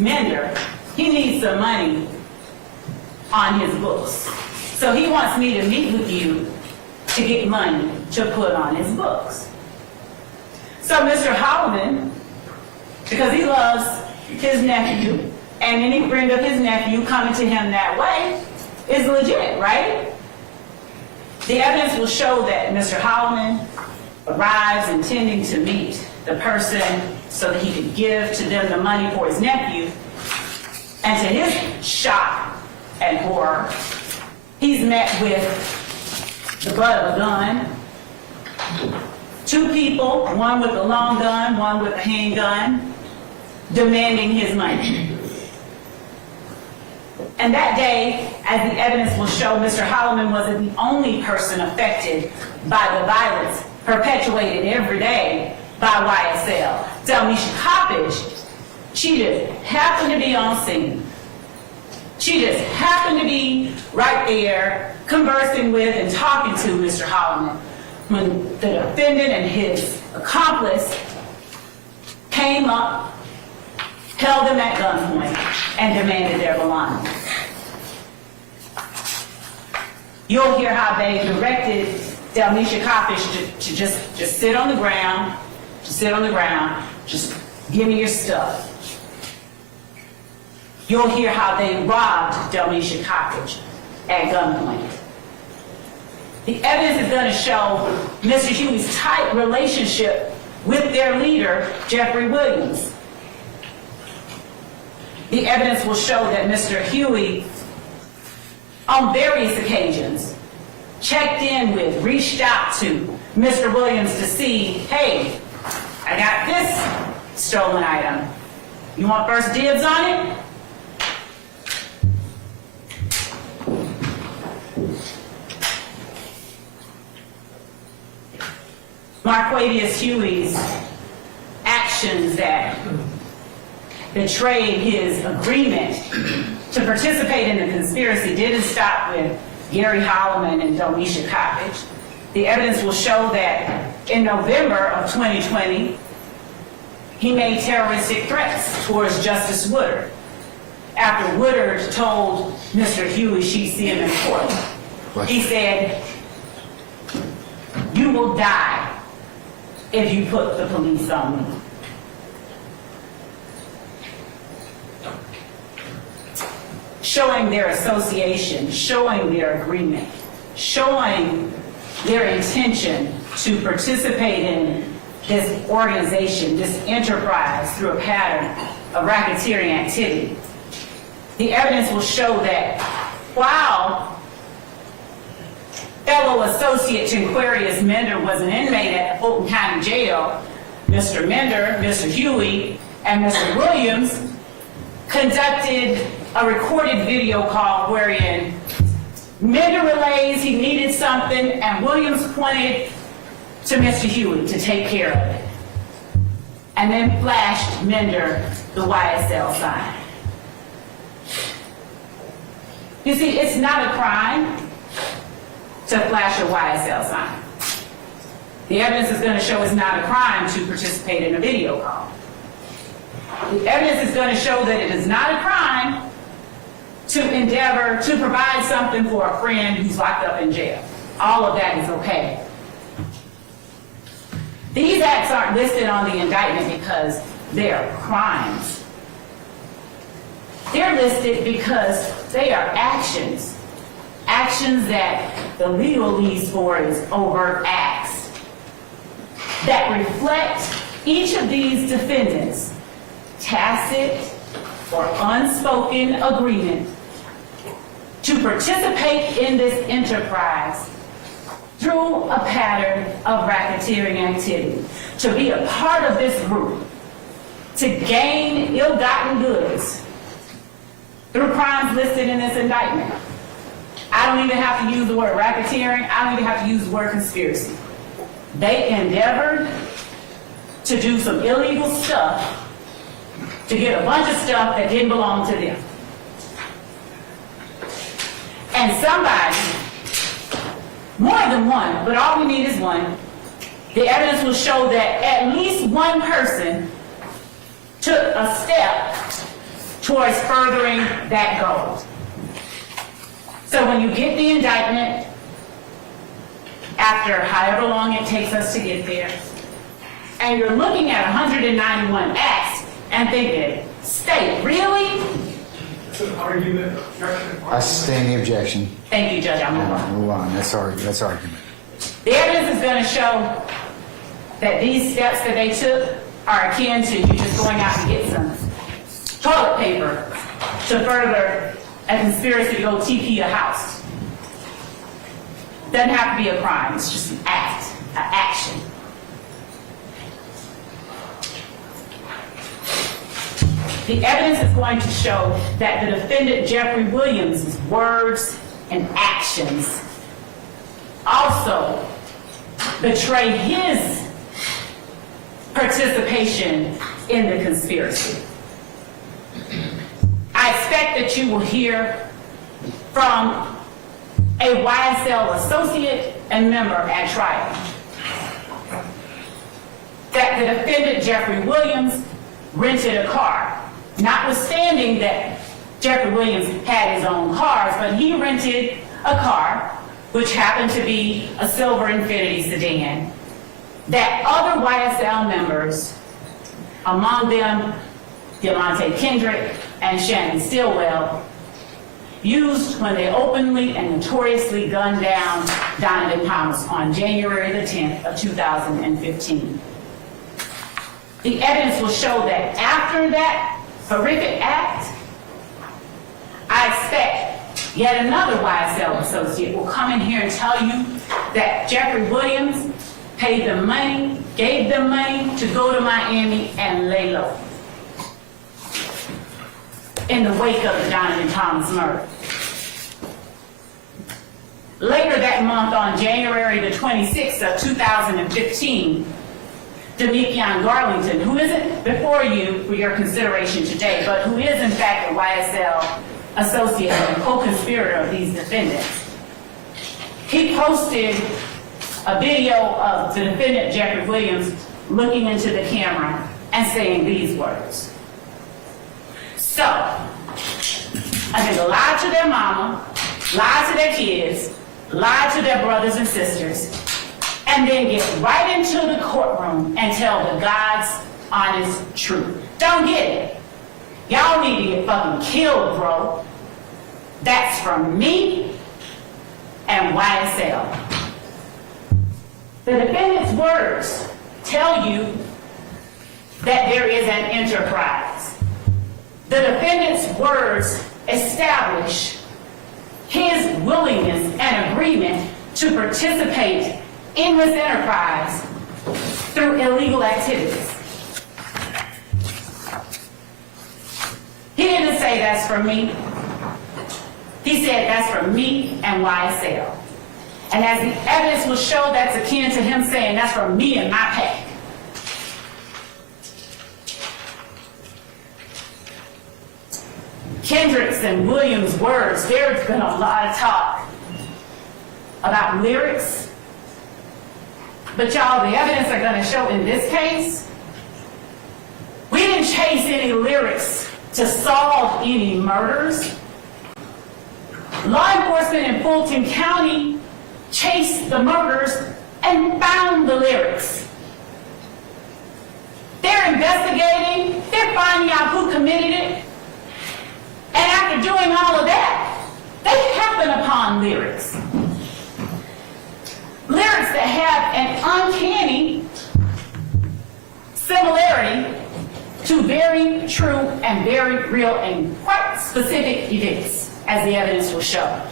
Mender, he needs some money on his books. So he wants me to meet with you to get money to put on his books. So Mr. Holloman, because he loves his nephew, and any friend of his nephew coming to him that way is legit, right? The evidence will show that Mr. Holloman arrives intending to meet the person so that he could give to them the money for his nephew. And to his shock and horror, he's met with the butt of a gun. Two people, one with a long gun, one with a handgun, demanding his money. And that day, as the evidence will show, Mr. Holloman wasn't the only person affected by the violence perpetuated every day by YSL. Delmisha Coppage, she just happened to be on scene. She just happened to be right there conversing with and talking to Mr. Holloman when the defendant and his accomplice came up, held him at gunpoint, and demanded their belongings. You'll hear how they directed Delmisha Coppage to just sit on the ground, just give me your stuff. You'll hear how they robbed Delmisha Coppage at gunpoint. The evidence is going to show Mr. Huey's tight relationship with their leader, Jeffery Williams. The evidence will show that Mr. Huey, on various occasions, checked in with, reached out to Mr. Williams to see, hey, I got this stolen item. You want first dibs on it? Marquavius Huey's actions that betrayed his agreement to participate in the conspiracy didn't stop with Gary Holloman and Delmisha Coppage. The evidence will show that in November of 2020, he made terroristic threats towards Justice Woodard after Woodard told Mr. Huey she'd see him in court. He said, you will die if you put the police on me. Showing their association, showing their agreement, showing their intention to participate in this organization, this enterprise through a pattern of racketeering activity. The evidence will show that while fellow associate Tinquarius Mender was an inmate at the Fulton County Jail, Mr. Mender, Mr. Huey, and Mr. Williams conducted a recorded video call wherein Mender relays he needed something and Williams pointed to Mr. Hewitt to take care of it. And then flashed Mender the YSL sign. You see, it's not a crime to flash a YSL sign. The evidence is going to show it's not a crime to participate in a video call. The evidence is going to show that it is not a crime to endeavor to provide something for a friend who's locked up in jail. All of that is okay. These acts aren't listed on the indictment because they're crimes. They're listed because they are actions. Actions that the legalese for is overt acts that reflect each of these defendants' tacit or unspoken agreement to participate in this enterprise through a pattern of racketeering activity, to be a part of this group, to gain ill-gotten goods through crimes listed in this indictment. I don't even have to use the word racketeering. I don't even have to use the word conspiracy. They endeavored to do some illegal stuff to get a bunch of stuff that didn't belong to them. And somebody, more than one, but all we need is one, the evidence will show that at least one person took a step towards furthering that goal. So when you get the indictment, after however long it takes us to get there, and you're looking at 191 acts and thinking, state, really? It's an argument. I sustain the objection. Thank you, Judge. I'll move on. Move on. That's argument. The evidence is going to show that these steps that they took are akin to you just going out and get some toilet paper to further a conspiracy to go TP a house. Doesn't have to be a crime. It's just an act, an action. The evidence is going to show that the defendant, Jeffery Williams' words and actions also betray his participation in the conspiracy. I expect that you will hear from a YSL associate and member at trial that the defendant, Jeffery Williams, rented a car. Notwithstanding that Jeffery Williams had his own cars, but he rented a car, which happened to be a silver Infiniti sedan, that other YSL members, among them Demonte Kendrick and Shannon Stillwell, used when they openly and notoriously gunned down Donovan Thomas on January the 10th of 2015. The evidence will show that after that horrific act, I expect yet another YSL associate will come in here and tell you that Jeffery Williams paid them money, gave them money to go to Miami and lay low in the wake of the Donovan Thomas murder. Later that month, on January the 26th of 2015, Demekion Garlington, who isn't before you for your consideration today, but who is in fact a YSL associate and co-conspirator of these defendants, he posted a video of the defendant, Jeffery Williams, looking into the camera and saying these words. So, I think lie to their mama, lie to their kids, lie to their brothers and sisters, and then get right into the courtroom and tell the God's honest truth. Don't get it. Y'all need to get fucking killed, bro. That's from me and YSL. The defendant's words tell you that there is an enterprise. The defendant's words establish his willingness and agreement to participate in this enterprise through illegal activities. He didn't say that's for me. He said that's for me and YSL. And as the evidence will show, that's akin to him saying that's for me and my pack. Kendrick's and Williams' words, there's been a lot of talk about lyrics. But y'all, the evidence are going to show in this case, we didn't chase any lyrics to solve any murders. Law enforcement in Fulton County chased the murders and found the lyrics. They're investigating, they're finding out who committed it. And after doing all of that, they happen upon lyrics. Lyrics that have an uncanny similarity to very true and very real and quite specific events, as the evidence will show.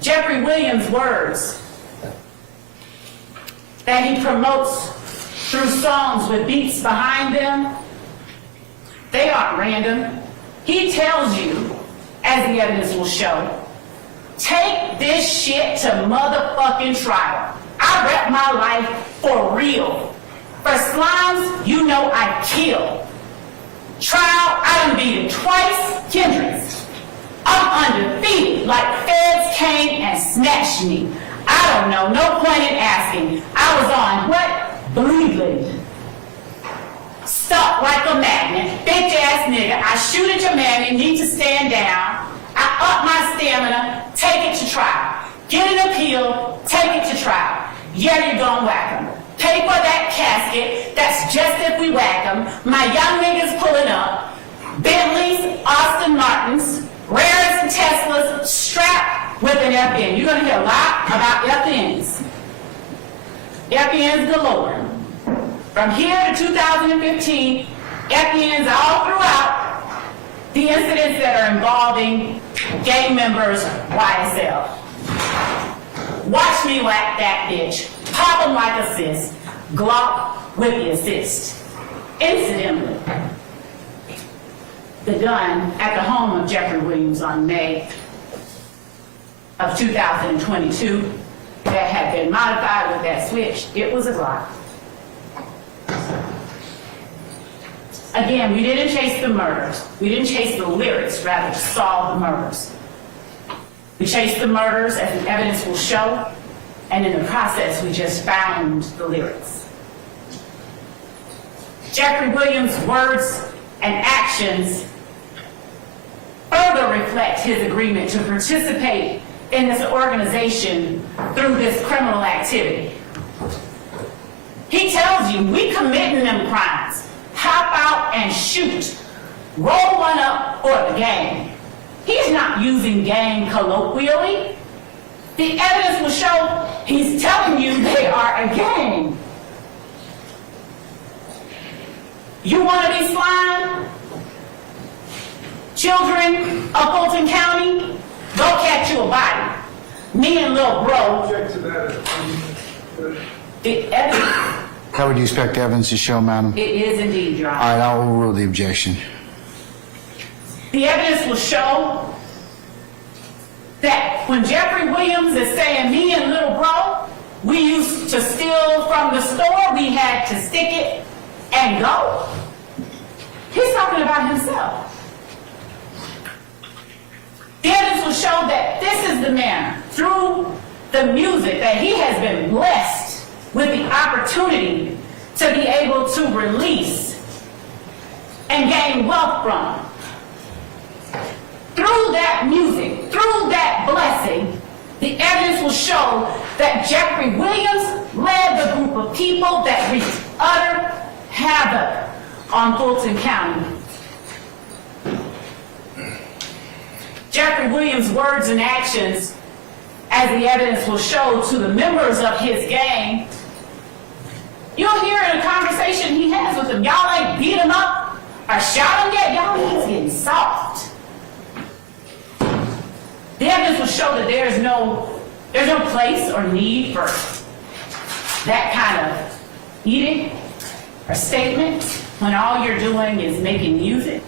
Jeffery Williams' words that he promotes through songs with beats behind them, they aren't random. He tells you, as the evidence will show, take this shit to motherfucking trial. I rep my life for real. For slimes, you know I kill. Trial, I done beat it twice, Kendrick's. I'm undefeated, like feds came and snatched me. I don't know, no point in asking. I was on what? Bleeding. Stuck like a magnet, bitch ass nigga. I shoot at your man, you need to stand down. I up my stamina, take it to trial. Get an appeal, take it to trial. Yeah, you're gonna whack 'em. Pay for that casket, that's just if we whack 'em. My young niggas pulling up. Bentleys, Austin Martins, Rares and Teslas, strapped with an FN. You're gonna hear a lot about FNs. FNs galore. From here to 2015, FNs all throughout the incidents that are involving gang members, YSL. Watch me whack that bitch. Pop him like a sis. Glock with the assist. Incidentally, the gun at the home of Jeffery Williams on May of 2022 that had been modified with that switch, it was a Glock. Again, we didn't chase the murders. We didn't chase the lyrics, rather to solve the murders. We chased the murders, as the evidence will show, and in the process, we just found the lyrics. Jeffery Williams' words and actions further reflect his agreement to participate in this organization through this criminal activity. He tells you, we committing them crimes. Hop out and shoot. Roll one up for the gang. He's not using gang colloquially. The evidence will show he's telling you they are a gang. You want to be slime? Children of Fulton County, go catch you a body. Me and Lil Bro. The evidence. How would you expect the evidence to show, madam? It is indeed, Your Honor. All right, I'll overrule the objection. The evidence will show that when Jeffery Williams is saying me and Little Bro, we used to steal from the store, we had to stick it and go. He's talking about himself. The evidence will show that this is the man, through the music, that he has been blessed with the opportunity to be able to release and gain wealth from. Through that music, through that blessing, the evidence will show that Jeffery Williams led the group of people that wreaked utter havoc on Fulton County. Jeffery Williams' words and actions, as the evidence will show to the members of his gang, you'll hear in a conversation he has with them, y'all ain't beat him up or shot him yet, y'all he's getting soft. The evidence will show that there's no place or need for that kind of edict or statement. when all you're doing is making music?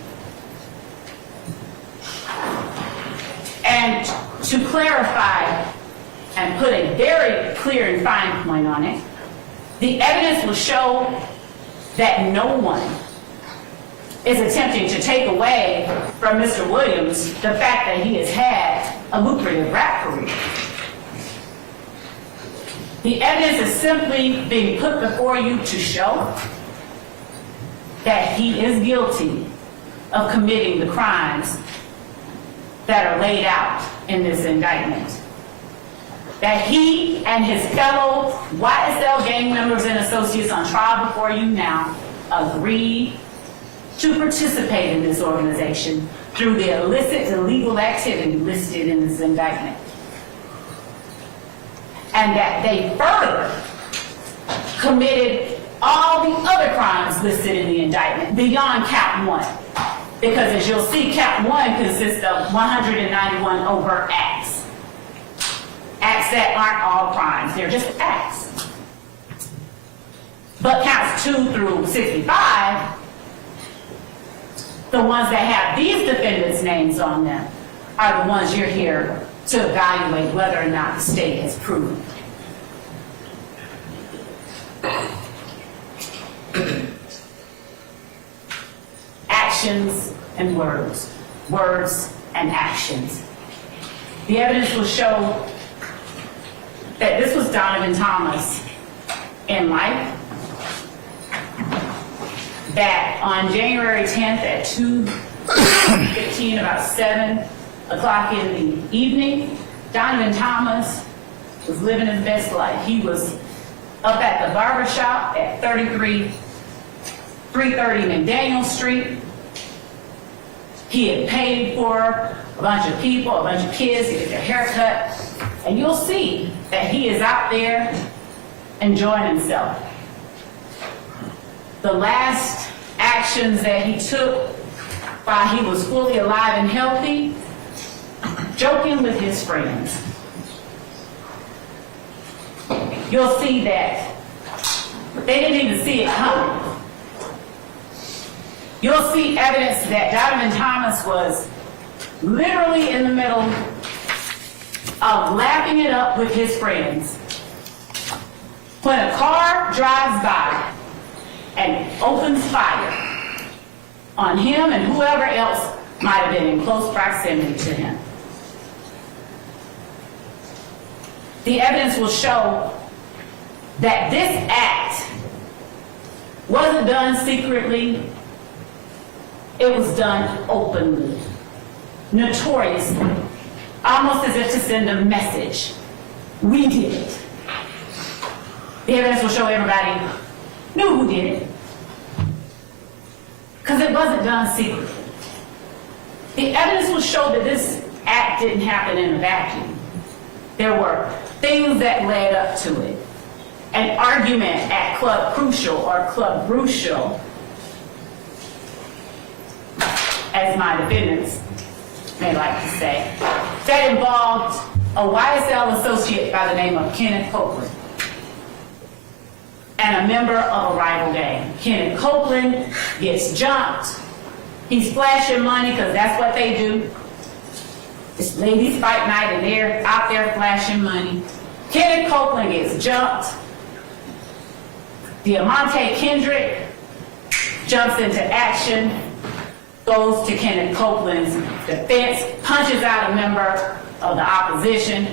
And to clarify and put a very clear and fine point on it, the evidence will show that no one is attempting to take away from Mr. Williams the fact that he has had a lucrative rap career. The evidence is simply being put before you to show that he is guilty of committing the crimes that are laid out in this indictment. That he and his fellow YSL gang members and associates on trial before you now agreed to participate in this organization through the illicit, illegal activity listed in this indictment. And that they further committed all the other crimes listed in the indictment beyond count one. Because as you'll see, count one consists of 191 overt acts. Acts that aren't all crimes, they're just acts. But counts 2 through 65, the ones that have these defendants' names on them, are the ones you're here to evaluate whether or not the state has proven. Actions and words, words and actions. The evidence will show that this was Donovan Thomas in life, that on January 10th at 2:15, about 7 o'clock in the evening, Donovan Thomas was living his best life. He was up at the barber shop at 330 McDaniel Street. He had paid for a bunch of people, a bunch of kids to get their hair cut. And you'll see that he is out there enjoying himself. The last actions that he took while he was fully alive and healthy, joking with his friends. You'll see that they didn't even see it coming. You'll see evidence that Donovan Thomas was literally in the middle of laughing it up with his friends when a car drives by and opens fire on him and whoever else might have been in close proximity to him. The evidence will show that this act wasn't done secretly, it was done openly, notoriously, almost as if to send a message. We did it. The evidence will show everybody knew who did it, because it wasn't done secretly. The evidence will show that this act didn't happen in a vacuum. There were things that led up to it. An argument at Club Crucial, or Club Brucial, as my defendants may like to say, that involved a YSL associate by the name of Kenneth Copeland and a member of a rival gang. Kenneth Copeland gets jumped. He's flashing money because that's what they do. It's ladies' fight night and they're out there flashing money. Kenneth Copeland gets jumped. Diamante Kendrick jumps into action, goes to Kenneth Copeland's defense, punches out a member of the opposition,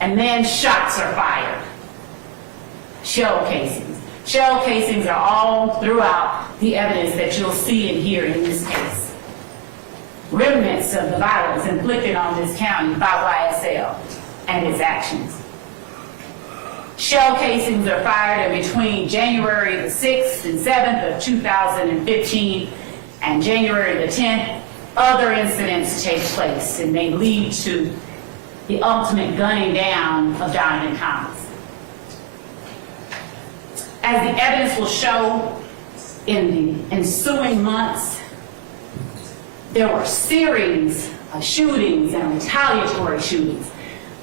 and then shots are fired. Shell casings. Shell casings are all throughout the evidence that you'll see and hear in this case. Remnants of the violence inflicted on this county by YSL and its actions. Shell casings are fired in between January the 6th and 7th of 2015 and January the 10th. Other incidents take place and they lead to the ultimate gunning down of Donovan Thomas. As the evidence will show, in the ensuing months, there were series of shootings and retaliatory shootings.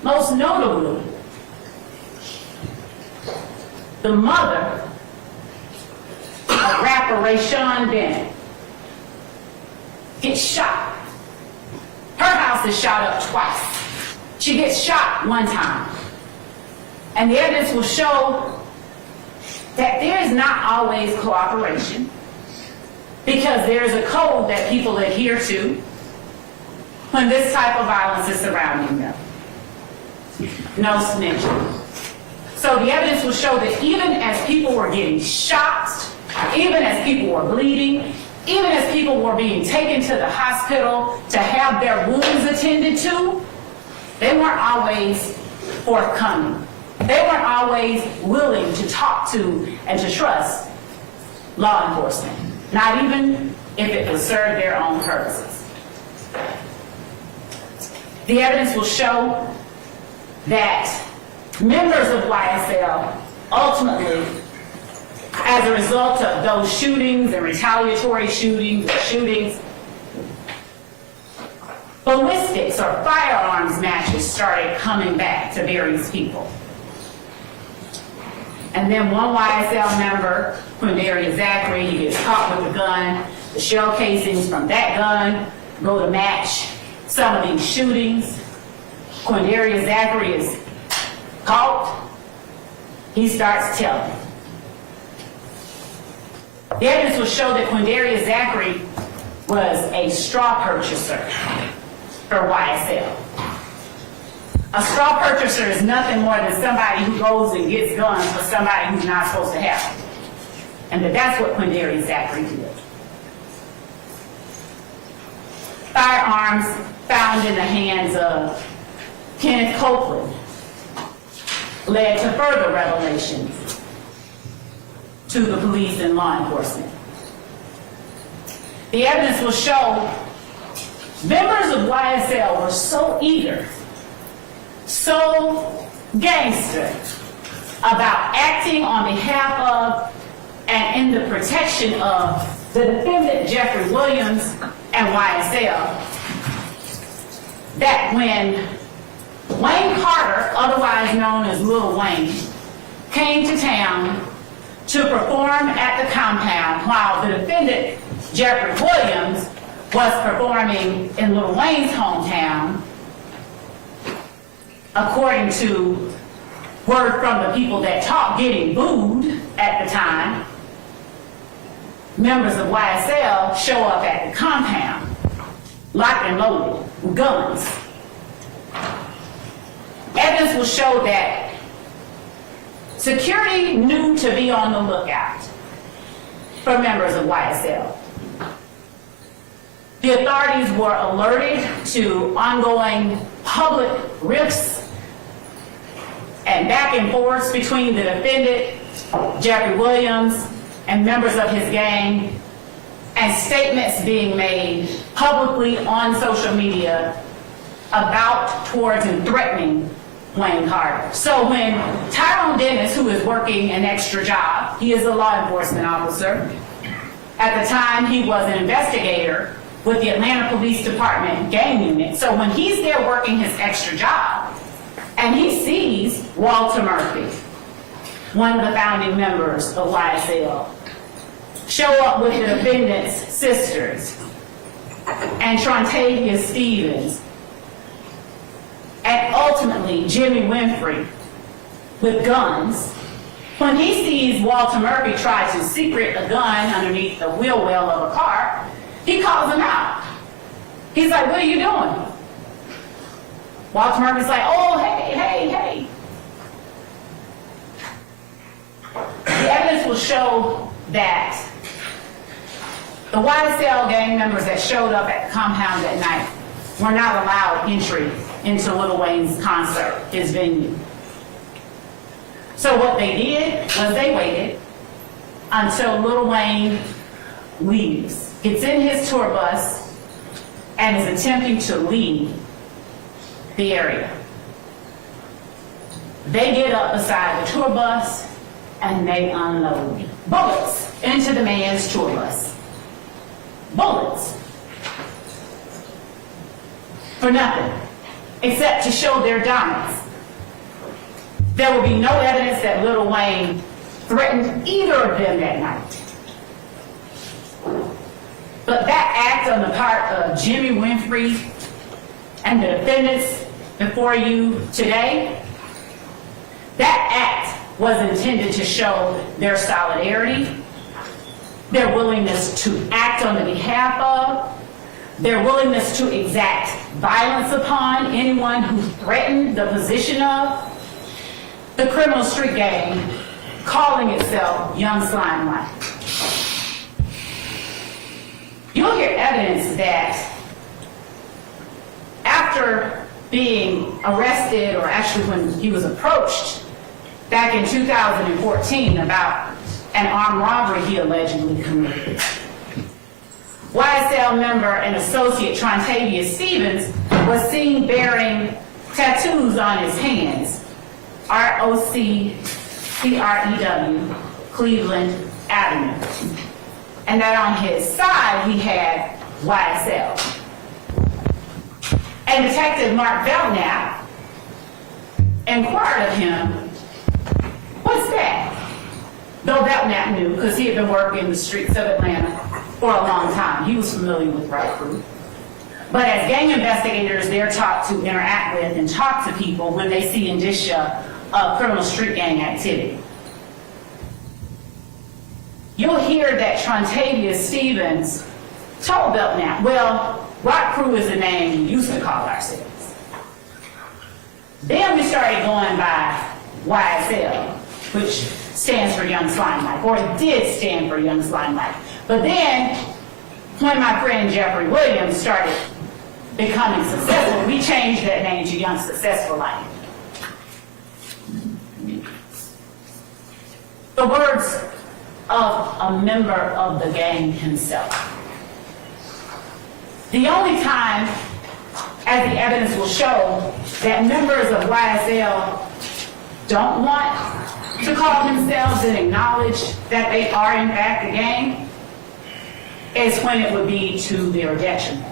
Most notably, the mother rapper Rayshawn Bennett gets shot. Her house is shot up twice. She gets shot one time. And the evidence will show that there is not always cooperation, because there is a code that people adhere to when this type of violence is surrounding them. No snitching. So the evidence will show that even as people were getting shot, even as people were bleeding, even as people were being taken to the hospital to have their wounds attended to, they weren't always forthcoming. They weren't always willing to talk to and to trust law enforcement, not even if it would serve their own purposes. The evidence will show that members of YSL ultimately, as a result of those shootings and retaliatory shootings, ballistics or firearms matches started coming back to various people. And then one YSL member, Quindaria Zachary, he gets caught with a gun. The shell casings from that gun go to match some of these shootings. Quindaria Zachary is caught. He starts telling. The evidence will show that Quindaria Zachary was a straw purchaser for YSL. A straw purchaser is nothing more than somebody who goes and gets guns for somebody who's not supposed to have them. And that's what Quindaria Zachary did. Firearms found in the hands of Kenneth Copeland led to further revelations to the police and law enforcement. The evidence will show members of YSL were so eager, so gangster about acting on behalf of and in the protection of the defendant Jeffery Williams and YSL that when Wayne Carter, otherwise known as Lil Wayne, came to town to perform at the compound while the defendant Jeffery Williams was performing in Lil Wayne's hometown, according to word from the people that talked, getting booed at the time, members of YSL show up at the compound, locked and loaded with guns. Evidence will show that security knew to be on the lookout for members of YSL. The authorities were alerted to ongoing public rifts and back and forth between the defendant, Jeffery Williams, and members of his gang, and statements being made publicly on social media about, towards, and threatening Wayne Carter. So when Tyrone Dennis, who is working an extra job, he is a law enforcement officer. At the time, he was an investigator with the Atlanta Police Department gang unit. So when he's there working his extra job, and he sees Walter Murphy, one of the founding members of YSL, show up with the defendant's sisters, and Trontavia Stevens, and ultimately Jimmy Winfrey with guns. When he sees Walter Murphy try to secret a gun underneath the wheel well of a car, he calls him out. He's like, "What are you doing?" Walter Murphy's like, "Oh, hey. The evidence will show that the YSL gang members that showed up at the compound that night were not allowed entry into Lil Wayne's concert, his venue. So what they did was they waited until Lil Wayne leaves, gets in his tour bus, and is attempting to leave the area. They get up beside the tour bus and they unload bullets into the man's tour bus. Bullets. For nothing, except to show their dominance. There will be no evidence that Lil Wayne threatened either of them that night. But that act on the part of Jimmy Winfrey and the defendants before you today, that act was intended to show their solidarity, their willingness to act on the behalf of, their willingness to exact violence upon anyone who threatened the position of the criminal street gang calling itself Young Slime Light. You'll hear evidence that after being arrested, or actually when he was approached back in 2014 about an armed robbery he allegedly committed, YSL member and associate Trontavia Stevens was seen bearing tattoos on his hands, ROCCREW, Cleveland Avenue, and that on his side he had YSL. And Detective Mark Belknap inquired of him, "What's that?" Though Belknap knew, because he had been working the streets of Atlanta for a long time. He was familiar with RICO. But as gang investigators, they're taught to interact with and talk to people when they see indicia of criminal street gang activity. You'll hear that Trontavia Stevens told Belknap, "Well, Rock Crew is the name we used to call ourselves." Then we started going by YSL, which stands for Young Slime Light, or it did stand for Young Slime Light. But then, when my friend Jeffery Williams started becoming successful, we changed that name to Young Successful Light. The words of a member of the gang himself. The only time, as the evidence will show, that members of YSL don't want to call themselves and acknowledge that they are in fact a gang is when it would be to their detriment.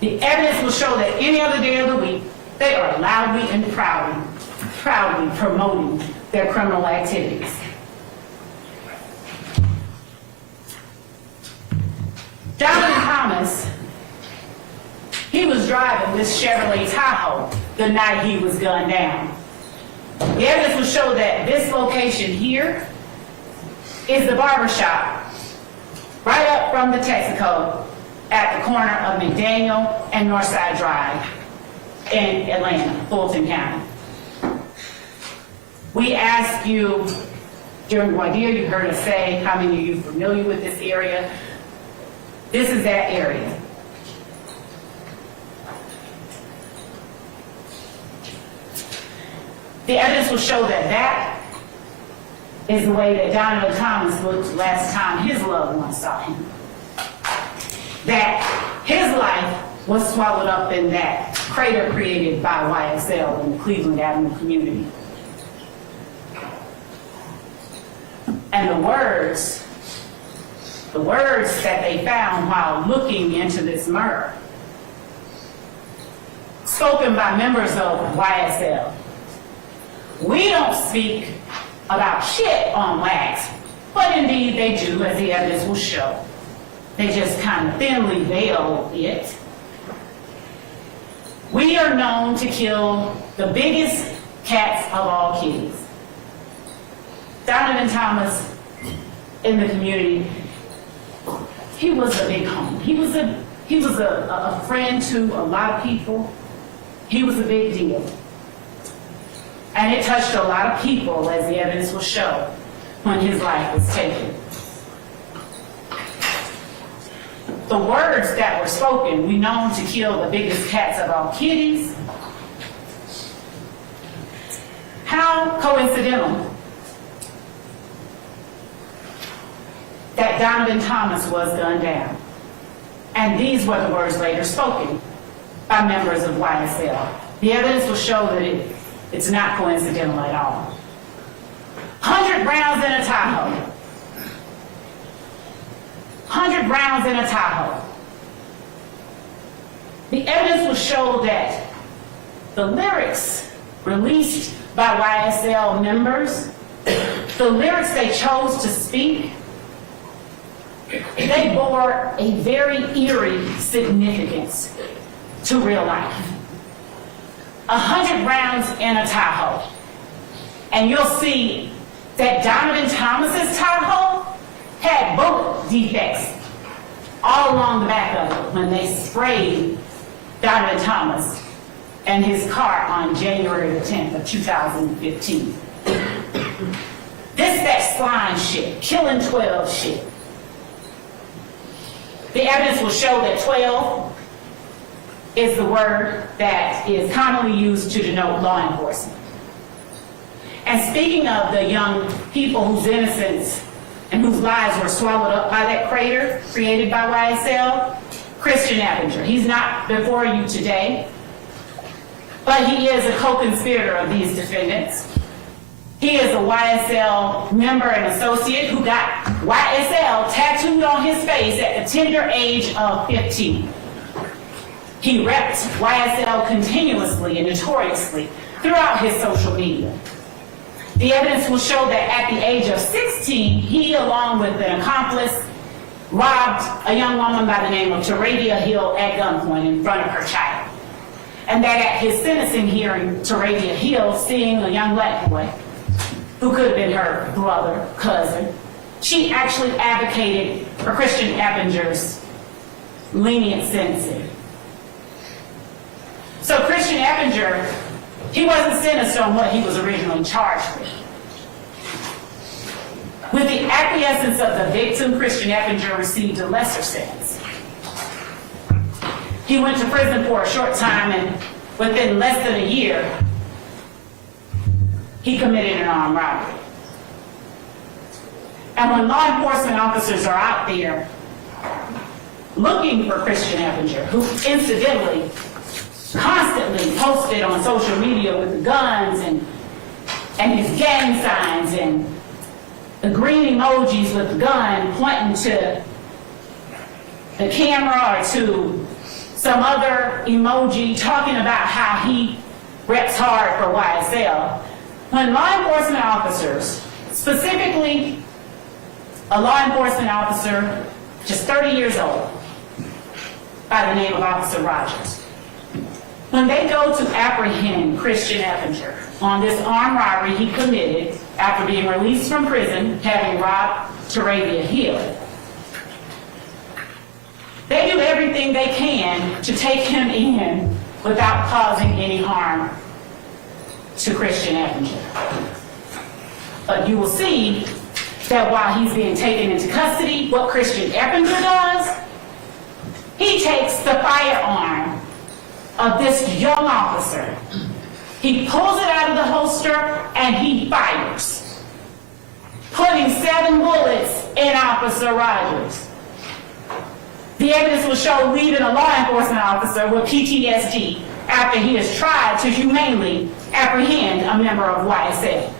The evidence will show that any other day of the week, they are loudly and proudly promoting their criminal activities. Donovan Thomas, he was driving this Chevrolet Tahoe the night he was gunned down. The evidence will show that this location here is the barbershop right up from the Texaco at the corner of McDaniel and Northside Drive in Atlanta, Fulton County. We asked you during voir dire, you heard us say, how many of you are familiar with this area? This is that area. The evidence will show that that is the way that Donovan Thomas looked last time his loved ones saw him. That his life was swallowed up in that crater created by YSL in the Cleveland Avenue community. And the words that they found while looking into this murder, spoken by members of YSL. We don't speak about shit on wax, but indeed they do, as the evidence will show. They just kind of thinly veil it. We are known to kill the biggest cats of all kitties. Donovan Thomas in the community, he was a big homie. He was a friend to a lot of people. He was a big deal. And it touched a lot of people, as the evidence will show, when his life was taken. The words that were spoken, we known to kill the biggest cats of all kitties. How coincidental that Donovan Thomas was gunned down. And these were the words later spoken by members of YSL. The evidence will show that it's not coincidental at all. 100 rounds in a Tahoe. 100 rounds in a Tahoe. The evidence will show that the lyrics released by YSL members, the lyrics they chose to speak, they bore a very eerie significance to real life. 100 rounds in a Tahoe. And you'll see that Donovan Thomas's Tahoe had bullet defects all along the back of it when they sprayed Donovan Thomas and his car on January the 10th of 2015. This that slime shit, killing 12 shit. The evidence will show that 12 is the word that is commonly used to denote law enforcement. And speaking of the young people whose innocence and whose lives were swallowed up by that crater created by YSL, Christian Eppinger. He's not before you today, but he is a co-conspirator of these defendants. He is a YSL member and associate who got YSL tattooed on his face at the tender age of 15. He repped YSL continuously and notoriously throughout his social media. The evidence will show that at the age of 16, he, along with an accomplice, robbed a young woman by the name of Taradia Hill at gunpoint in front of her child. And that at his sentencing hearing, Taradia Hill, seeing a young black boy, who could have been her brother, cousin, she actually advocated for Christian Eppinger's lenient sentencing. So Christian Eppinger, he wasn't sentenced on what he was originally charged with. With the acquiescence of the victim, Christian Eppinger received a lesser sentence. He went to prison for a short time, and within less than a year, he committed an armed robbery. And when law enforcement officers are out there looking for Christian Eppinger, who incidentally constantly posted on social media with the guns and his gang signs and the green emojis with the gun pointing to the camera or to some other emoji talking about how he reps hard for YSL. When law enforcement officers, specifically a law enforcement officer just 30 years old by the name of Officer Rogers, when they go to apprehend Christian Eppinger on this armed robbery he committed after being released from prison, having robbed Taradia Hill, they do everything they can to take him in without causing any harm to Christian Eppinger. But you will see that while he's being taken into custody, what Christian Eppinger does, he takes the firearm of this young officer. He pulls it out of the holster and he fires, putting 7 bullets in Officer Rogers. The evidence will show leaving a law enforcement officer with PTSD after he has tried to humanely apprehend a member of YSL.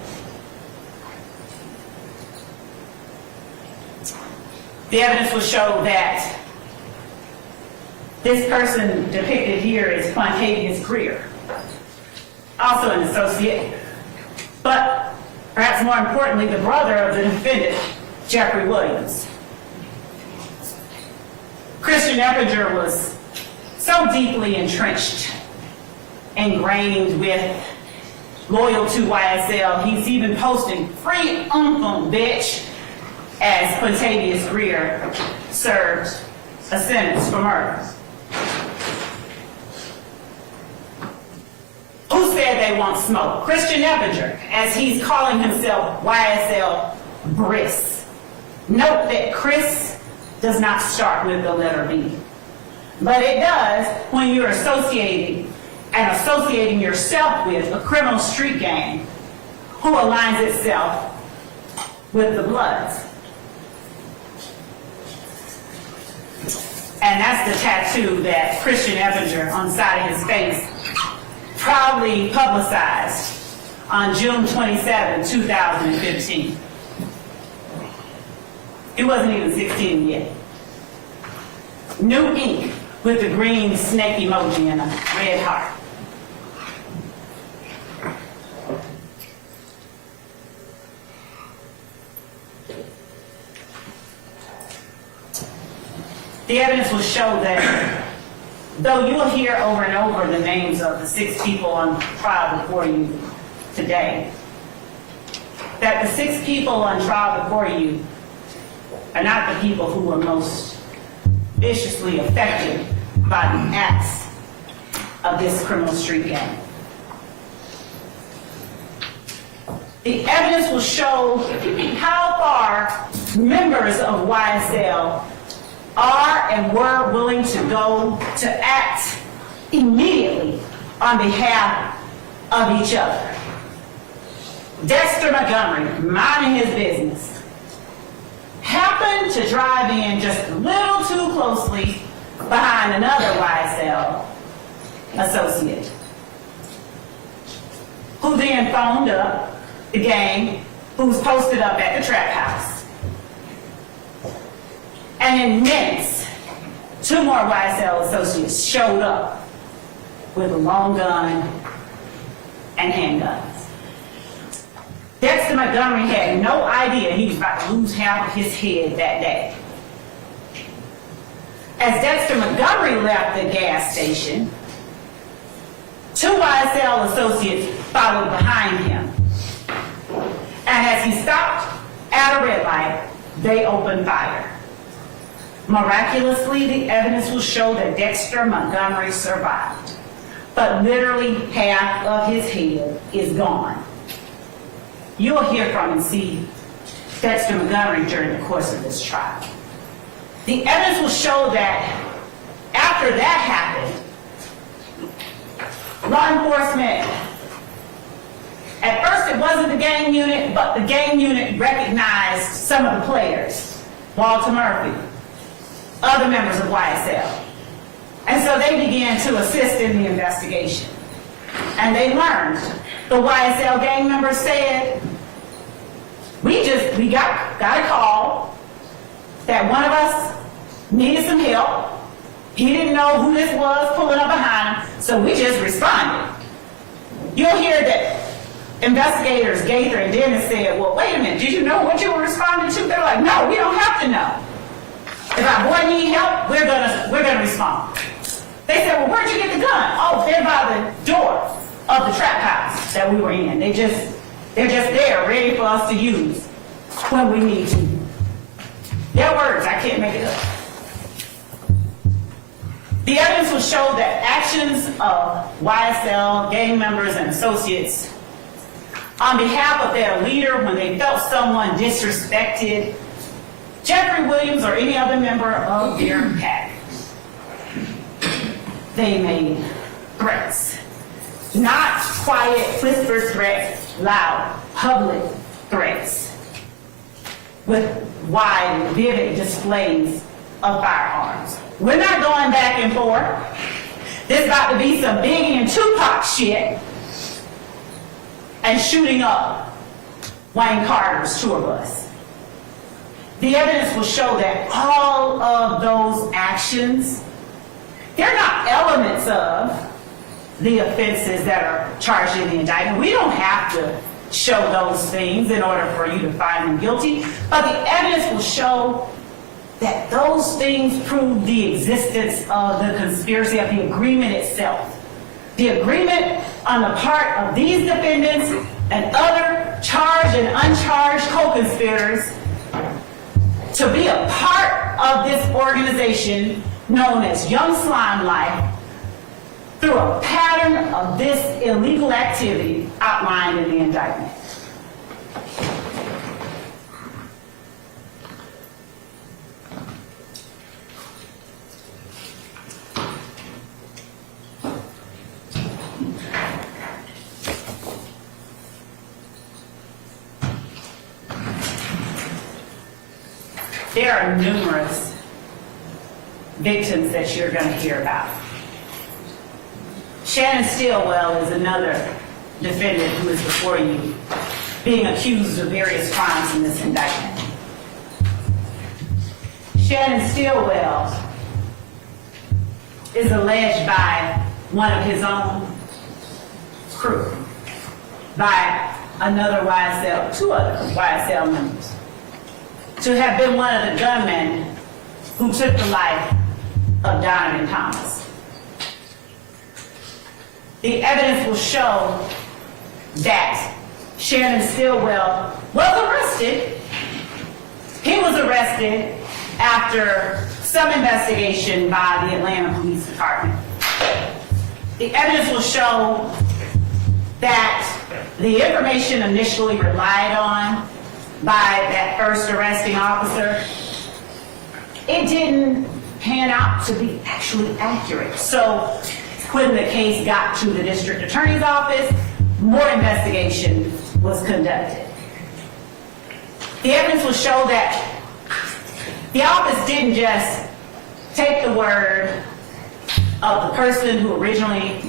The evidence will show that this person depicted here is Quantavious Greer, also an associate, but perhaps more importantly, the brother of the defendant, Jeffery Williams. Christian Eppinger was so deeply entrenched, ingrained with, loyal to YSL, he's even posting free bitch as Quantavious Greer served a sentence for murder. Who said they want smoke? Christian Eppinger, as he's calling himself YSL Briss. Note that Chris does not start with the letter B, but it does when you're associating yourself with a criminal street gang who aligns itself with the Bloods. And that's the tattoo that Christian Eppinger on the side of his face proudly publicized on June 27, 2015. He wasn't even 16 yet. New ink with the green snake emoji and a red heart. The evidence will show that though you will hear over and over the names of the 6 people on trial before you today, that the 6 people on trial before you are not the people who were most viciously affected by the acts of this criminal street gang. The evidence will show how far members of YSL are and were willing to go to act immediately on behalf of each other. Dexter Montgomery, minding his business, happened to drive in just a little too closely behind another YSL associate, who then phoned up the gang who's posted up at the trap house. And in minutes, 2 more YSL associates showed up with a long gun and handguns. Dexter Montgomery had no idea he was about to lose half of his head that day. As Dexter Montgomery left the gas station, 2 YSL associates followed behind him. And as he stopped at a red light, they opened fire. Miraculously, the evidence will show that Dexter Montgomery survived, but literally half of his head is gone. You'll hear from and see Dexter Montgomery during the course of this trial. The evidence will show that after that happened, law enforcement, at first it wasn't the gang unit, but the gang unit recognized some of the players, Walter Murphy, other members of YSL. And so they began to assist in the investigation. And they learned, the YSL gang members said, we got a call that one of us needed some help. He didn't know who this was pulling up behind him, so we just responded. You'll hear that investigators Gaither and Dennis said, well, wait a minute, did you know what you were responding to? They're like, no, we don't have to know. If our boy needs help, we're gonna respond. They said, well, where'd you get the gun? Oh, they're by the door of the trap house that we were in. They're just there, ready for us to use when we need to. Their words, I can't make it up. The evidence will show that actions of YSL gang members and associates on behalf of their leader when they felt someone disrespected Jeffery Williams or any other member of their pack, they made threats. Not quiet, whispered threats, loud, public threats with wide, vivid displays of firearms. We're not going back and forth. There's about to be some Biggie and Tupac shit and shooting up Wayne Carter's tour bus. The evidence will show that all of those actions, they're not elements of the offenses that are charged in the indictment. We don't have to show those things in order for you to find them guilty, but the evidence will show that those things prove the existence of the conspiracy, of the agreement itself. The agreement on the part of these defendants and other charged and uncharged co-conspirators to be a part of this organization known as Young Slime Life through a pattern of this illegal activity outlined in the indictment. There are numerous victims that you're going to hear about. Shannon Stillwell is another defendant who is before you, being accused of various crimes in this indictment. Shannon Stillwell is alleged by one of his own crew, by another YSL, 2 other YSL members, to have been one of the gunmen who took the life of Donovan Thomas. The evidence will show that Shannon Stillwell was arrested. He was arrested after some investigation by the Atlanta Police Department. The evidence will show that the information initially relied on by that first arresting officer, it didn't pan out to be actually accurate. So when the case got to the district attorney's office, more investigation was conducted. The evidence will show that the office didn't just take the word of the person who originally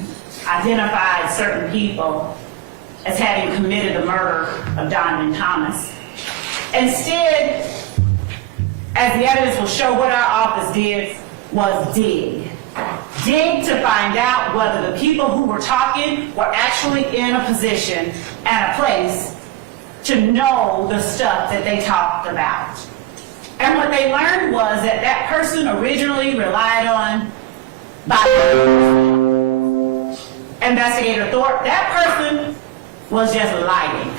identified certain people as having committed the murder of Donovan Thomas. Instead, as the evidence will show, what our office did was dig to find out whether the people who were talking were actually in a position and a place to know the stuff that they talked about. And what they learned was that that person originally relied on by Investigator Thorpe, that person was just lying.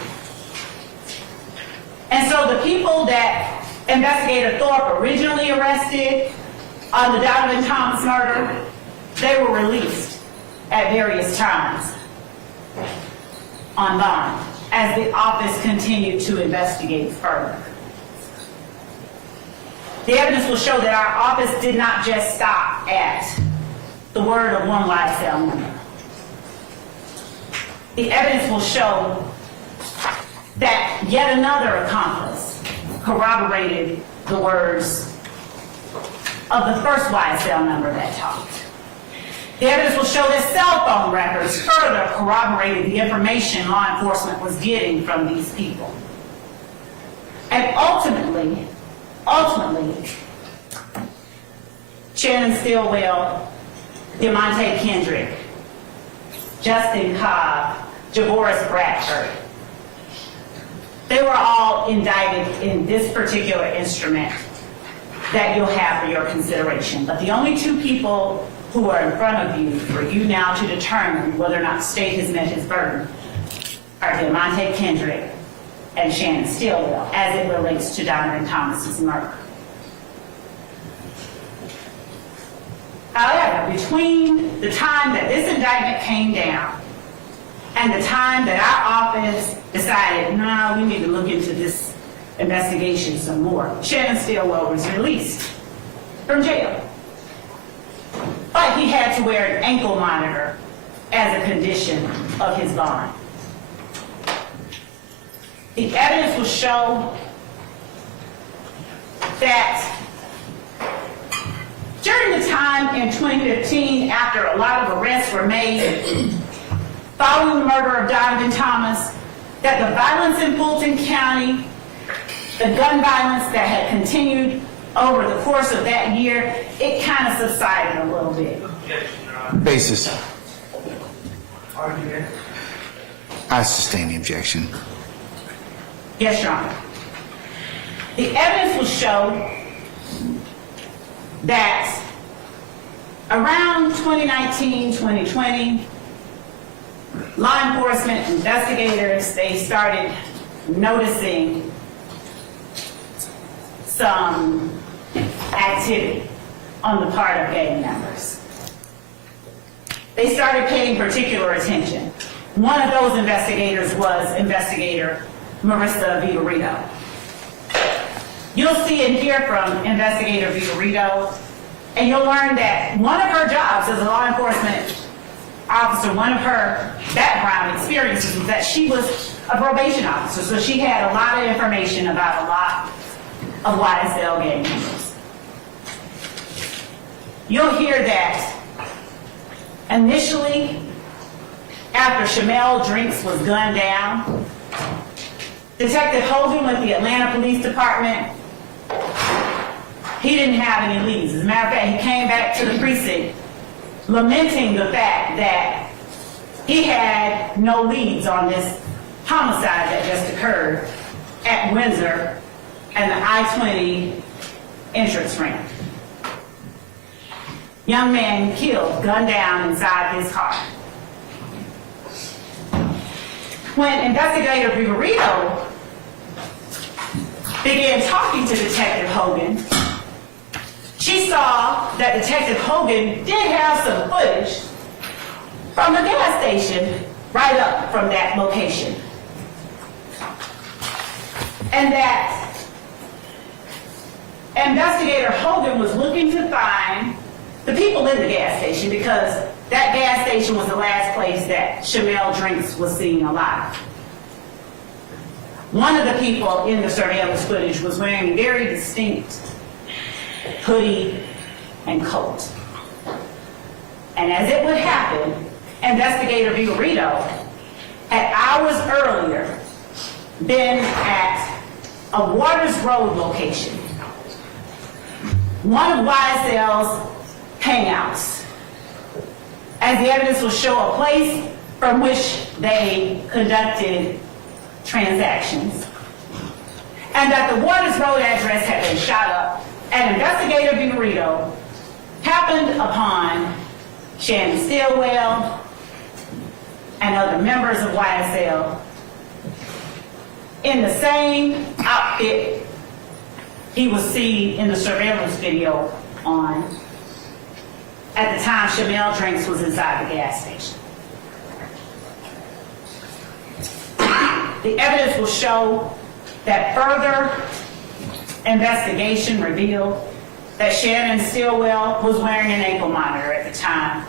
And so the people that Investigator Thorpe originally arrested on the Donovan Thomas murder, they were released at various times on bond as the office continued to investigate further. The evidence will show that our office did not just stop at the word of one YSL member. The evidence will show that yet another accomplice corroborated the words of the first YSL member that talked. The evidence will show that cell phone records further corroborated the information law enforcement was getting from these people. And ultimately, Shannon Stillwell, DeMonte Kendrick, Justin Cobb, Javoris Bradford, they were all indicted in this particular instrument that you'll have for your consideration. But the only two people who are in front of you for you now to determine whether or not the state has met his burden are DeMonte Kendrick and Shannon Stillwell as it relates to Donovan Thomas's murder. However, between the time that this indictment came down and the time that our office decided, no, we need to look into this investigation some more, Shannon Stillwell was released from jail. But he had to wear an ankle monitor as a condition of his bond. The evidence will show that during the time in 2015, after a lot of arrests were made following the murder of Donovan Thomas, that the violence in Fulton County, the gun violence that had continued over the course of that year, it kind of subsided a little bit. Basis. I sustain the objection. Yes, Your Honor. The evidence will show that around 2019, 2020, law enforcement investigators, they started noticing some activity on the part of gang members. They started paying particular attention. One of those investigators was Investigator Marissa Vitorito. You'll see and hear from Investigator Vitorito, and you'll learn that one of her jobs as a law enforcement officer, one of her background experiences was that she was a probation officer, so she had a lot of information about a lot of YSL gang members. You'll hear that initially, after Shamel Drinks was gunned down, Detective Hogan with the Atlanta Police Department, he didn't have any leads. As a matter of fact, he came back to the precinct lamenting the fact that he had no leads on this homicide that just occurred at Windsor and the I-20 entrance ramp. young man killed, gunned down inside his car. When investigator Viverito began talking to Detective Hogan, she saw that Detective Hogan did have some footage from the gas station right up from that location. And that investigator Hogan was looking to find the people in the gas station because that gas station was the last place that Shamel Drinks was seen alive. One of the people in the surveillance footage was wearing a very distinct hoodie and coat. And as it would happen, investigator Viverito had hours earlier been at a Waters Road location, one of YSL's hangouts, as the evidence will show a place from which they conducted transactions, and that the Waters Road address had been shot up, and investigator Viverito happened upon Shannon Stillwell and other members of YSL in the same outfit he was seen in the surveillance video on at the time Shamel Drinks was inside the gas station. The evidence will show that further investigation revealed that Shannon Stillwell was wearing an ankle monitor at the time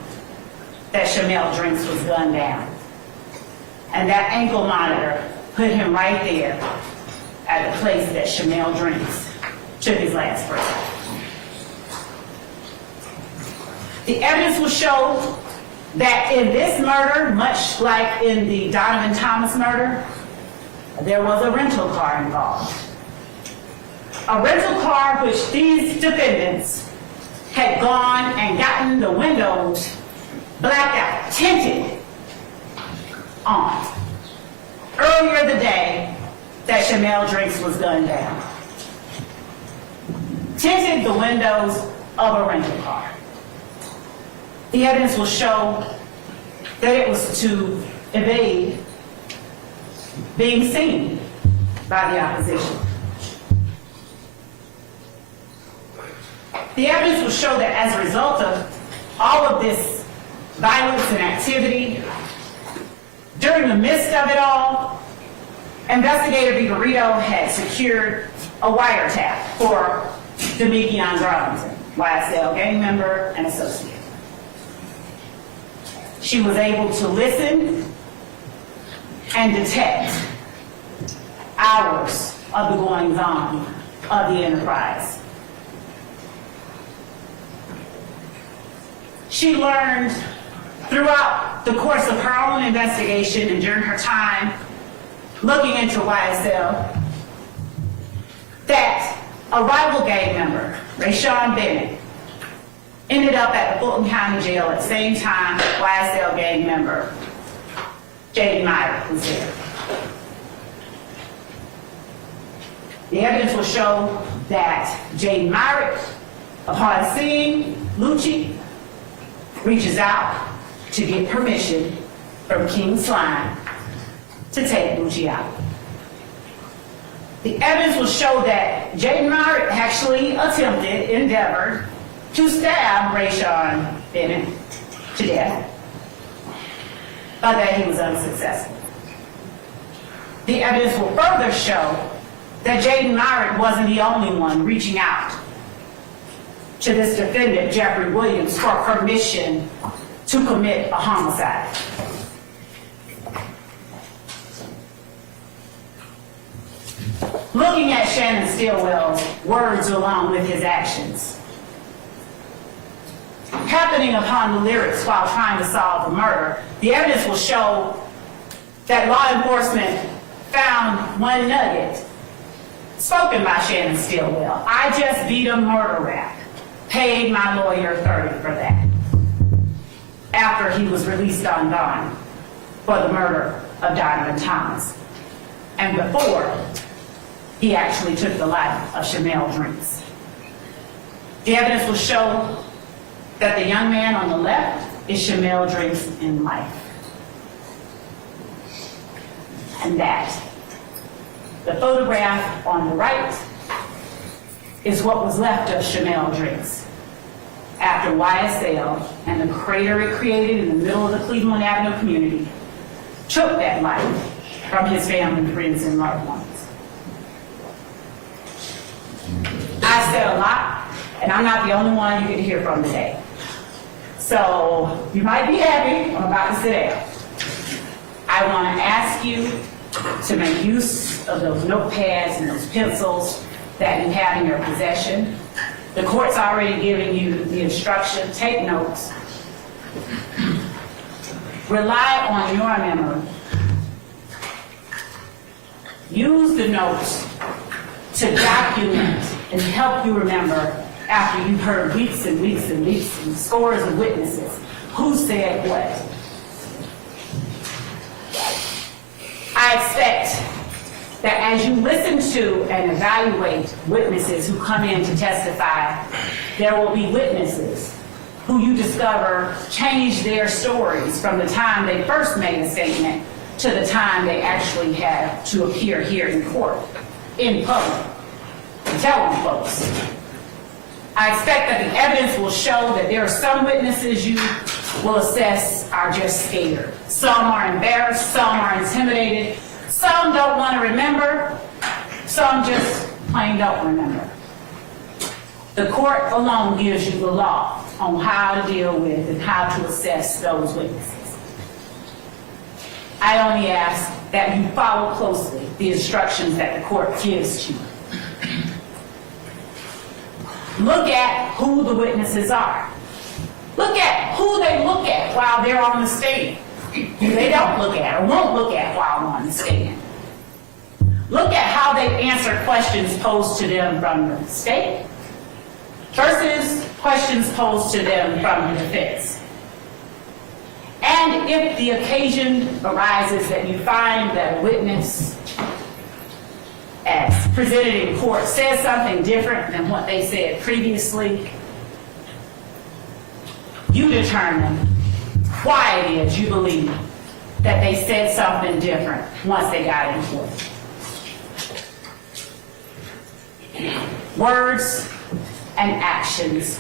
that Shamel Drinks was gunned down. And that ankle monitor put him right there at the place that Shamel Drinks took his last breath. The evidence will show that in this murder, much like in the Donovan Thomas murder, there was a rental car involved. A rental car which these defendants had gone and gotten the windows blacked out, tinted on, earlier the day that Shamel Drinks was gunned down. Tinted the windows of a rental car. The evidence will show that it was to evade being seen by the opposition. The evidence will show that as a result of all of this violence and activity, during the midst of it all, investigator Viverito had secured a wiretap for Demekion Darlington, YSL gang member and associate. She was able to listen and detect hours of the goings-on of the enterprise. She learned throughout the course of her own investigation and during her time looking into YSL that a rival gang member, Rayshawn Bennett, ended up at the Fulton County Jail at the same time YSL gang member Jaden Myrick was there. The evidence will show that Jaden Myrick, upon seeing Lucci, reaches out to get permission from King Slime to take Lucci out. The evidence will show that Jaden Myrick actually endeavored to stab Rayshawn Bennett to death, but that he was unsuccessful. The evidence will further show that Jaden Myrick wasn't the only one reaching out to this defendant, Jeffery Williams, for permission to commit a homicide. Looking at Shannon Stillwell's words along with his actions, happening upon the lyrics while trying to solve the murder, the evidence will show that law enforcement found one nugget spoken by Shannon Stillwell. I just beat a murder rap. Paid my lawyer $30 for that. After he was released on bond for the murder of Donovan Thomas. And before he actually took the life of Shamel Drinks. The evidence will show that the young man on the left is Shamel Drinks in life. And that the photograph on the right is what was left of Shamel Drinks after YSL and the crater it created in the middle of the Cleveland Avenue community took that life from his family, friends, and loved ones. I said a lot, and I'm not the only one you get to hear from today. So you might be happy I'm about to sit down. I want to ask you to make use of those notepads and those pencils that you have in your possession. The court's already given you the instruction. Take notes. Rely on your memory. Use the notes to document and help you remember after you've heard weeks and weeks and weeks and scores of witnesses who said what. I expect that as you listen to and evaluate witnesses who come in to testify, there will be witnesses who you discover changed their stories from the time they first made a statement to the time they actually have to appear here in court, in public, to tell on folks. I expect that the evidence will show that there are some witnesses you will assess are just scared. Some are embarrassed, some are intimidated, some don't want to remember, some just plain don't remember. The court alone gives you the law on how to deal with and how to assess those witnesses. I only ask that you follow closely the instructions that the court gives to you. Look at who the witnesses are. Look at who they look at while they're on the stand, who they don't look at or won't look at while on the stand. Look at how they answer questions posed to them from the state versus questions posed to them from the defense. And if the occasion arises that you find that a witness, as presented in court, says something different than what they said previously, you determine why it is you believe that they said something different once they got in court. Words and actions.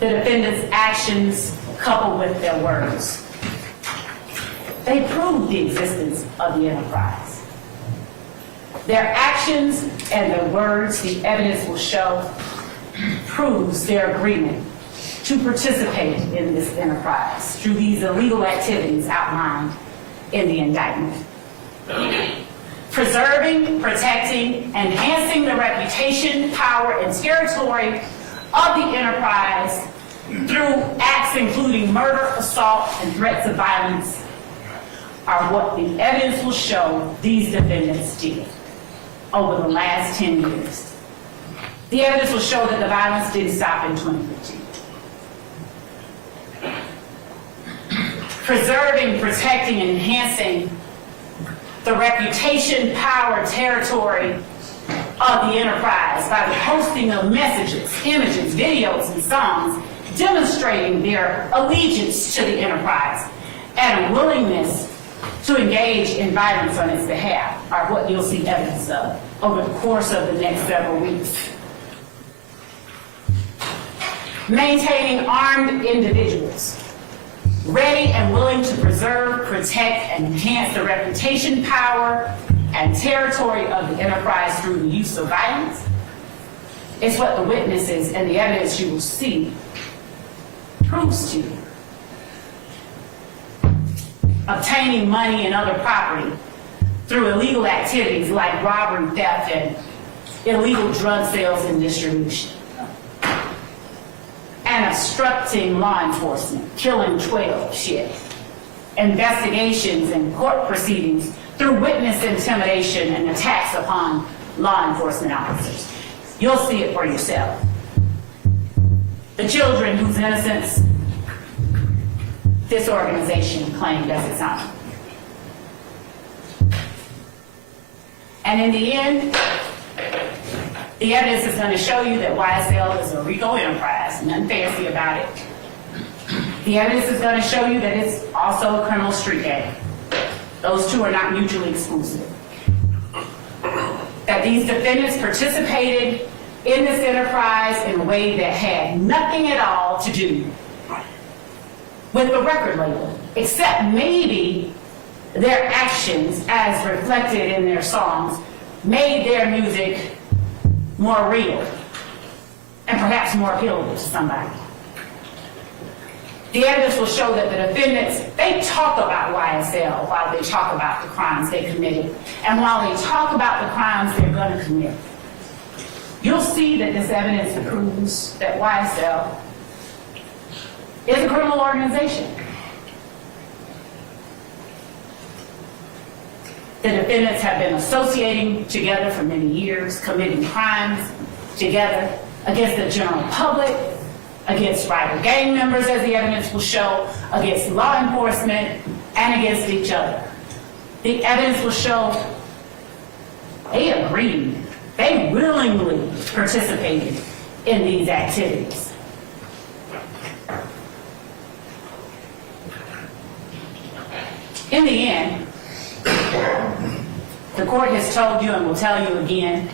The defendant's actions coupled with their words. They prove the existence of the enterprise. Their actions and their words, the evidence will show, proves their agreement to participate in this enterprise through these illegal activities outlined in the indictment. Preserving, protecting, enhancing the reputation, power, and territory of the enterprise through acts including murder, assault, and threats of violence are what the evidence will show these defendants did over the last 10 years. The evidence will show that the violence didn't stop in 2015. Preserving, protecting, and enhancing the reputation, power, territory of the enterprise by the posting of messages, images, videos, and songs demonstrating their allegiance to the enterprise and a willingness to engage in violence on its behalf are what you'll see evidence of over the course of the next several weeks. Maintaining armed individuals, ready and willing to preserve, protect, and enhance the reputation, power, and territory of the enterprise through the use of violence is what the witnesses and the evidence you will see proves to you. Obtaining money and other property through illegal activities like robbery, theft, and illegal drug sales and distribution. And obstructing law enforcement, killing 12 shit. Investigations and court proceedings through witness intimidation and attacks upon law enforcement officers. You'll see it for yourself. The children whose innocence this organization claimed as its own. And in the end, the evidence is going to show you that YSL is a RICO enterprise, nothing fancy about it. The evidence is going to show you that it's also a criminal street gang. Those two are not mutually exclusive. That these defendants participated in this enterprise in a way that had nothing at all to do with the record label, except maybe their actions as reflected in their songs made their music more real and perhaps more appealable to somebody. The evidence will show that the defendants, they talk about YSL while they talk about the crimes they committed. And while they talk about the crimes they're going to commit, you'll see that this evidence proves that YSL is a criminal organization. The defendants have been associating together for many years, committing crimes together against the general public, against rival gang members, as the evidence will show, against law enforcement, and against each other. The evidence will show they agreed, they willingly participated in these activities. In the end, the court has told you and will tell you again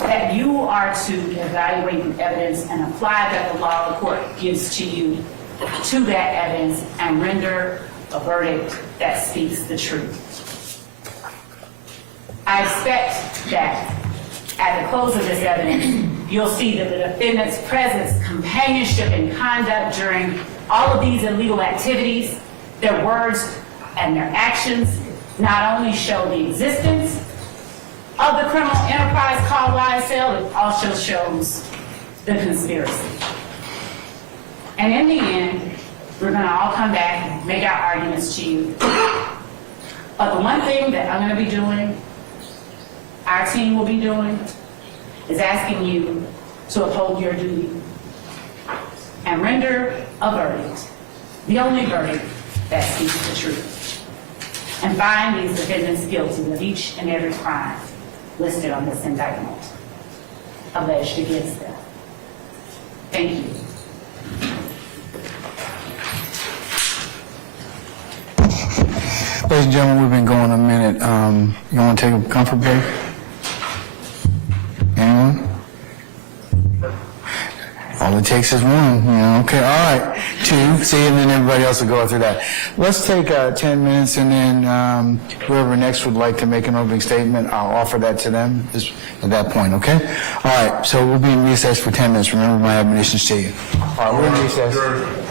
that you are to evaluate the evidence and apply that the law the court gives to you to that evidence and render a verdict that speaks the truth. I expect that at the close of this evidence, you'll see that the defendant's presence, companionship, and conduct during all of these illegal activities, their words and their actions, not only show the existence of the criminal enterprise called YSL, it also shows the conspiracy. And in the end, we're going to all come back and make our arguments to you. But the one thing that I'm going to be doing, our team will be doing, is asking you to uphold your duty and render a verdict, the only verdict that speaks the truth, and find these defendants guilty of each and every crime listed on this indictment alleged against them. Thank you. Ladies and gentlemen, we've been going a minute. You want to take a comfort break? Anyone? All it takes is one, okay, all right, 2, see, and then everybody else will go through that. Let's take 10 minutes, and then whoever next would like to make an opening statement, I'll offer that to them at that point, okay? All right, so we'll be in recess for 10 minutes. Remember my admonitions to you. All right, we're in recess.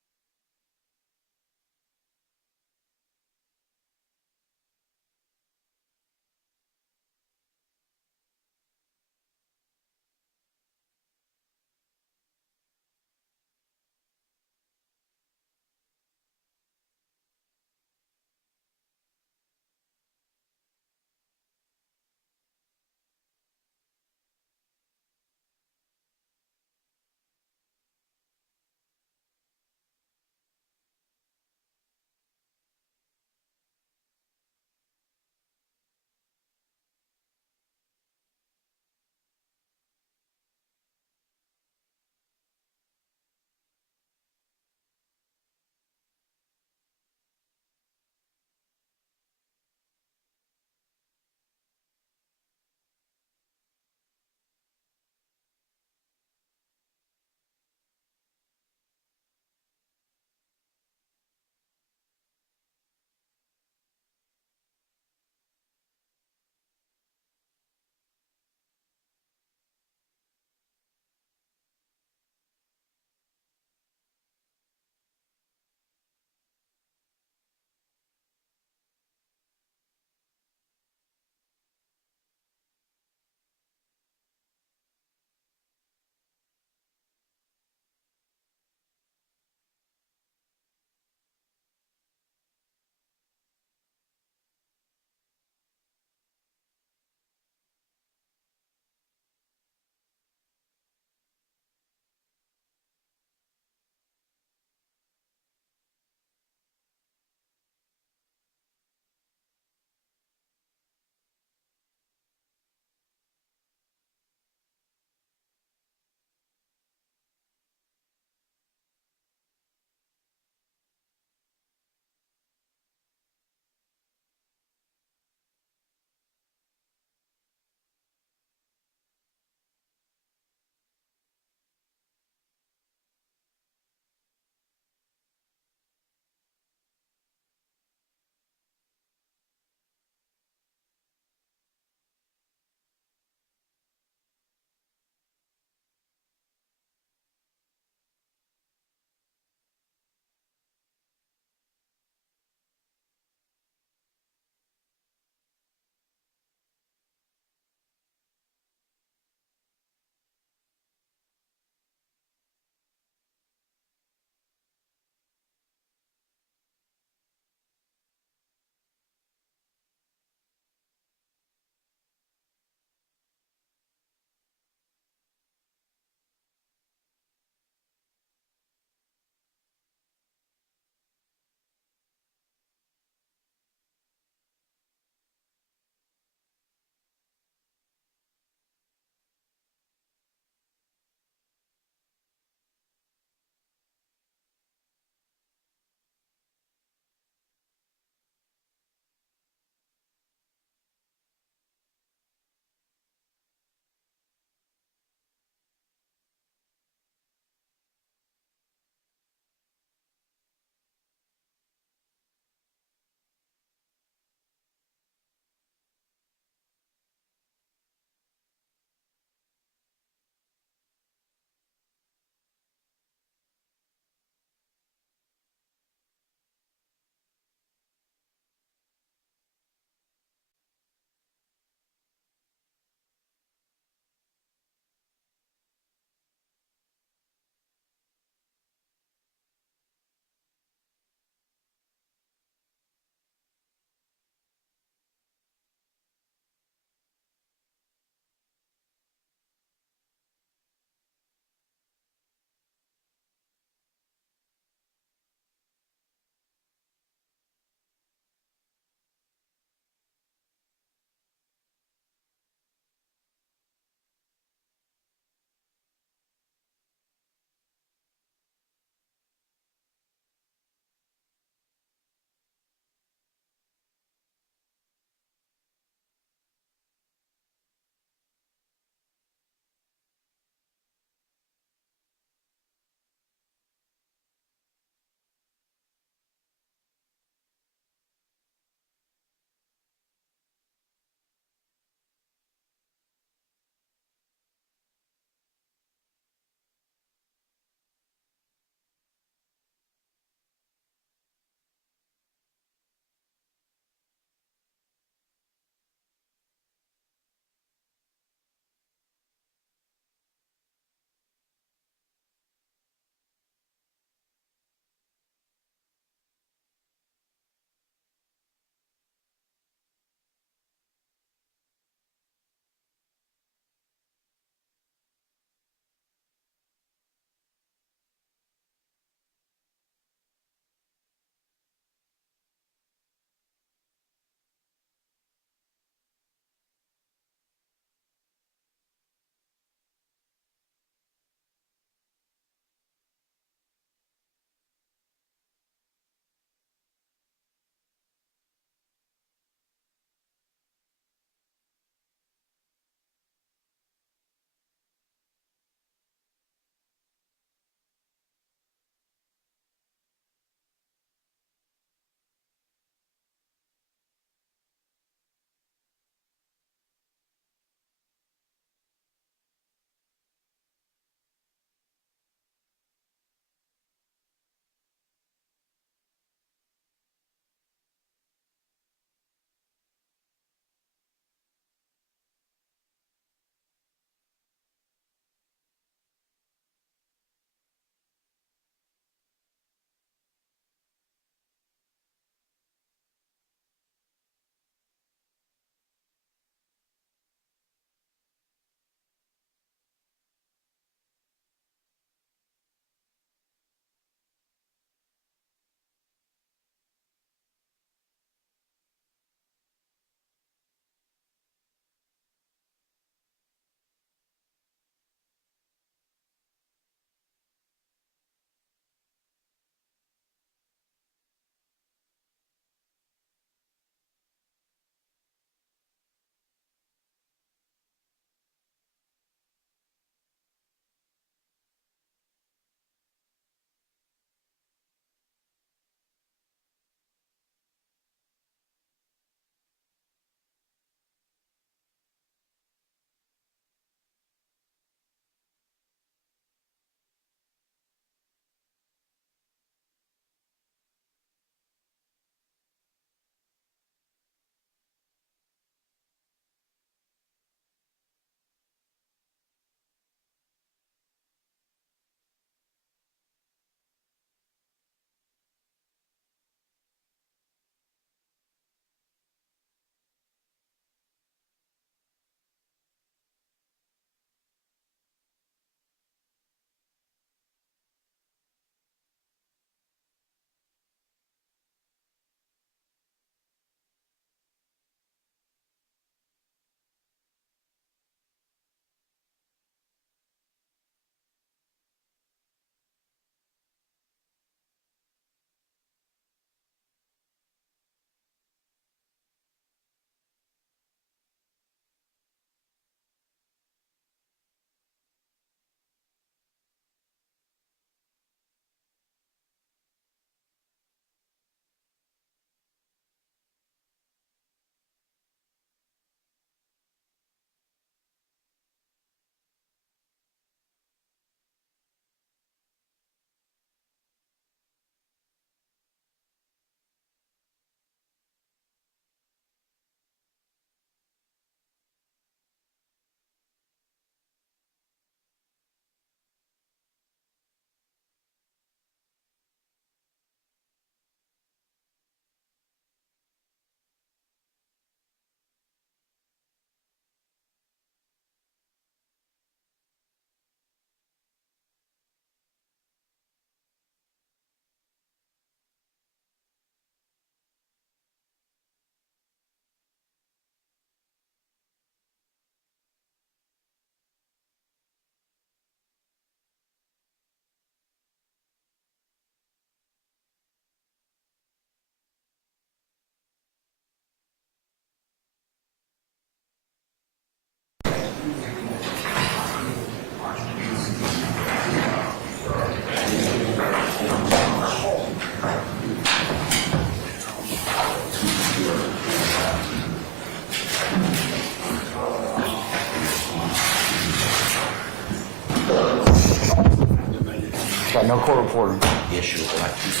got no court reporter. The issue of elections.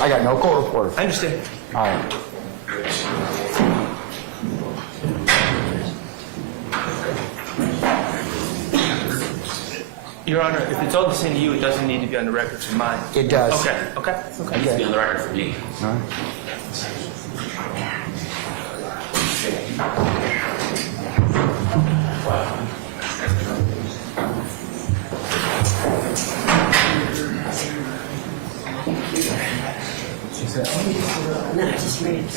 I got no court reporter. I understand. All right. Your Honor, if it's all the same to you, it doesn't need to be on the record for mine. It does. Okay. It needs to be on the record for me. All right. No, just read it.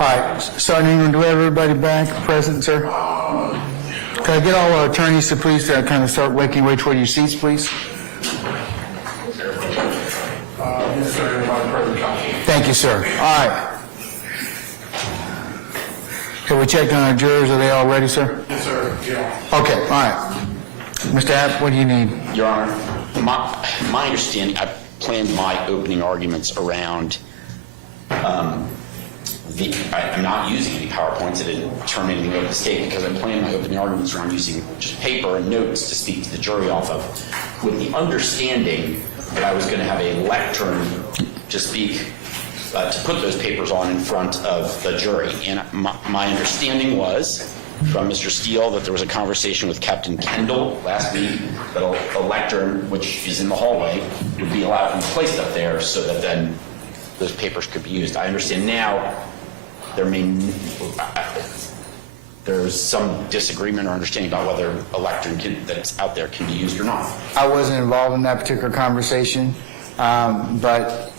All right, Sergeant Ingram, do we have everybody back, present, sir? Can I get all our attorneys to please kind of start making way toward your seats, please? Thank you, sir. All right. Have we checked on our jurors? Are they all ready, sir? Yes, sir. Yeah. Okay, all right. Mr. App, what do you need? Your Honor, my understanding, I planned my opening arguments around I'm not using any PowerPoints. I didn't turn anything over to the state because I planned my opening arguments around using just paper and notes to speak to the jury off of, with the understanding that I was going to have a lectern to speak, to put those papers on in front of the jury. And my understanding was from Mr. Steele that there was a conversation with Captain Kendall last week that a lectern, which is in the hallway, would be allowed to be placed up there so that then those papers could be used. I understand now there's some disagreement or understanding about whether a lectern that's out there can be used or not. I wasn't involved in that particular conversation, but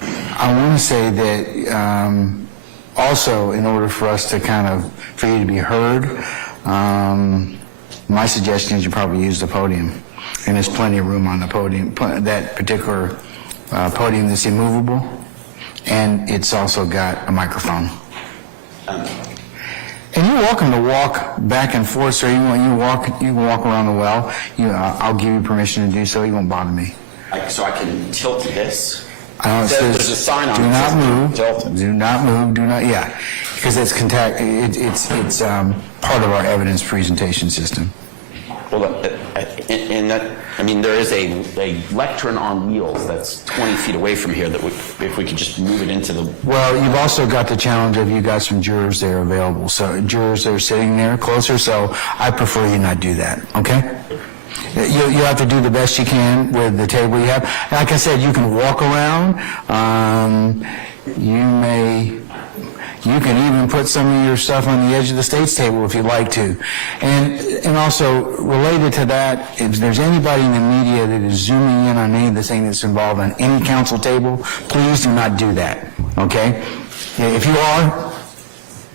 I want to say that also, in order for us to for you to be heard, my suggestion is you probably use the podium. And there's plenty of room on the podium, that particular podium that's immovable. And it's also got a microphone. And you're welcome to walk back and forth, sir. You can walk around the well. I'll give you permission to do so. You won't bother me. So I can tilt this? I know it says, there's a sign on do it. not move. Tilt. Do not move. Do not. Yeah, because it's it's part of our evidence presentation system. Well, there is a lectern on wheels that's 20 feet away from here that if we could just move it into the... Well, you've also got the challenge of you got some jurors there available. So jurors that are sitting there closer, so I prefer you not do that, okay? You have to do the best you can with the table you have. Like I said, you can walk around. You can even put some of your stuff on the edge of the state's table if you'd like to. And also, related to that, if there's anybody in the media that is zooming in on any of the thing that's involved on any council table, please do not do that, okay? If you are,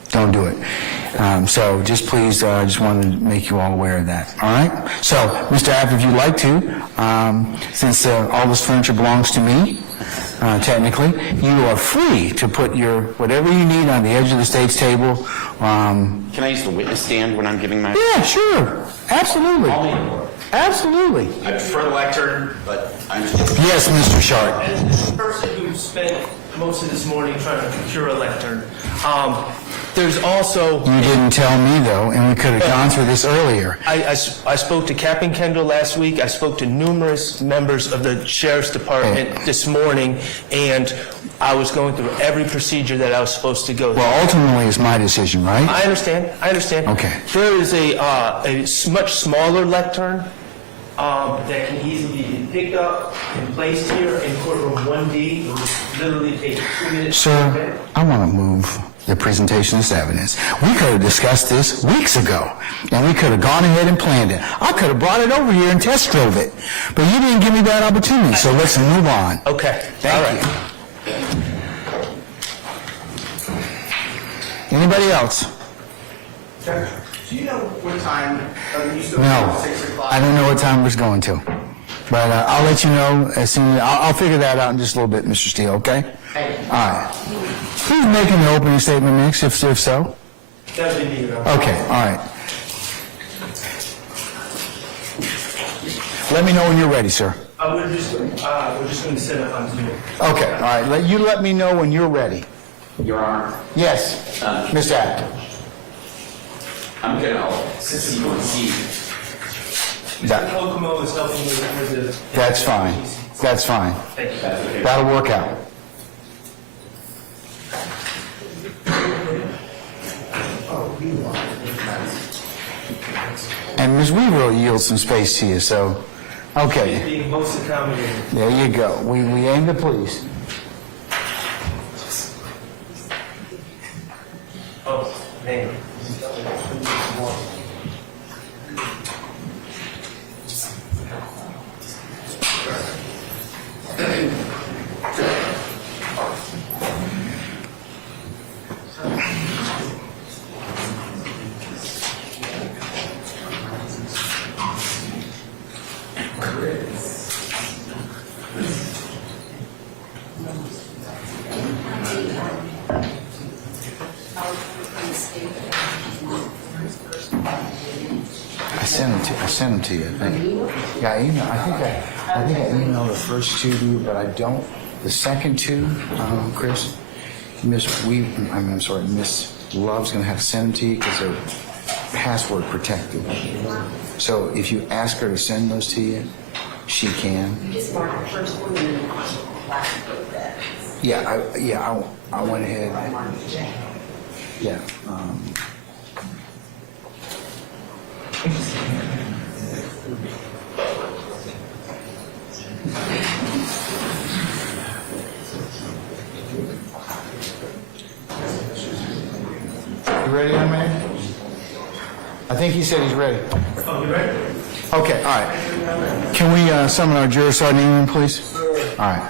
don't do it. So just please, just wanted to make you all aware of that, all right? So, Mr. App, if you'd like to, since all this furniture belongs to me, technically, you are free to put your whatever you need on the edge of the state's table. Can I use the witness stand when I'm giving my... Yeah, sure. Absolutely. Absolutely. I prefer the lectern, but I'm... Yes, Mr. Schardt. As a person who spent most of this morning trying to procure a lectern, there's also... You didn't tell me, though, and we could have gone through this earlier. I spoke to Captain Kendall last week. I spoke to numerous members of the Sheriff's Department this morning, and I was going through every procedure that I was supposed to go through. Well, ultimately, it's my decision, right? I understand. Okay. There is a much smaller lectern that can easily be picked up and placed here in courtroom 1D. It will literally take 2 minutes. Sir, I want to move the presentation of this evidence. We could have discussed this weeks ago, and we could have gone ahead and planned it. I could have brought it over here and test drove it, but you didn't give me that opportunity, so let's move on. Okay. Thank you. Anybody else? Do you know what time, you still No, 6 o'clock? I don't know what time it was going to. But I'll let you know as soon as, I'll figure that out in just a little bit, Mr. Steele, okay? Thank you. All right. Who's making the opening statement next, if so? That would be me, Your Honor. Okay, all right. Let me know when you're ready, sir. We're just going to set up on Zoom. Okay, all right. Let me know when you're ready. Your Honor. Yes, Mr. Act. I'm gonna see you see. That- Mr. Kokomo is helping me with the... That's fine. That's fine. Thank you. That'll work out. And Ms. Weaver will yield some space to you, so, okay. Being most accommodating. There you go. We aim to please. Oh, man. I sent them to you, I think. Yeah, I think I emailed the first two to you, but I don't. The second two, Chris, Miss Love's gonna have to send them to you because they're password protected. So if you ask her to send those to you, she can. Yeah, I went ahead. Yeah. You ready, young man? I think he said he's ready. Oh, you ready? Okay, all right. Can we summon our juror, Sergeant Ingram, please? All right.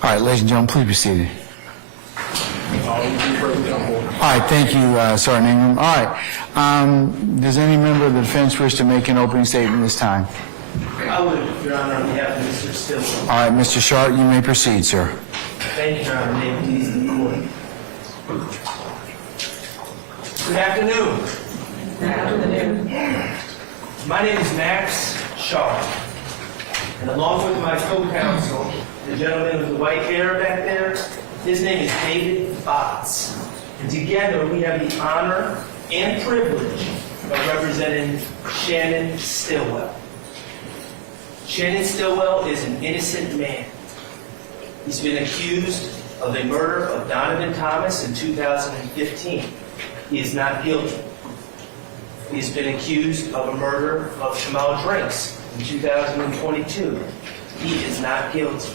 All right, ladies and gentlemen, please be seated. All right, thank you, Sergeant Ingram. All right, does any member of the defense wish to make an opening statement this time? I would, Your Honor, on behalf of Mr. Stillwell. All right, Mr. Schardt, you may proceed, sir. Thank you, Your Honor. May it please the court. Good afternoon. Good afternoon. My name is Max Schardt, and along with my co-counsel, the gentleman with the white hair back there, his name is David Botts. And together we have the honor and privilege of representing Shannon Stillwell. Shannon Stillwell is an innocent man. He's been accused of the murder of Donovan Thomas in 2015. He is not guilty. He's been accused of a murder of Shamal Drinks in 2022. He is not guilty.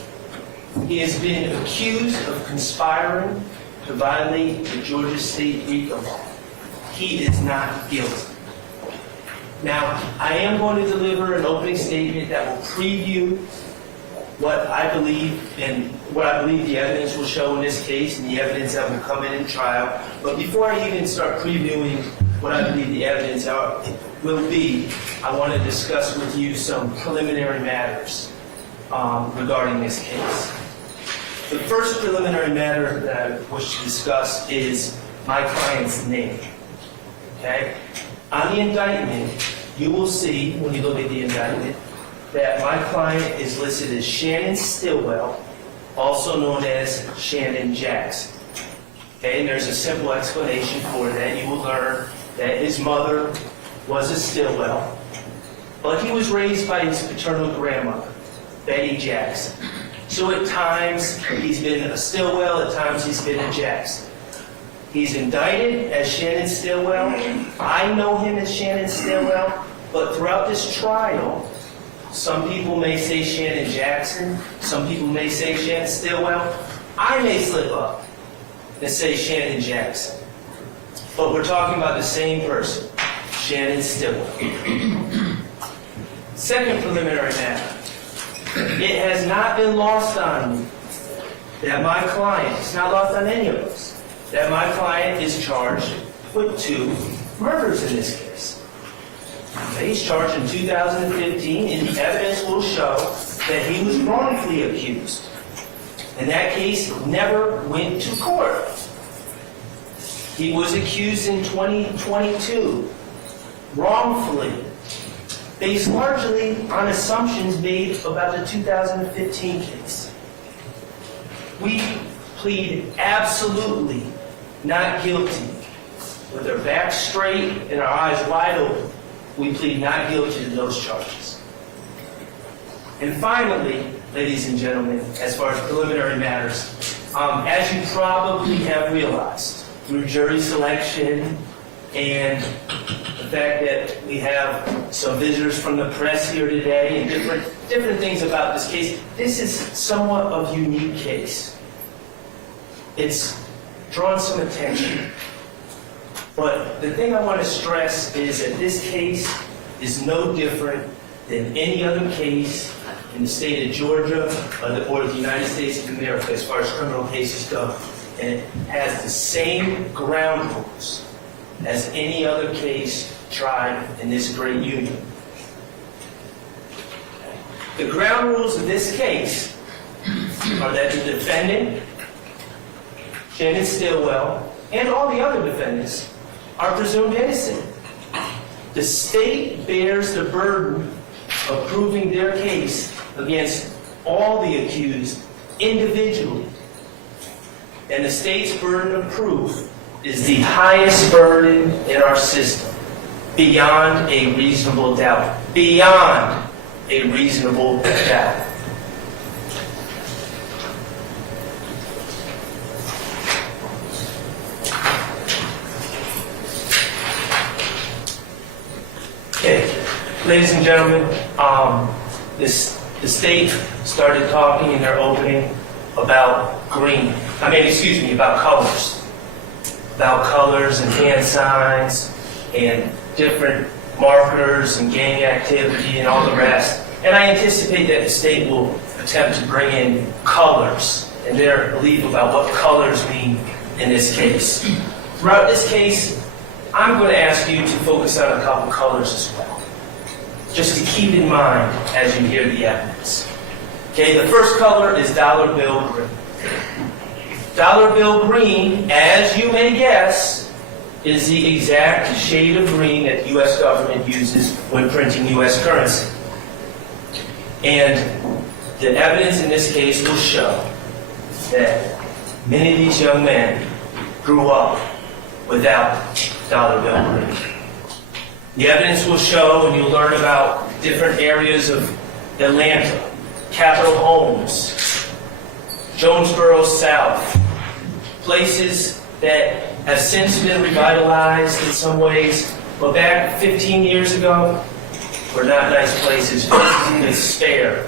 He has been accused of conspiring to violate the Georgia State RICO law. He is not guilty. Now, I am going to deliver an opening statement that will preview what I believe and what I believe the evidence will show in this case and the evidence that will come in trial. But before I even start previewing what I believe the evidence will be, I want to discuss with you some preliminary matters regarding this case. The first preliminary matter that I wish to discuss is my client's name. Okay? On the indictment, you will see, when you look at the indictment, that my client is listed as Shannon Stillwell, also known as Shannon Jackson. Okay, and there's a simple explanation for that. You will learn that his mother was a Stillwell, but he was raised by his paternal grandmother, Betty Jackson. So at times he's been a Stillwell, at times he's been a Jackson. He's indicted as Shannon Stillwell. I know him as Shannon Stillwell, but throughout this trial, some people may say Shannon Jackson, some people may say Shannon Stillwell. I may slip up and say Shannon Jackson. But we're talking about the same person, Shannon Stillwell. Second preliminary matter. It has not been lost on me that my client, it's not lost on any of us, that my client is charged with 2 murders in this case. He's charged in 2015, and the evidence will show that he was wrongfully accused. And that case never went to court. He was accused in 2022, wrongfully, based largely on assumptions made about the 2015 case. We plead absolutely not guilty. With our backs straight and our eyes wide open, we plead not guilty to those charges. And finally, ladies and gentlemen, as far as preliminary matters, as you probably have realized through jury selection and the fact that we have some visitors from the press here today and different things about this case, this is somewhat of a unique case. It's drawn some attention. But the thing I want to stress is that this case is no different than any other case in the state of Georgia or the United States of America as far as criminal cases go. And it has the same ground rules as any other case tried in this great union. The ground rules of this case are that the defendant, Shannon Stillwell, and all the other defendants are presumed innocent. The state bears the burden of proving their case against all the accused individually. And the state's burden of proof is the highest burden in our system, beyond a reasonable doubt. Beyond a reasonable doubt. Okay, ladies and gentlemen, the state started talking in their opening about about colors. About colors and hand signs and different markers and gang activity and all the rest. And I anticipate that the state will attempt to bring in colors and their belief about what colors mean in this case. Throughout this case, I'm going to ask you to focus on a couple colors as well, just to keep in mind as you hear the evidence. Okay, the first color is dollar bill green. Dollar bill green, as you may guess, is the exact shade of green that the U.S. government uses when printing U.S. currency. And the evidence in this case will show that many of these young men grew up without dollar bill green. The evidence will show, and you'll learn about different areas of Atlanta, Capitol Homes, Jonesboro South, places that have since been revitalized in some ways, but back 15 years ago were not nice places. Places in despair,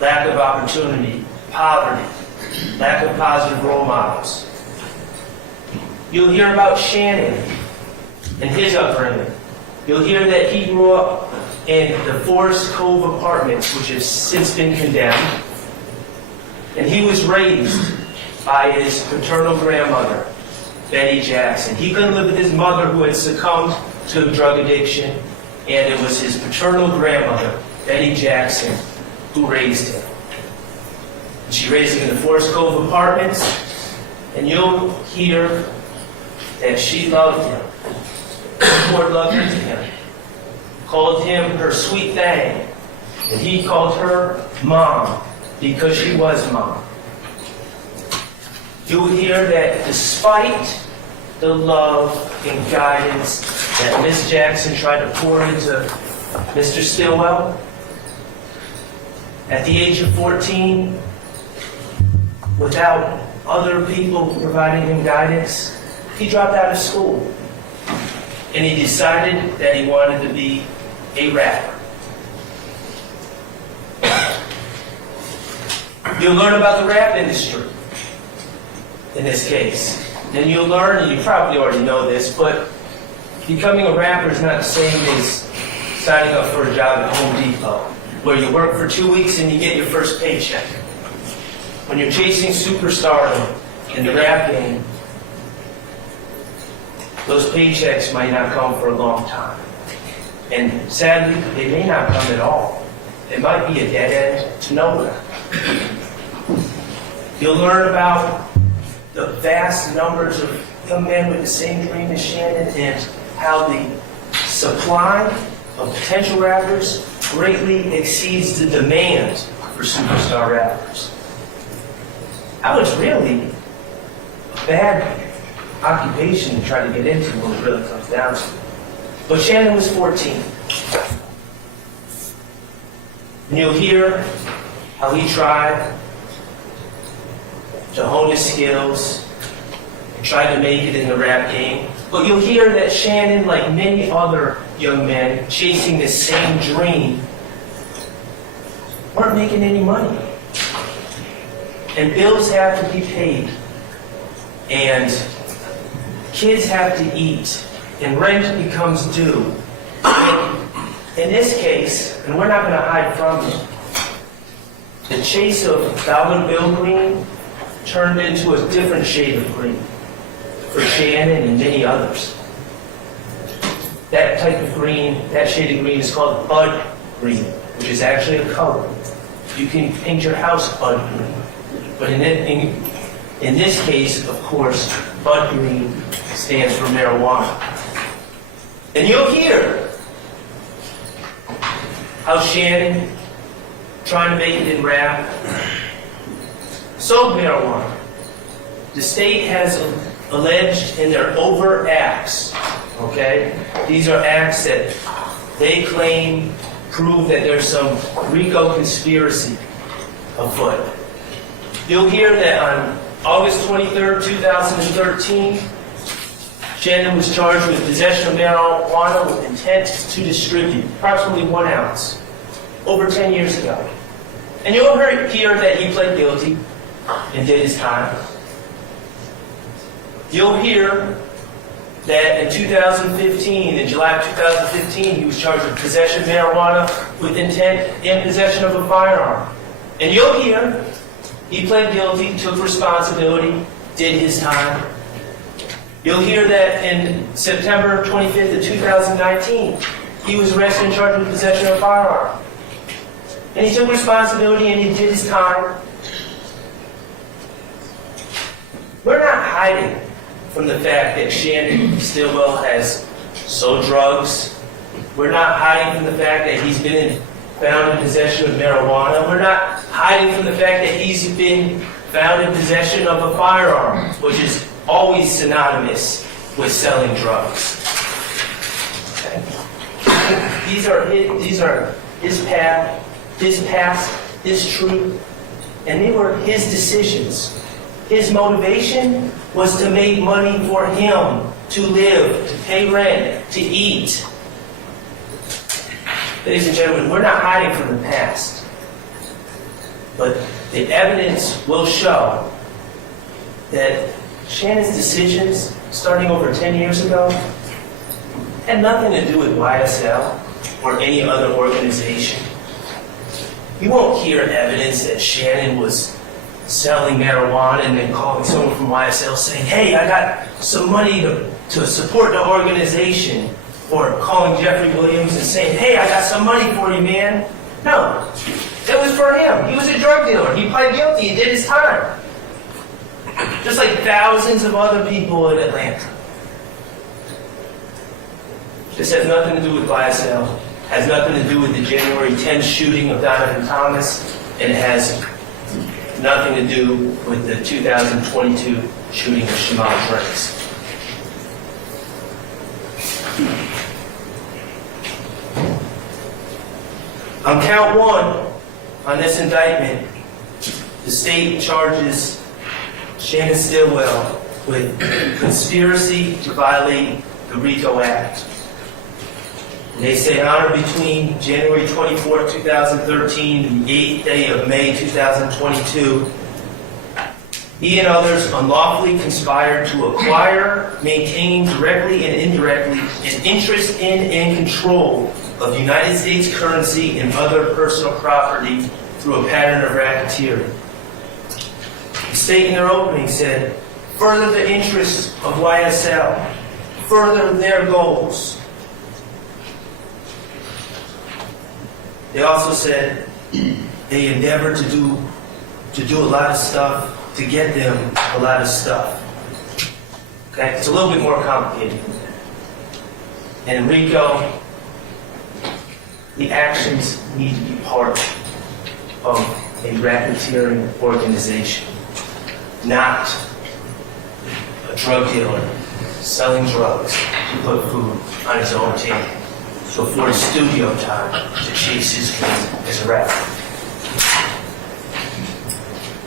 lack of opportunity, poverty, lack of positive role models. You'll hear about Shannon and his upbringing. You'll hear that he grew up in the Forest Cove Apartments, which have since been condemned. And he was raised by his paternal grandmother, Betty Jackson. He couldn't live with his mother who had succumbed to drug addiction, and it was his paternal grandmother, Betty Jackson, who raised him. She raised him in the Forest Cove Apartments, and you'll hear that she loved him, poured love into him, called him her sweet thing, and he called her Mom because she was Mom. You'll hear that despite the love and guidance that Miss Jackson tried to pour into Mr. Stillwell, at the age of 14, without other people providing him guidance, he dropped out of school. And he decided that he wanted to be a rapper. You'll learn about the rap industry in this case. Then you'll learn, and you probably already know this, but becoming a rapper is not the same as signing up for a job at Home Depot, where you work for 2 weeks and you get your first paycheck. When you're chasing superstardom in the rap game, those paychecks might not come for a long time. And sadly, they may not come at all. It might be a dead end to nowhere. You'll learn about the vast numbers of young men with the same dream as Shannon and how the supply of potential rappers greatly exceeds the demand for superstar rappers. That was really a bad occupation to try to get into when it really comes down to it. But Shannon was 14. And you'll hear how he tried to hone his skills and try to make it in the rap game. But you'll hear that Shannon, like many other young men chasing this same dream, weren't making any money. And bills have to be paid. And kids have to eat. And rent becomes due. And in this case, and we're not going to hide from it, the chase of dollar bill green turned into a different shade of green for Shannon and many others. That type of green, that shade of green is called bud green, which is actually a color. You can paint your house bud green. But in this case, of course, bud green stands for marijuana. And you'll hear how Shannon, trying to make it in rap, sold marijuana. The state has alleged in their overt acts, okay? These are acts that they claim prove that there's some RICO conspiracy afoot. You'll hear that on August 23rd, 2013, Shannon was charged with possession of marijuana with intent to distribute, approximately 1 ounce, over 10 years ago. And you'll hear that he pled guilty and did his time. You'll hear that in 2015, in July of 2015, he was charged with possession of marijuana with intent and possession of a firearm. And you'll hear he pled guilty, took responsibility, did his time. You'll hear that in September 25th of 2019, he was arrested and charged with possession of a firearm. And he took responsibility and he did his time. We're not hiding from the fact that Shannon Stillwell has sold drugs. We're not hiding from the fact that he's been found in possession of marijuana. We're not hiding from the fact that he's been found in possession of a firearm, which is always synonymous with selling drugs. Okay? These are his past, his truth, and they were his decisions. His motivation was to make money for him, to live, to pay rent, to eat. Ladies and gentlemen, we're not hiding from the past, but the evidence will show that Shannon's decisions, starting over 10 years ago, had nothing to do with YSL or any other organization. You won't hear evidence that Shannon was selling marijuana and then calling someone from YSL saying, hey, I got some money to support the organization, or calling Jeffery Williams and saying, hey, I got some money for you, man. No, it was for him. He was a drug dealer. He pled guilty. He did his time. Just like thousands of other people in Atlanta. This has nothing to do with YSL. Has nothing to do with the January 10th shooting of Donovan Thomas, and it has nothing to do with the 2022 shooting of Shamal Drakes. On count one, on this indictment, the state charges Shannon Stillwell with conspiracy to violate the RICO Act. They say on or between January 24, 2013 and the 8th day of May 2022, he and others unlawfully conspired to acquire, maintain directly and indirectly an interest in and control of United States currency and other personal property through a pattern of racketeering. The state in their opening said, further the interests of YSL, further their goals. They also said they endeavored to do a lot of stuff to get them a lot of stuff. Okay, it's a little bit more complicated. And in RICO, the actions need to be part of a racketeering organization, not a drug dealer selling drugs to put food on his own table to afford his studio time to chase his dream as a rapper.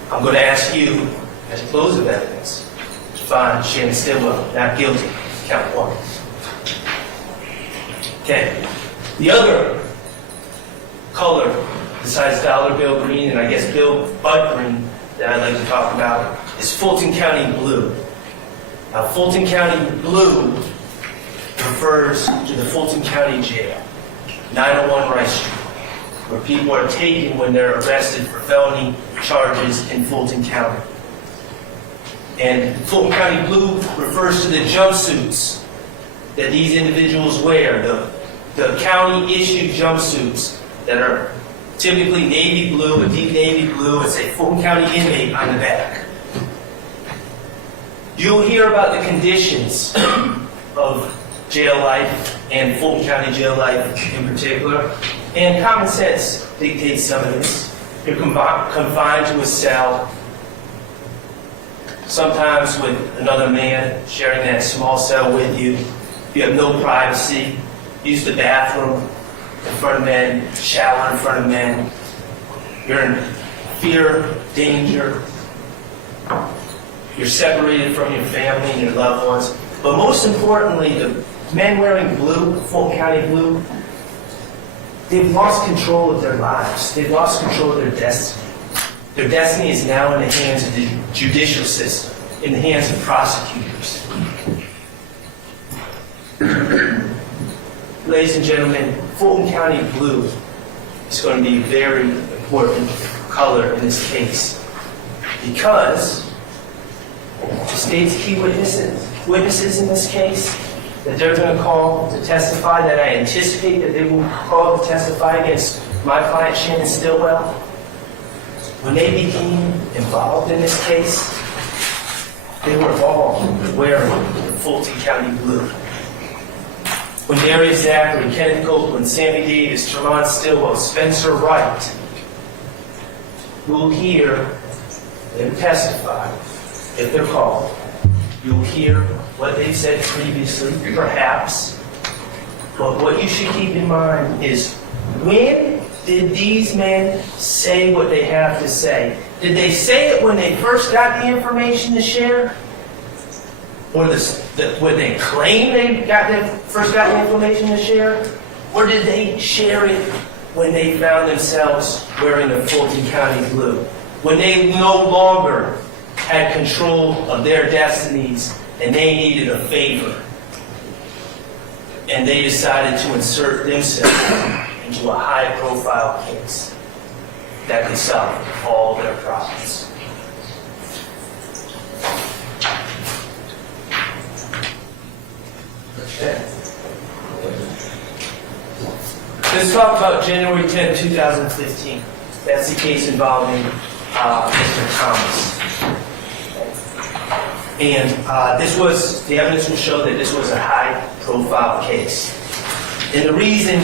I'm going to ask you, as a close of evidence, to find Shannon Stillwell not guilty, count one. Okay. The other color, besides dollar bill green and I guess bud green, that I'd like to talk about is Fulton County blue. Now, Fulton County blue refers to the Fulton County Jail, 901 Rice Street, where people are taken when they're arrested for felony charges in Fulton County. And Fulton County blue refers to the jumpsuits that these individuals wear, the county-issued jumpsuits that are typically navy blue, a deep navy blue, and say Fulton County inmate on the back. You'll hear about the conditions of jail life and Fulton County jail life in particular, and common sense dictates some of this. You're confined to a cell, sometimes with another man sharing that small cell with you. You have no privacy. Use the bathroom in front of men, shower in front of men. You're in fear, danger. You're separated from your family and your loved ones. But most importantly, the men wearing blue, Fulton County blue, they've lost control of their lives. They've lost control of their destiny. Their destiny is now in the hands of the judicial system, in the hands of prosecutors. Ladies and gentlemen, Fulton County blue is going to be a very important color in this case because the state's key witnesses in this case that they're going to call to testify, that I anticipate that they will call to testify against my client Shannon Stillwell, when they became involved in this case, they were all wearing the Fulton County blue. When Darius Zachary, Kenneth Copeland, Sammy Davis, Tremont Stillwell, Spencer Wright will hear them testify if they're called. You'll hear what they've said previously, perhaps. But what you should keep in mind is, when did these men say what they have to say? Did they say it when they first got the information to share? Or when they claim they first got the information to share? Or did they share it when they found themselves wearing the Fulton County blue? When they no longer had control of their destinies and they needed a favor. And they decided to insert themselves into a high-profile case that could solve all their problems. let's talk about January 10, 2015. That's the case involving Mr. Thomas. And the evidence will show that this was a high-profile case. And the reason,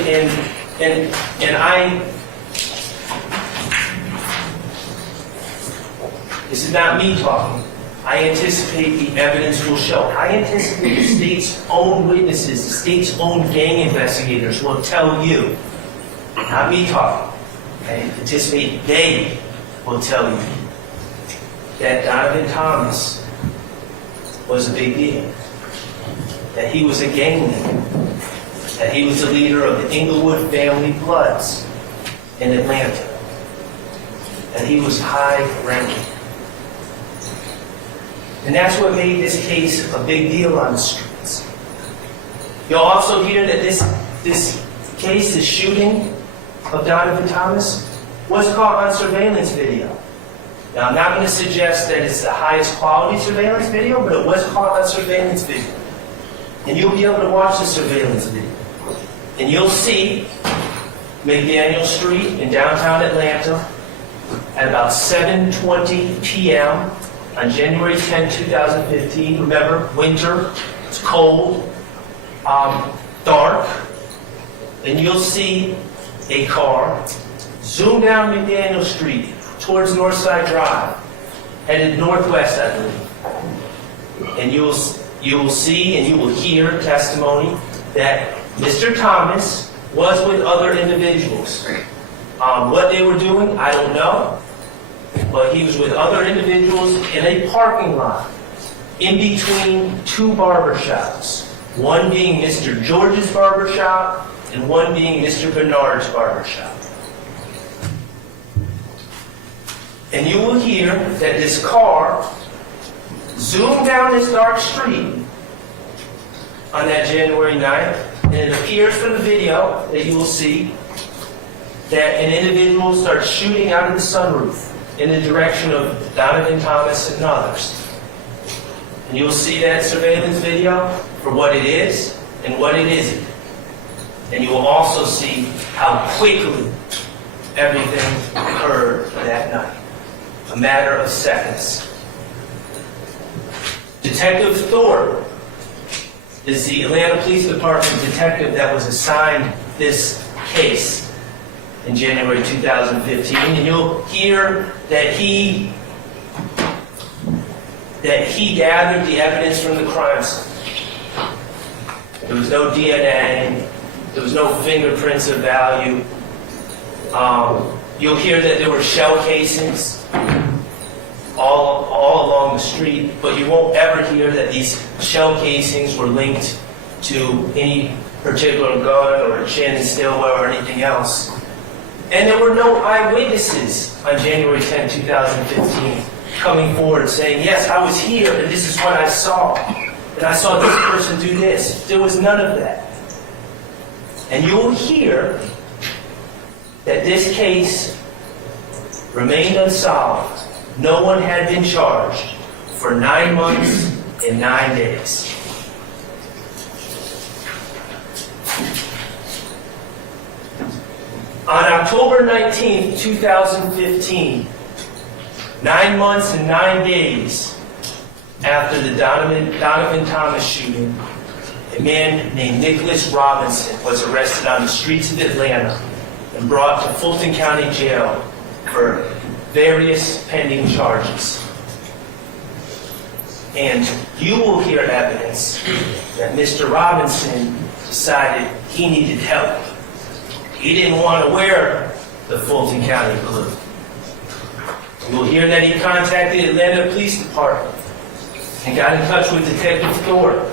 this is not me talking. I anticipate the evidence will show. I anticipate the state's own witnesses, the state's own gang investigators will tell you, not me talking. I anticipate they will tell you that Donovan Thomas was a big deal, that he was a gang leader, that he was the leader of the Inglewood family Bloods in Atlanta, that he was high-ranking. And that's what made this case a big deal on the streets. You'll also hear that this case, this shooting of Donovan Thomas, was caught on surveillance video. Now, I'm not going to suggest that it's the highest quality surveillance video, but it was caught on surveillance video. And you'll be able to watch the surveillance video. And you'll see McDaniel Street in downtown Atlanta at about 7:20 p.m. on January 10, 2015. Remember, winter, it's cold, dark. And you'll see a car zoom down McDaniel Street towards Northside Drive, headed northwest, I believe. And you will see and you will hear testimony that Mr. Thomas was with other individuals. What they were doing, I don't know. But he was with other individuals in a parking lot in between two barbershops. One being Mr. George's barbershop and one being Mr. Bernard's barbershop. And you will hear that this car zoomed down this dark street on that January 9th, and it appears from the video that you will see that an individual starts shooting out of the sunroof in the direction of Donovan Thomas and others. And you'll see that surveillance video for what it is and what it isn't. And you will also see how quickly everything occurred that night. A matter of seconds. Detective Thorpe is the Atlanta Police Department detective that was assigned this case in January 2015, and you'll hear that he gathered the evidence from the crime scene. There was no DNA, there was no fingerprints of value. You'll hear that there were shell casings all along the street, but you won't ever hear that these shell casings were linked to any particular gun or Shannon, Stillwell, or anything else. And there were no eyewitnesses on January 10, 2015 coming forward saying, yes, I was here and this is what I saw. And I saw this person do this. There was none of that. And you'll hear that this case remained unsolved. No one had been charged for 9 months and 9 days. On October 19, 2015, 9 months and 9 days after the Donovan Thomas shooting, a man named Nicholas Robinson was arrested on the streets of Atlanta and brought to Fulton County Jail for various pending charges. And you will hear evidence that Mr. Robinson decided he needed help. He didn't want to wear the Fulton County blue. You'll hear that he contacted the Atlanta Police Department and got in touch with Detective Thorpe.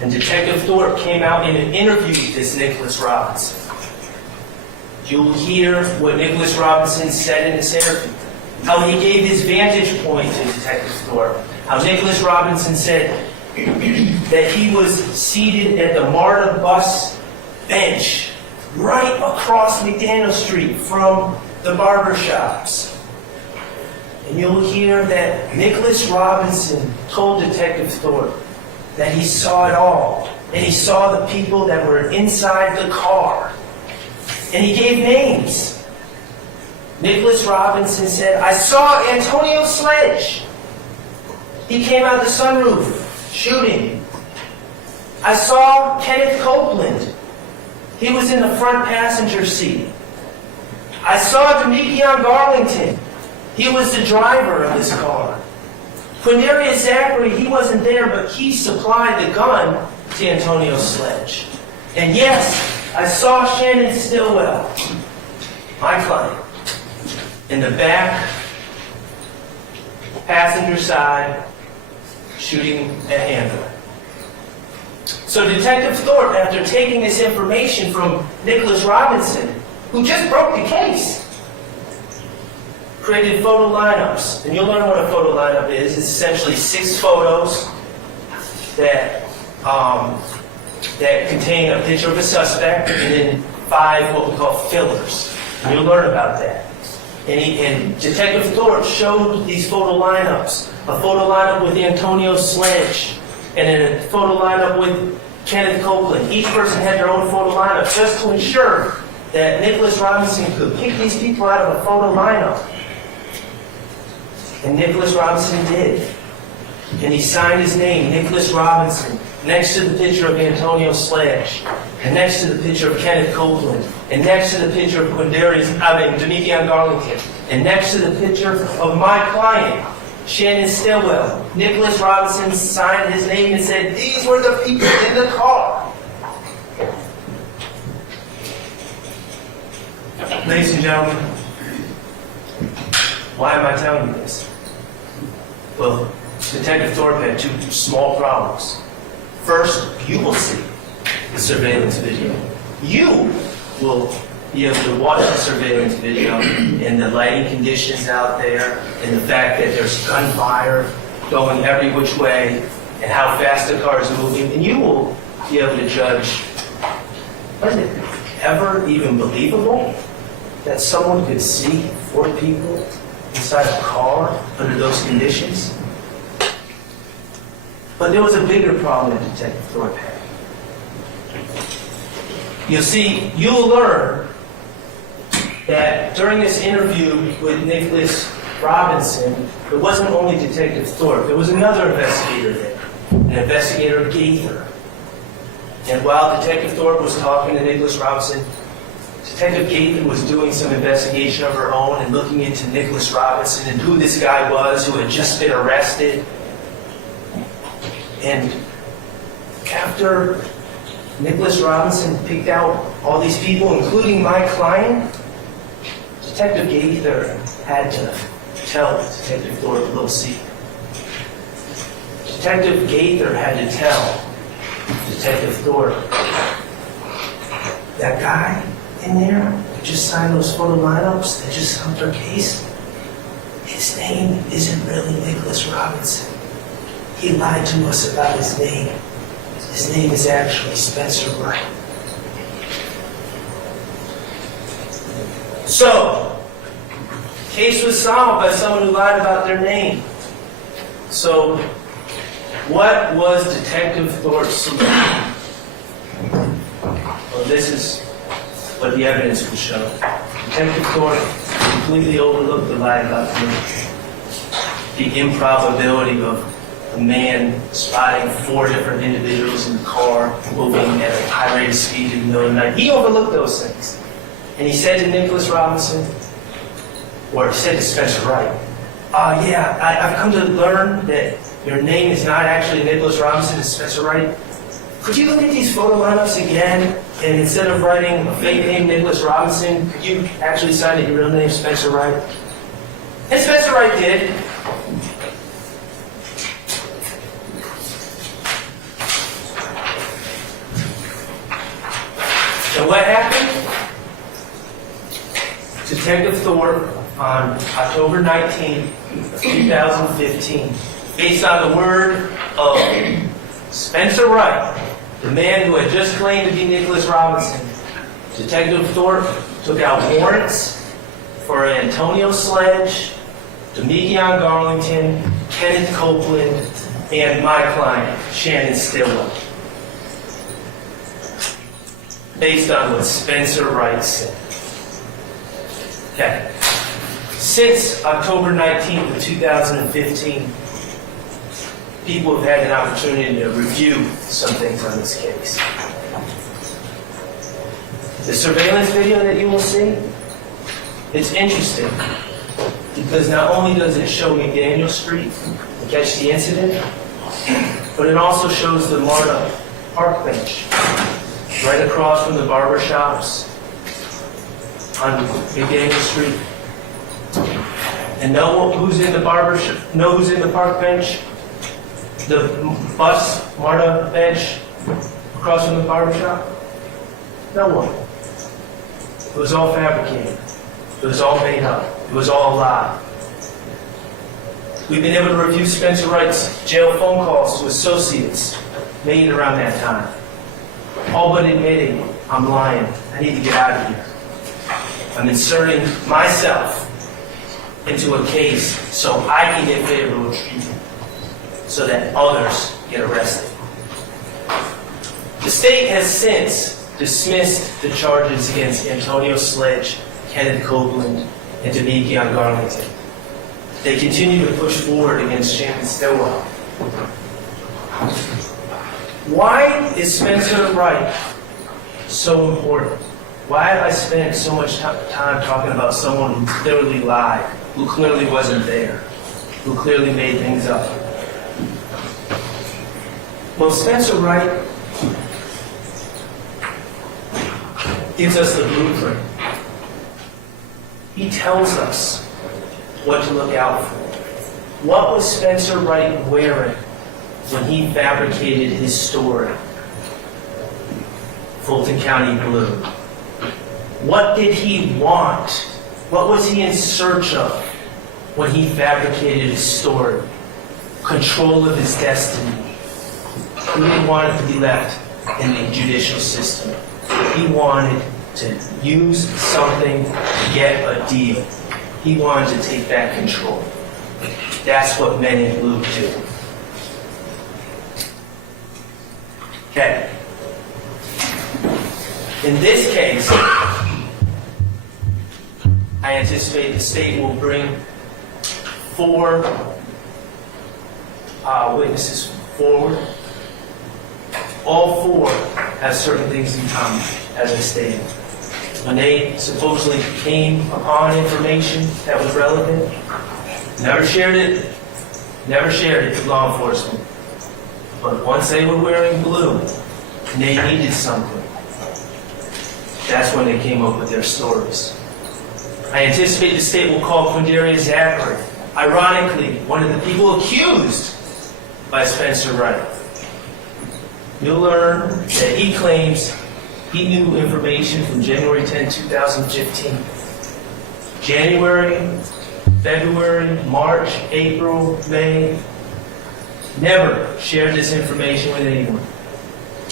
And Detective Thorpe came out and interviewed this Nicholas Robinson. You'll hear what Nicholas Robinson said in this interview. How he gave his vantage point to Detective Thorpe. How Nicholas Robinson said that he was seated at the MARTA bus bench right across McDaniel Street from the barbershops. And you'll hear that Nicholas Robinson told Detective Thorpe that he saw it all. And he saw the people that were inside the car. And he gave names. Nicholas Robinson said, I saw Antonio Sledge. He came out the sunroof shooting. I saw Kenneth Copeland. He was in the front passenger seat. I saw Demetrion Garlington. He was the driver of this car. Quindarius Zachary, he wasn't there, but he supplied the gun to Antonio Sledge. And yes, I saw Shannon Stillwell, my client, in the back passenger side shooting a handler. So Detective Thorpe, after taking this information from Nicholas Robinson, who just broke the case, created photo lineups. And you'll learn what a photo lineup is. It's essentially 6 photos that contain a picture of a suspect and then 5 what we call fillers. And you'll learn about that. And Detective Thorpe showed these photo lineups. A photo lineup with Antonio Sledge and then a photo lineup with Kenneth Copeland. Each person had their own photo lineup just to ensure that Nicholas Robinson could pick these people out of a photo lineup. And Nicholas Robinson did. And he signed his name, Nicholas Robinson, next to the picture of Antonio Sledge, and next to the picture of Kenneth Copeland, and next to the picture of Demetrion Garlington, and next to the picture of my client, Shannon Stillwell. Nicholas Robinson signed his name and said, these were the people in the car. Ladies and gentlemen, why am I telling you this? Well, Detective Thorpe had 2 small problems. First, you will see the surveillance video. You will be able to watch the surveillance video and the lighting conditions out there and the fact that there's gunfire going every which way and how fast the car is moving. And you will be able to judge, was it ever even believable that someone could see 4 people inside a car under those conditions? But there was a bigger problem that Detective Thorpe had. You'll learn that during this interview with Nicholas Robinson, it wasn't only Detective Thorpe. There was another investigator there, an investigator Gaither. And while Detective Thorpe was talking to Nicholas Robinson, Detective Gaither was doing some investigation of her own and looking into Nicholas Robinson and who this guy was who had just been arrested. And after Nicholas Robinson picked out all these people, including my client, Detective Gaither had to tell Detective Thorpe a little secret. Detective Gaither had to tell Detective Thorpe, that guy in there who just signed those photo lineups that just helped our case, his name isn't really Nicholas Robinson. He lied to us about his name. His name is actually Spencer Wright. So, case was solved by someone who lied about their name. So, what was Detective Thorpe's solution? Well, this is what the evidence will show. Detective Thorpe completely overlooked the lie about the name. The improbability of a man spotting 4 different individuals in the car moving at a high rate of speed in the middle of the night. He overlooked those things. And he said to Nicholas Robinson, or he said to Spencer Wright, I've come to learn that your name is not actually Nicholas Robinson, it's Spencer Wright. Could you look at these photo lineups again, and instead of writing a fake name, Nicholas Robinson, could you actually sign it your real name, Spencer Wright? And Spencer Wright did. And what happened? Detective Thorpe, on October 19, 2015, based on the word of Spencer Wright, the man who had just claimed to be Nicholas Robinson, Detective Thorpe took out warrants for Antonio Sledge, Demetrion Garlington, Kenneth Copeland, and my client, Shannon Stillwell, based on what Spencer Wright said. Okay. Since October 19th of 2015, people have had an opportunity to review some things on this case. The surveillance video that you will see, it's interesting because not only does it show McDaniel Street and catch the incident, but it also shows the MARTA park bench right across from the barber shops on McDaniel Street. And know who's in the know who's in the park bench? The bus MARTA bench across from the barber shop? No one. It was all fabricated. It was all made up. It was all a lie. We've been able to review Spencer Wright's jail phone calls to associates made around that time. All but admitting, I'm lying. I need to get out of here. I'm inserting myself into a case so I can get favorable treatment, so that others get arrested. The state has since dismissed the charges against Antonio Sledge, Kenneth Copeland, and Demekion Garlington. They continue to push forward against Shannon Stillwell. Why is Spencer Wright so important? Why have I spent so much time talking about someone who clearly lied, who clearly wasn't there, who clearly made things up? Well, Spencer Wright gives us the blueprint. He tells us what to look out for. What was Spencer Wright wearing when he fabricated his story? Fulton County blue. What did he want? What was he in search of when he fabricated his story? Control of his destiny. He didn't want it to be left in the judicial system. He wanted to use something to get a deal. He wanted to take back control. That's what Men in Blue do. Okay. In this case, I anticipate the state will bring 4 witnesses forward. All 4 have certain things in common, as I stated. When they supposedly came upon information that was relevant, never shared it with law enforcement. But once they were wearing blue and they needed something, that's when they came up with their stories. I anticipate the state will call Quindaria Zachary, ironically, one of the people accused by Spencer Wright. You'll learn that he claims he knew information from January 10, 2015. January, February, March, April, May, never shared this information with anyone.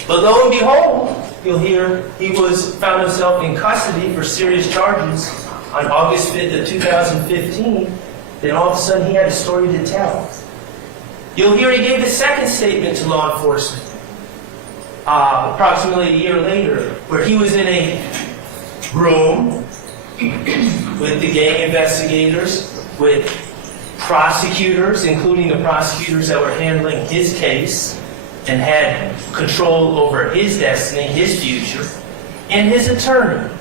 But lo and behold, you'll hear he found himself in custody for serious charges on August 5th of 2015. Then all of a sudden he had a story to tell. You'll hear he gave the second statement to law enforcement approximately a year later, where he was in a room with the gang investigators, with prosecutors, including the prosecutors that were handling his case and had control over his destiny, his future, and his attorney.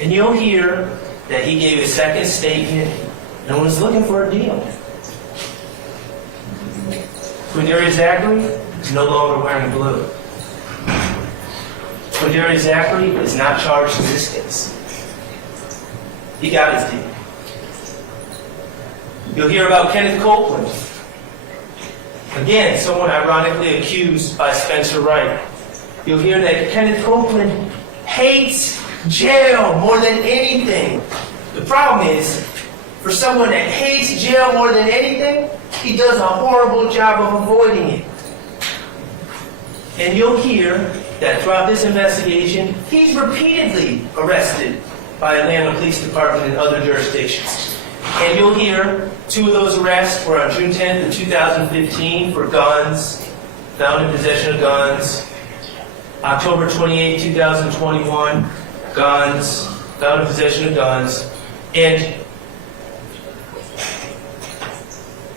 And you'll hear that he gave a second statement and was looking for a deal. Quindaria Zachary is no longer wearing blue. Quindaria Zachary is not charged in this case. He got his deal. You'll hear about Kenneth Copeland. Again, someone ironically accused by Spencer Wright. You'll hear that Kenneth Copeland hates jail more than anything. The problem is, for someone that hates jail more than anything, he does a horrible job of avoiding it. And you'll hear that throughout this investigation, he's repeatedly arrested by Atlanta Police Department and other jurisdictions. And you'll hear 2 of those arrests were on June 10th of 2015 for guns, found in possession of guns. October 28, 2021, guns, found in possession of guns. And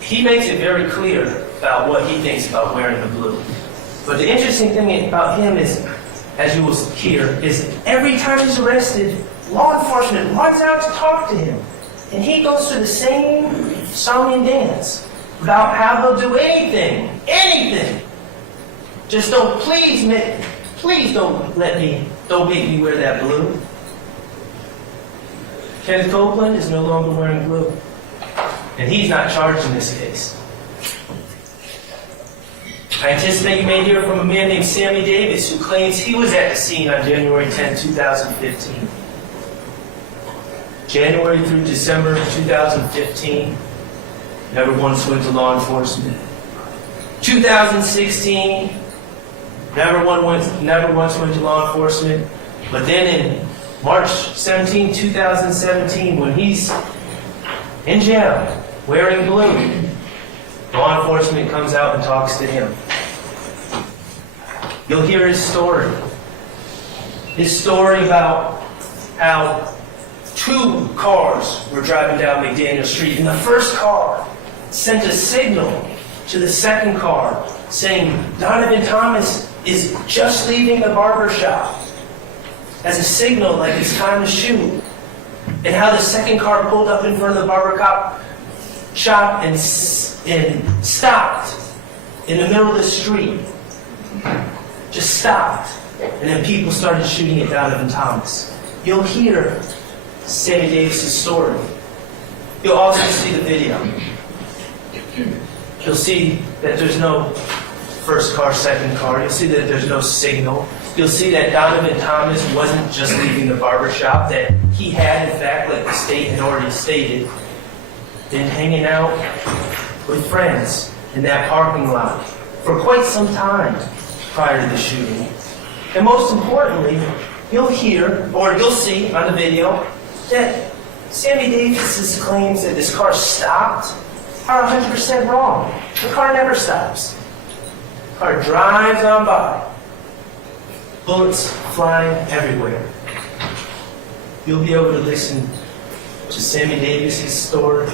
he makes it very clear about what he thinks about wearing the blue. But the interesting thing about him is, as you will hear, is every time he's arrested, law enforcement runs out to talk to him. And he goes through the same song and dance about how they'll do anything, anything. Just don't, please don't make me wear that blue. Kenneth Copeland is no longer wearing blue. And he's not charged in this case. I anticipate you may hear from a man named Sammy Davis, who claims he was at the scene on January 10, 2015. January through December 2015, never once went to law enforcement. 2016, never once went to law enforcement. But then in March 17, 2017, when he's in jail, wearing blue, law enforcement comes out and talks to him. You'll hear his story. His story about how 2 cars were driving down McDaniel Street, and the first car sent a signal to the second car saying Donovan Thomas is just leaving the barber shop, as a signal like it's time to shoot. And how the second car pulled up in front of the barber shop and stopped in the middle of the street. Just stopped. And then people started shooting at Donovan Thomas. You'll hear Sammy Davis' story. You'll also see the video. You'll see that there's no first car, second car. You'll see that there's no signal. You'll see that Donovan Thomas wasn't just leaving the barbershop, that he had, in fact, like the state had already stated, been hanging out with friends in that parking lot for quite some time prior to the shooting. And most importantly, you'll hear, or you'll see on the video, that Sammy Davis' claims that this car stopped are 100% wrong. The car never stops. The car drives on by. Bullets flying everywhere. You'll be able to listen to Sammy Davis' story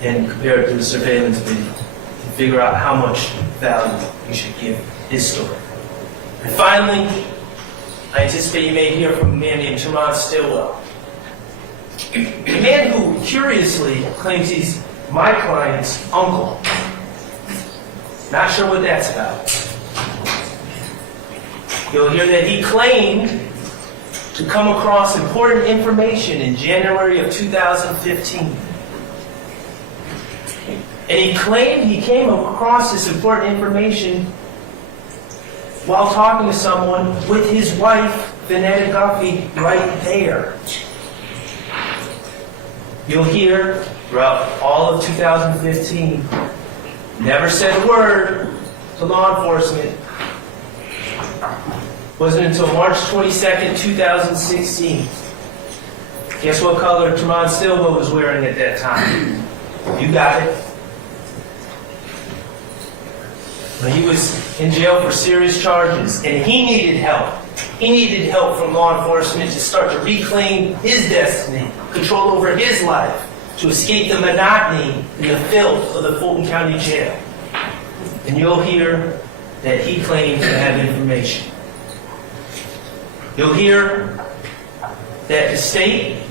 and compare it to the surveillance video and figure out how much value you should give his story. And finally, I anticipate you may hear from a man named Stillwell. A man who curiously claims he's my client's uncle. Not sure what that's about. You'll hear that he claimed to come across important information in January of 2015. And he claimed he came across this important information while talking to someone with his wife, Vanetta Guffey, right there. You'll hear throughout all of 2015, never said a word to law enforcement. Wasn't until March 22nd, 2016. Guess what color Tremont Stillwell was wearing at that time? You got it. When he was in jail for serious charges, and he needed help. He needed help from law enforcement to start to reclaim his destiny, control over his life, to escape the monotony and the filth of the Fulton County Jail. And you'll hear that he claimed to have information. You'll hear that the state,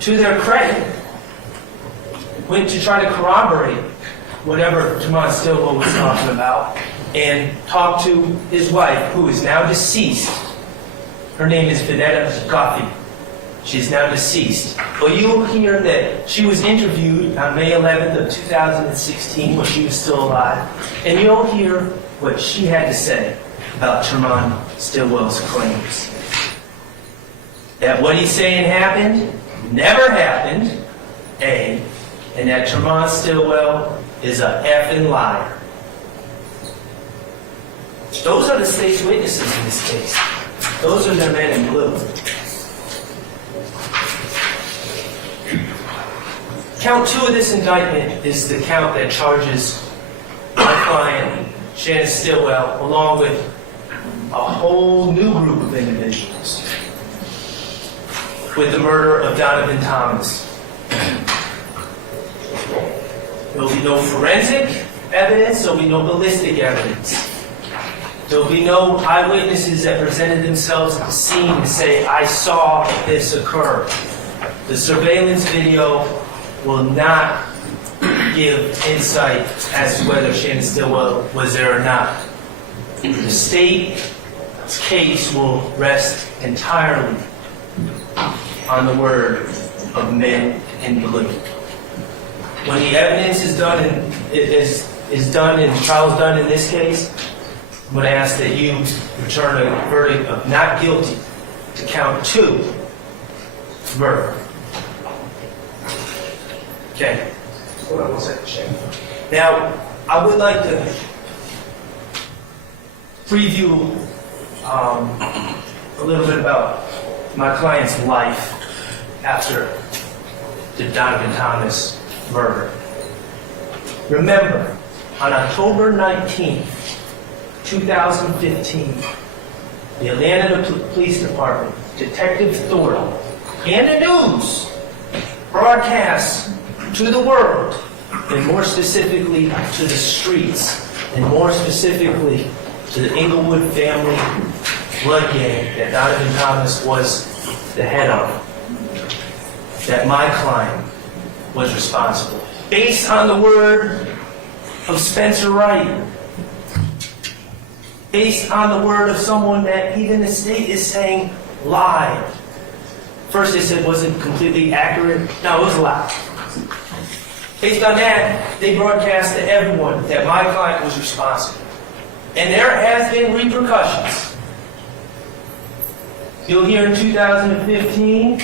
to their credit, went to try to corroborate whatever Tremont Stillwell was talking about and talked to his wife, who is now deceased. Her name is Vanetta Guffey. She is now deceased. But you'll hear that she was interviewed on May 11th of 2016 when she was still alive. And you'll hear what she had to say about Tremont Stillwell's claims. That what he's saying happened, never happened, A, and that Tremont Stillwell is a effing liar. Those are the state's witnesses in this case. Those are the men in blue. Count 2 of this indictment is the count that charges my client, Shannon Stillwell, along with a whole new group of individuals. with the murder of Donovan Thomas. There will be no forensic evidence, there will be no ballistic evidence. There will be no eyewitnesses that presented themselves at the scene to say, I saw this occur. The surveillance video will not give insight as to whether Shannon Stillwell was there or not. The state's case will rest entirely on the word of men in blue. When the evidence is done and the trial is done in this case, I'm going to ask that you return a verdict of not guilty to count 2, murder. Okay. Hold on one second, Shannon. Now, I would like to preview a little bit about my client's life after the Donovan Thomas murder. Remember, on October 19th, 2015, the Atlanta Police Department, Detective Thornton, and the news broadcast to the world, and more specifically to the streets, and more specifically to the Inglewood family blood gang that Donovan Thomas was the head of, that my client was responsible. Based on the word of Spencer Wright, based on the word of someone that even the state is saying lied. First they said wasn't completely accurate. No, it was a lie. Based on that, they broadcast to everyone that my client was responsible. And there has been repercussions. You'll hear in 2015,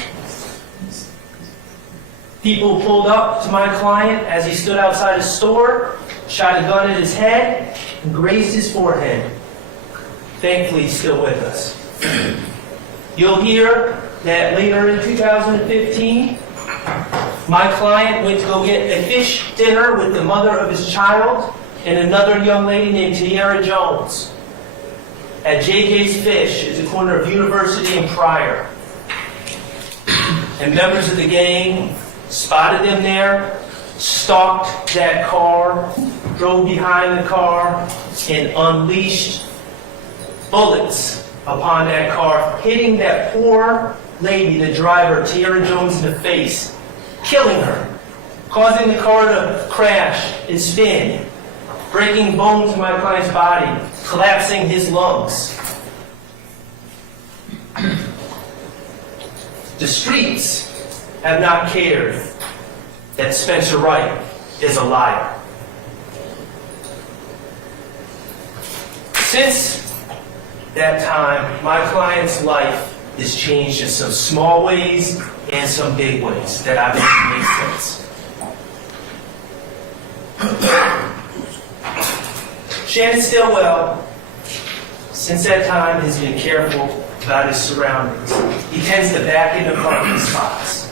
people pulled up to my client as he stood outside his store, shot a gun at his head, and grazed his forehead. Thankfully, he's still with us. You'll hear that later in 2015, my client went to go get a fish dinner with the mother of his child and another young lady named Tiara Jones at JJ's Fish at the corner of University and Pryor. And members of the gang spotted them there, stalked that car, drove behind the car, and unleashed bullets upon that car, hitting that poor lady, the driver, Tiara Jones, in the face, killing her, causing the car to crash and spin, breaking bones in my client's body, collapsing his lungs. The streets have not cared that Spencer Wright is a liar. Since that time, my client's life has changed in some small ways and some big ways that I've made sense. Shannon Stillwell, since that time, has been careful about his surroundings. He tends to back into parking spots.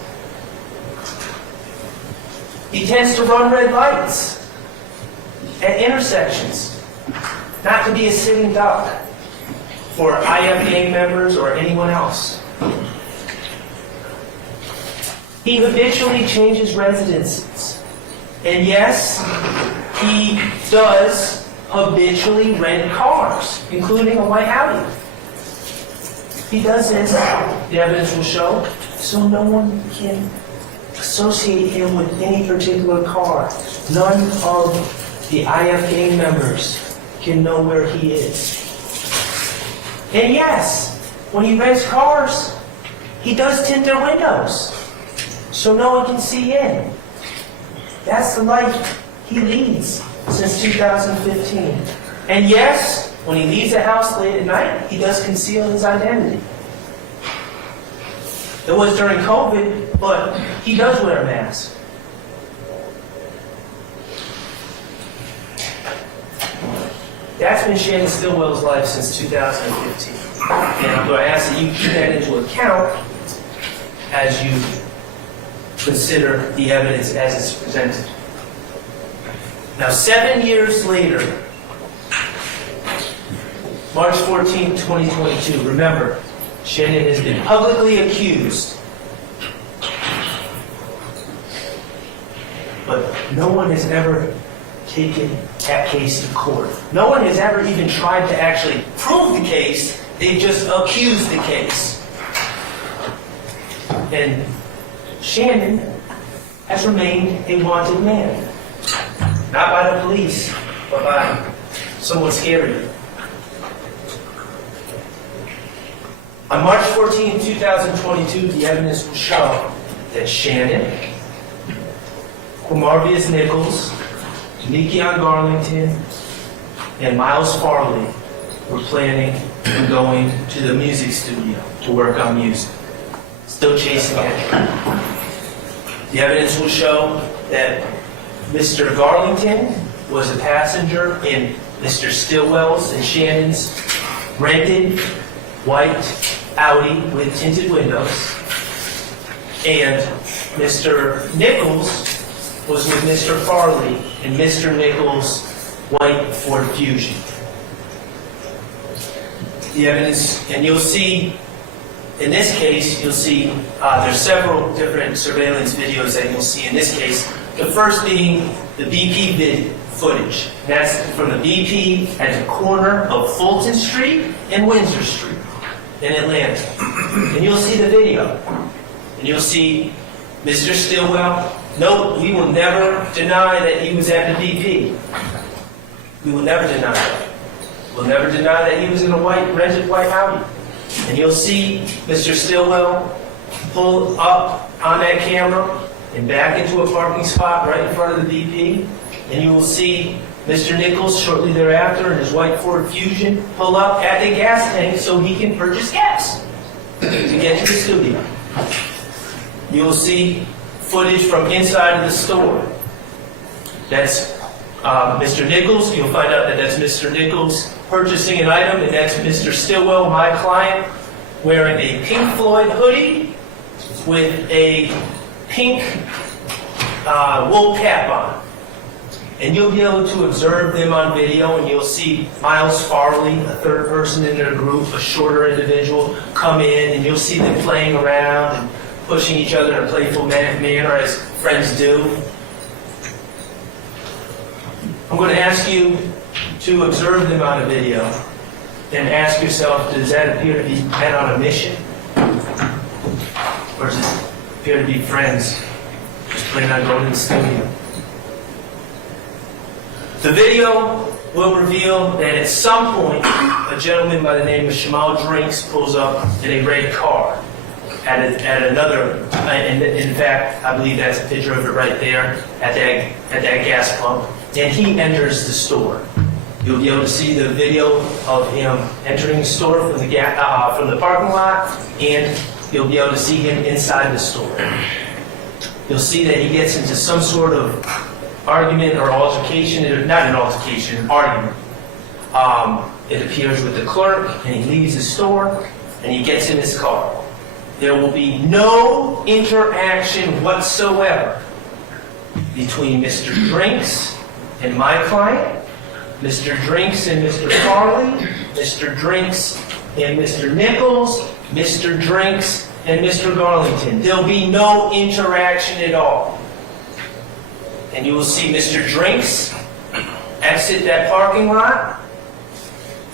He tends to run red lights at intersections, not to be a sitting duck for IF gang members or anyone else. He habitually changes residences. And yes, he does habitually rent cars, including a white Audi. He does this, the evidence will show, so no one can associate him with any particular car. None of the IF gang members can know where he is. And yes, when he rents cars, he does tint their windows so no one can see in. That's the life he leads since 2015. And yes, when he leaves the house late at night, he does conceal his identity. It was during COVID, but he does wear a mask. That's been Shannon Stillwell's life since 2015. And I'm going to ask that you keep that into account as you consider the evidence as it's presented. Now, 7 years later, March 14, 2022, remember, Shannon has been publicly accused no one has ever taken that case to court. No one has ever even tried to actually prove the case. They've just accused the case. And Shannon has remained a wanted man. Not by the police, but by someone scarier. On March 14, 2022, the evidence will show that Shannon, Marvius Nichols, Nikion Garlington, and Miles Farley were planning on going to the music studio to work on music. Still chasing after. The evidence will show that Mr. Garlington was a passenger in Mr. Stillwell's and Shannon's rented white Audi with tinted windows, and Mr. Nichols was with Mr. Farley in Mr. Nichols' white Ford Fusion. The evidence, and you'll see, in this case, you'll see there's several different surveillance videos that you'll see in this case. The first being the BP footage. That's from the BP at the corner of Fulton Street and Windsor Street in Atlanta. And you'll see the video. And you'll see Mr. Stillwell. No, we will never deny that he was at the BP. We will never deny that. We'll never deny that he was in a rented white Audi. And you'll see Mr. Stillwell pull up on that camera and back into a parking spot right in front of the BP. And you will see Mr. Nichols shortly thereafter in his white Ford Fusion pull up at the gas tank so he can purchase gas to get to the studio. You will see footage from inside of the store. That's Mr. Nichols. You'll find out that that's Mr. Nichols purchasing an item, and that's Mr. Stillwell, my client, wearing a Pink Floyd hoodie with a pink wool cap on. And you'll be able to observe them on video, and you'll see Miles Farley, a third person in their group, a shorter individual, come in, and you'll see them playing around and pushing each other in a playful manner as friends do. I'm going to ask you to observe them on a video and ask yourself, does that appear to be men on a mission? Or does it appear to be friends just planning on going to the studio? The video will reveal that at some point, a gentleman by the name of Shamal Drinks pulls up in a red car at another, in fact, I believe that's a picture of it right there at that gas pump, and he enters the store. You'll be able to see the video of him entering the store from the parking lot, and you'll be able to see him inside the store. You'll see that he gets into some sort of argument or altercation, not an altercation, an argument. It appears with the clerk, and he leaves the store, and he gets in his car. There will be no interaction whatsoever between Mr. Drinks and my client, Mr. Drinks and Mr. Farley, Mr. Drinks and Mr. Nichols, Mr. Drinks and Mr. Garlington. There'll be no interaction at all. And you will see Mr. Drinks exit that parking lot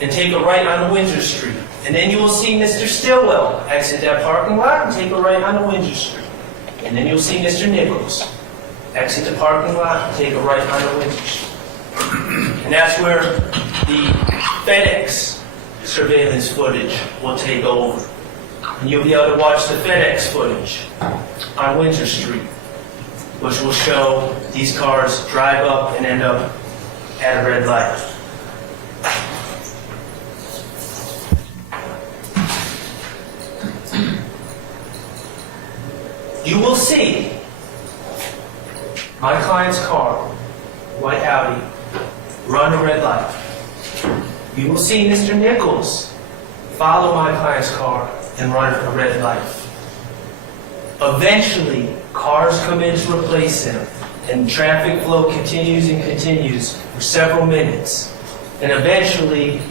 and take a right on Windsor Street. And then you will see Mr. Stillwell exit that parking lot and take a right on Windsor Street. And then you'll see Mr. Nichols exit the parking lot and take a right on Windsor Street. And that's where the FedEx surveillance footage will take over. And you'll be able to watch the FedEx footage on Windsor Street, which will show these cars drive up and end up at a red light. You will see my client's car, white Audi, run a red light. You will see Mr. Nichols follow my client's car and run a red light. Eventually, cars come in to replace him, and traffic flow continues and continues for several minutes. And eventually,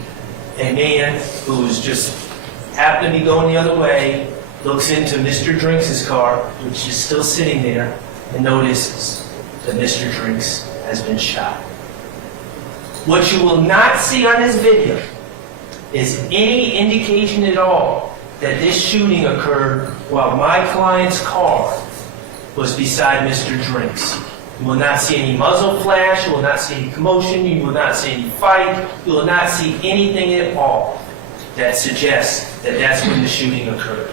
a man who's just happened to be going the other way looks into Mr. Drinks' car, which is still sitting there, and notices that Mr. Drinks has been shot. What you will not see on this video is any indication at all that this shooting occurred while my client's car was beside Mr. Drinks. You will not see any muzzle flash, you will not see any commotion, you will not see any fight, you will not see anything at all that suggests that that's when the shooting occurred.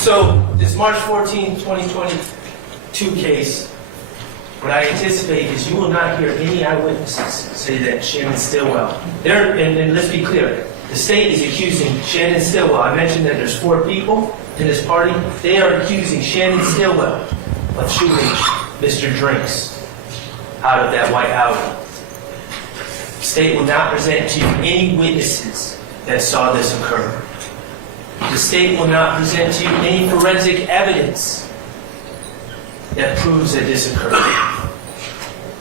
So, this March 14, 2022 case, what I anticipate is you will not hear any eyewitnesses say that Shannon Stillwell, and let's be clear, the state is accusing Shannon Stillwell. I mentioned that there's 4 people in this party. They are accusing Shannon Stillwell of shooting Mr. Drinks out of that white Audi. The state will not present to you any witnesses that saw this occur. The state will not present to you any forensic evidence that proves that this occurred.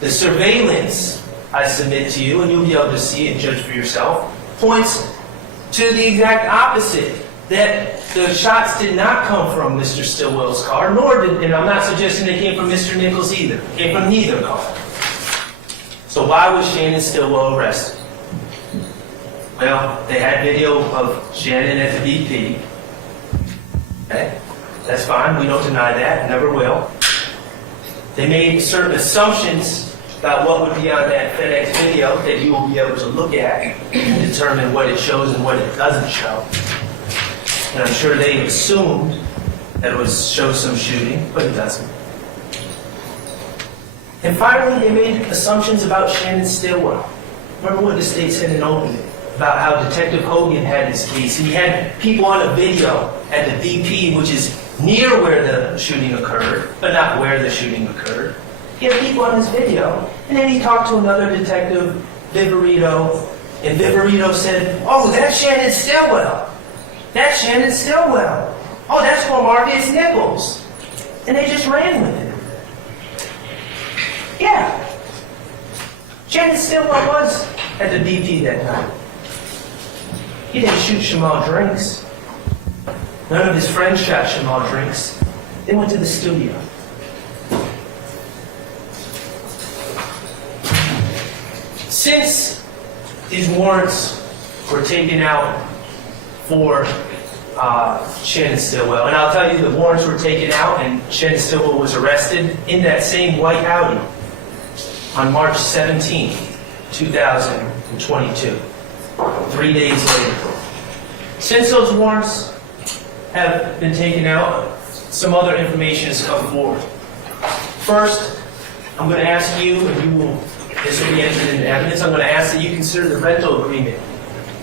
The surveillance I submit to you, and you'll be able to see and judge for yourself, points to the exact opposite, that the shots did not come from Mr. Stillwell's car, nor did, and I'm not suggesting they came from Mr. Nichols either, came from neither car. So why was Shannon Stillwell arrested? Well, they had video of Shannon at the BP. Okay, that's fine, we don't deny that, never will. They made certain assumptions about what would be on that FedEx video that you will be able to look at and determine what it shows and what it doesn't show. And I'm sure they assumed that it shows some shooting, but it doesn't. And finally, they made assumptions about Shannon Stillwell. Remember what the state said in opening about how Detective Hogan had his case. And he had people on a video at the BP, which is near where the shooting occurred, but not where the shooting occurred. He had people on his video, and then he talked to another detective, Viverito, and Viverito said, "Oh, that's Shannon Stillwell. That's Shannon Stillwell. Oh, that's Marcus Nichols." And they just ran with it. Yeah. Shannon Stillwell was at the BP that night. He didn't shoot Shamal Drinks. None of his friends shot Shamal Drinks. They went to the studio. Since these warrants were taken out for Shannon Stillwell, and I'll tell you the warrants were taken out and Shannon Stillwell was arrested in that same white Audi on March 17, 2022, 3 days later. Since those warrants have been taken out, some other information has come forward. First, I'm going to ask you, and you will, this will be entered into evidence, I'm going to ask that you consider the rental agreement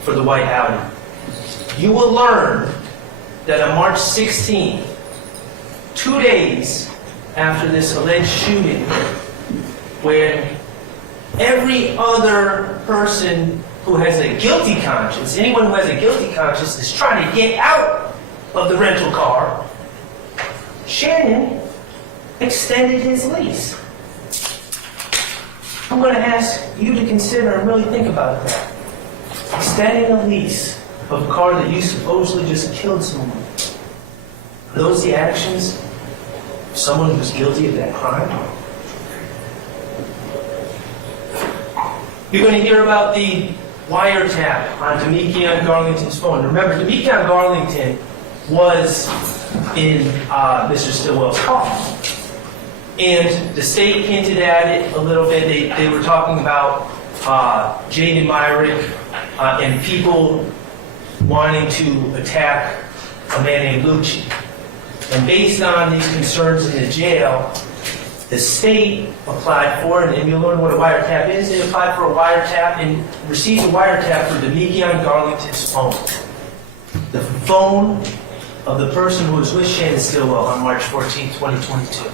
for the white Audi. You will learn that on March 16, 2 days after this alleged shooting, when every other person who has a guilty conscience, anyone who has a guilty conscience is trying to get out of the rental car, Shannon extended his lease. I'm going to ask you to consider and really think about that. Extending a lease of a car that you supposedly just killed someone. Are those the actions of someone who's guilty of that crime? You're going to hear about the wiretap on Demekion Garlington's phone. Remember, Demekion Garlington was in Mr. Stillwell's car. And the state hinted at it a little bit. They were talking about Jaden Myrick and people wanting to attack a man named Lucci. And based on these concerns in the jail, the state applied for, and you'll learn what a wiretap is, they applied for a wiretap and received a wiretap for Demekion Garlington's phone. The phone of the person who was with Shannon Stillwell on March 14, 2022.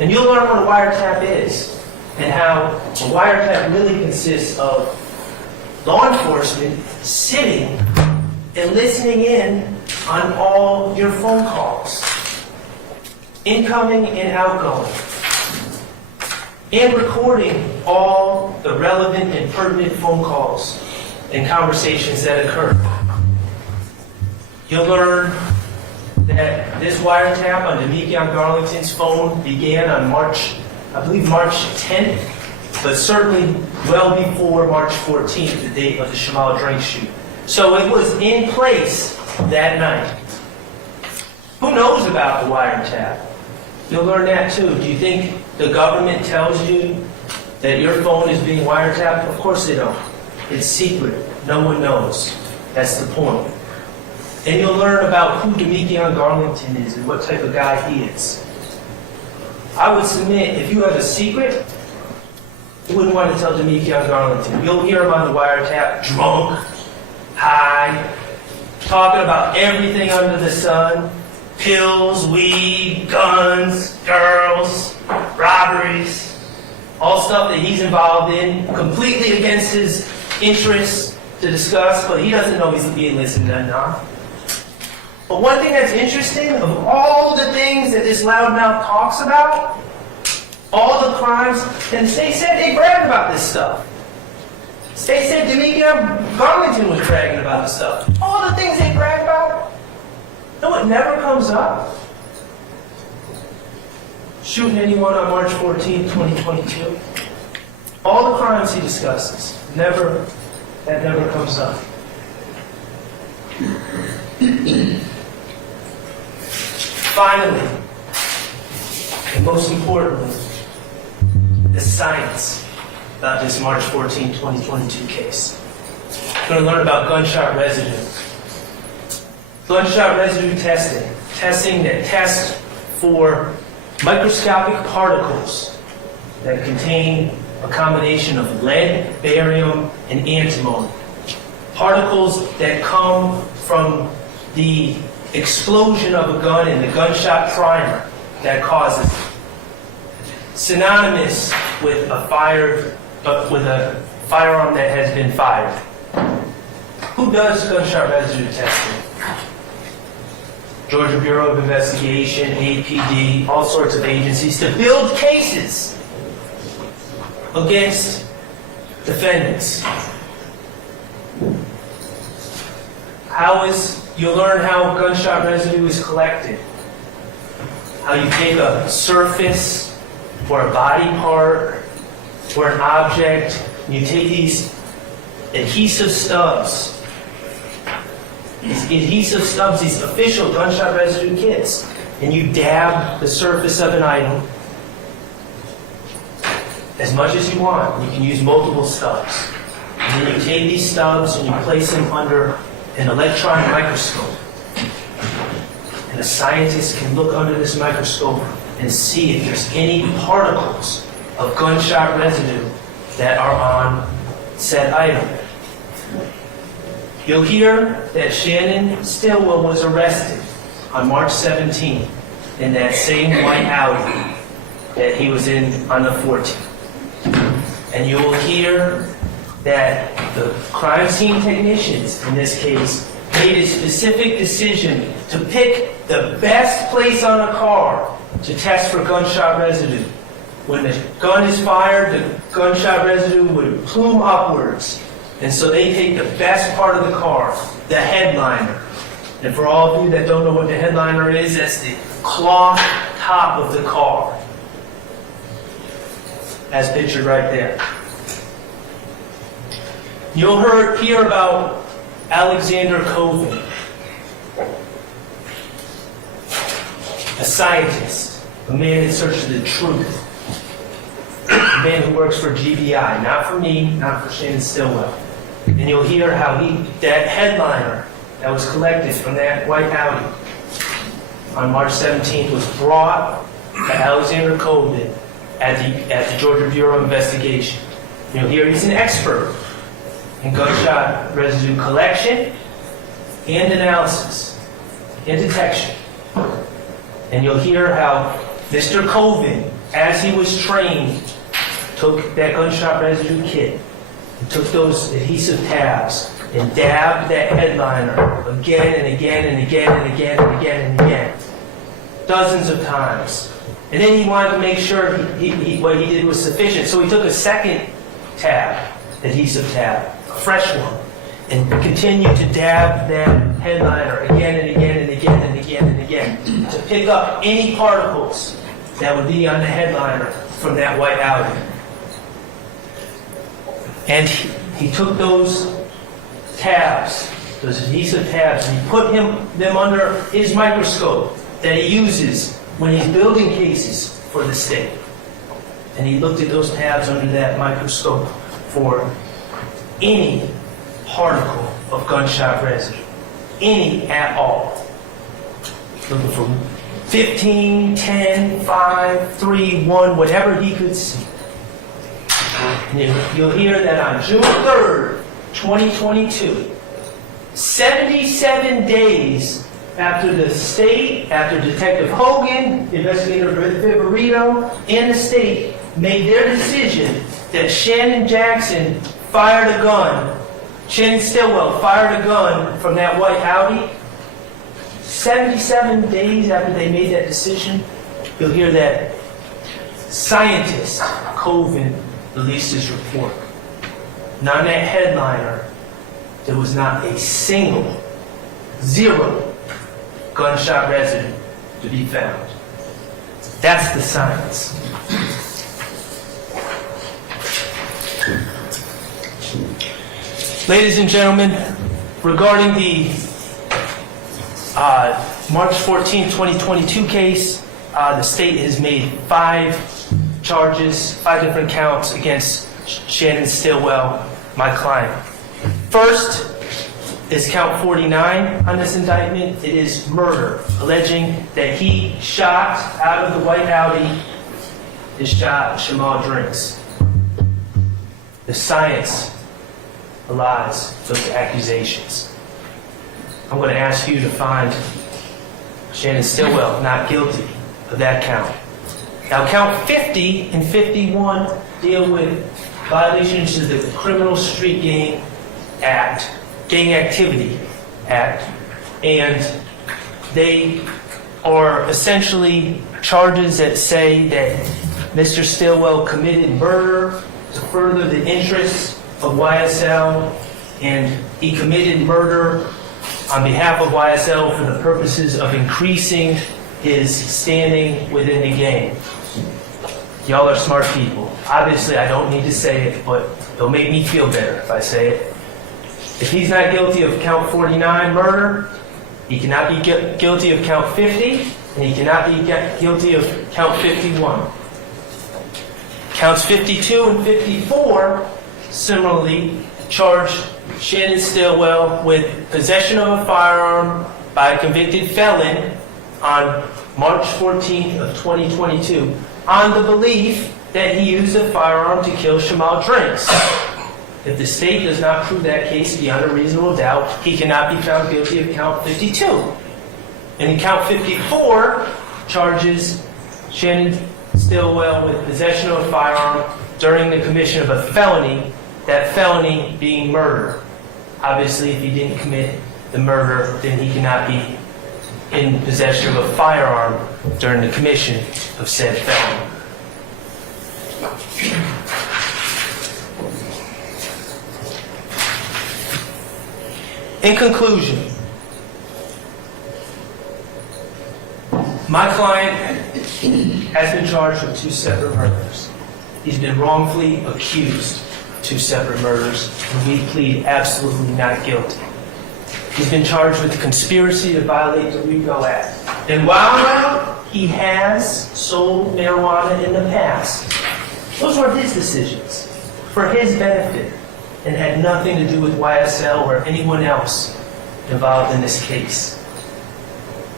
And you'll learn what a wiretap is and how a wiretap really consists of law enforcement sitting and listening in on all your phone calls, incoming and outgoing, and recording all the relevant and pertinent phone calls and conversations that occur. You'll learn that this wiretap on Demekion Garlington's phone began on March 10th, but certainly well before March 14th, the date of the Shamal drink shoot. So it was in place that night. Who knows about the wiretap? You'll learn that too. Do you think the government tells you that your phone is being wiretapped? Of course they don't. It's secret. No one knows. That's the point. And you'll learn about who Demekion Garlington is and what type of guy he is. I would submit, if you have a secret, you wouldn't want to tell Demekion Garlington. You'll hear him on the wiretap, drunk, high, talking about everything under the sun. Pills, weed, guns, girls, robberies, all stuff that he's involved in, completely against his interests to discuss, but he doesn't know he's being listened to now. But one thing that's interesting, of all the things that this loudmouth talks about, all the crimes, and they said they bragged about this stuff. They said Demekion Garlington was bragging about this stuff. All the things they brag about, no, it never comes up. Shooting anyone on March 14, 2022. All the crimes he discusses, that never comes up. Finally, and most importantly, the science about this March 14, 2022 case. We're going to learn about gunshot residue. Gunshot residue testing that tests for microscopic particles that contain a combination of lead, barium, and antimony. Particles that come from the explosion of a gun and the gunshot primer that causes it. Synonymous with a firearm that has been fired. Who does gunshot residue testing? Georgia Bureau of Investigation, APD, all sorts of agencies to build cases against defendants. You'll learn how gunshot residue is collected. How you take a surface or a body part or an object, and you take these adhesive stubs. These official gunshot residue kits, and you dab the surface of an item as much as you want. You can use multiple stubs. And then you take these stubs and you place them under an electron microscope. And a scientist can look under this microscope and see if there's any particles of gunshot residue that are on said item. You'll hear that Shannon Stillwell was arrested on March 17th in that same white Audi that he was in on the 14th. And you will hear that the crime scene technicians, in this case, made a specific decision to pick the best place on a car to test for gunshot residue. When the gun is fired, the gunshot residue would plume upwards. And so they take the best part of the car, the headliner. And for all of you that don't know what the headliner is, that's the cloth top of the car, as pictured right there. You'll hear about Alexander Coven, a scientist, a man in search of the truth, a man who works for GBI, not for me, not for Shannon Stillwell. And you'll hear how that headliner that was collected from that white Audi on March 17th was brought to Alexander Coven at the Georgia Bureau of Investigation. You'll hear he's an expert in gunshot residue collection and analysis and detection. And you'll hear how Mr. Coven, as he was trained, took that gunshot residue kit and took those adhesive tabs and dabbed that headliner again and again and again and again and again and again, dozens of times. And then he wanted to make sure what he did was sufficient. So he took a second tab, adhesive tab, a fresh one, and continue to dab that headliner again and again and again and again and again to pick up any particles that would be on the headliner from that white Audi. And he took those tabs, those adhesive tabs, and he put them under his microscope that he uses when he's building cases for the state. And he looked at those tabs under that microscope for any particle of gunshot residue, any at all. Looking for 15, 10, 5, 3, 1, whatever he could see. And you'll hear that on June 3rd, 2022, 77 days after the state, after Detective Hogan, Investigator Viverito, and the state made their decision that Shannon Jackson fired a gun, Shannon Stillwell fired a gun from that white Audi. 77 days after they made that decision, you'll hear that scientist Coven released his report. And on that headliner, there was not a single, zero gunshot residue to be found. That's the science. Ladies and gentlemen, regarding the March 14, 2022 case, the state has made 5 charges, 5 different counts against Shannon Stillwell, my client. First is count 49 on this indictment. It is murder, alleging that he shot out of the white Audi, his shot Shamal Drinks. The science belies those accusations. I'm going to ask you to find Shannon Stillwell not guilty of that count. Now, count 50 and 51 deal with violations of the Criminal Street Gang Act, Gang Activity Act, and they are essentially charges that say that Mr. Stillwell committed murder to further the interests of YSL, and he committed murder on behalf of YSL for the purposes of increasing his standing within the gang. Y'all are smart people. Obviously, I don't need to say it, but it'll make me feel better if I say it. If he's not guilty of count 49 murder, he cannot be guilty of count 50, and he cannot be guilty of count 51. Counts 52 and 54 similarly charge Shannon Stillwell with possession of a firearm by a convicted felon on March 14th of 2022 on the belief that he used a firearm to kill Shamal Drinks. If the state does not prove that case beyond a reasonable doubt, he cannot be found guilty of count 52. And count 54 charges Shannon Stillwell with possession of a firearm during the commission of a felony, that felony being murder. Obviously, if he didn't commit the murder, then he cannot be in possession of a firearm during the commission of said felony. In conclusion, my client has been charged with 2 separate murders. He's been wrongfully accused of 2 separate murders, and we plead absolutely not guilty. He's been charged with the conspiracy to violate the RICO Act. And while he has sold marijuana in the past, those were his decisions for his benefit and had nothing to do with YSL or anyone else involved in this case.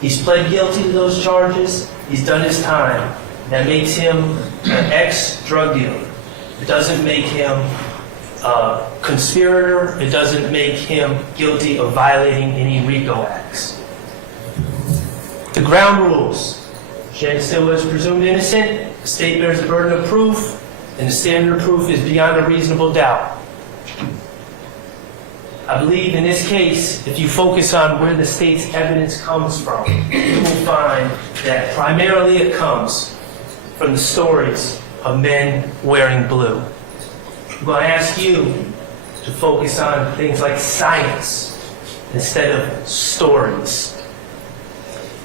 He's pled guilty to those charges. He's done his time. That makes him an ex-drug dealer. It doesn't make him a conspirator. It doesn't make him guilty of violating any RICO acts. The ground rules. Shannon Stillwell is presumed innocent. The state bears the burden of proof, and the standard of proof is beyond a reasonable doubt. I believe in this case, if you focus on where the state's evidence comes from, you will find that primarily it comes from the stories of men wearing blue. I'm going to ask you to focus on things like science instead of stories.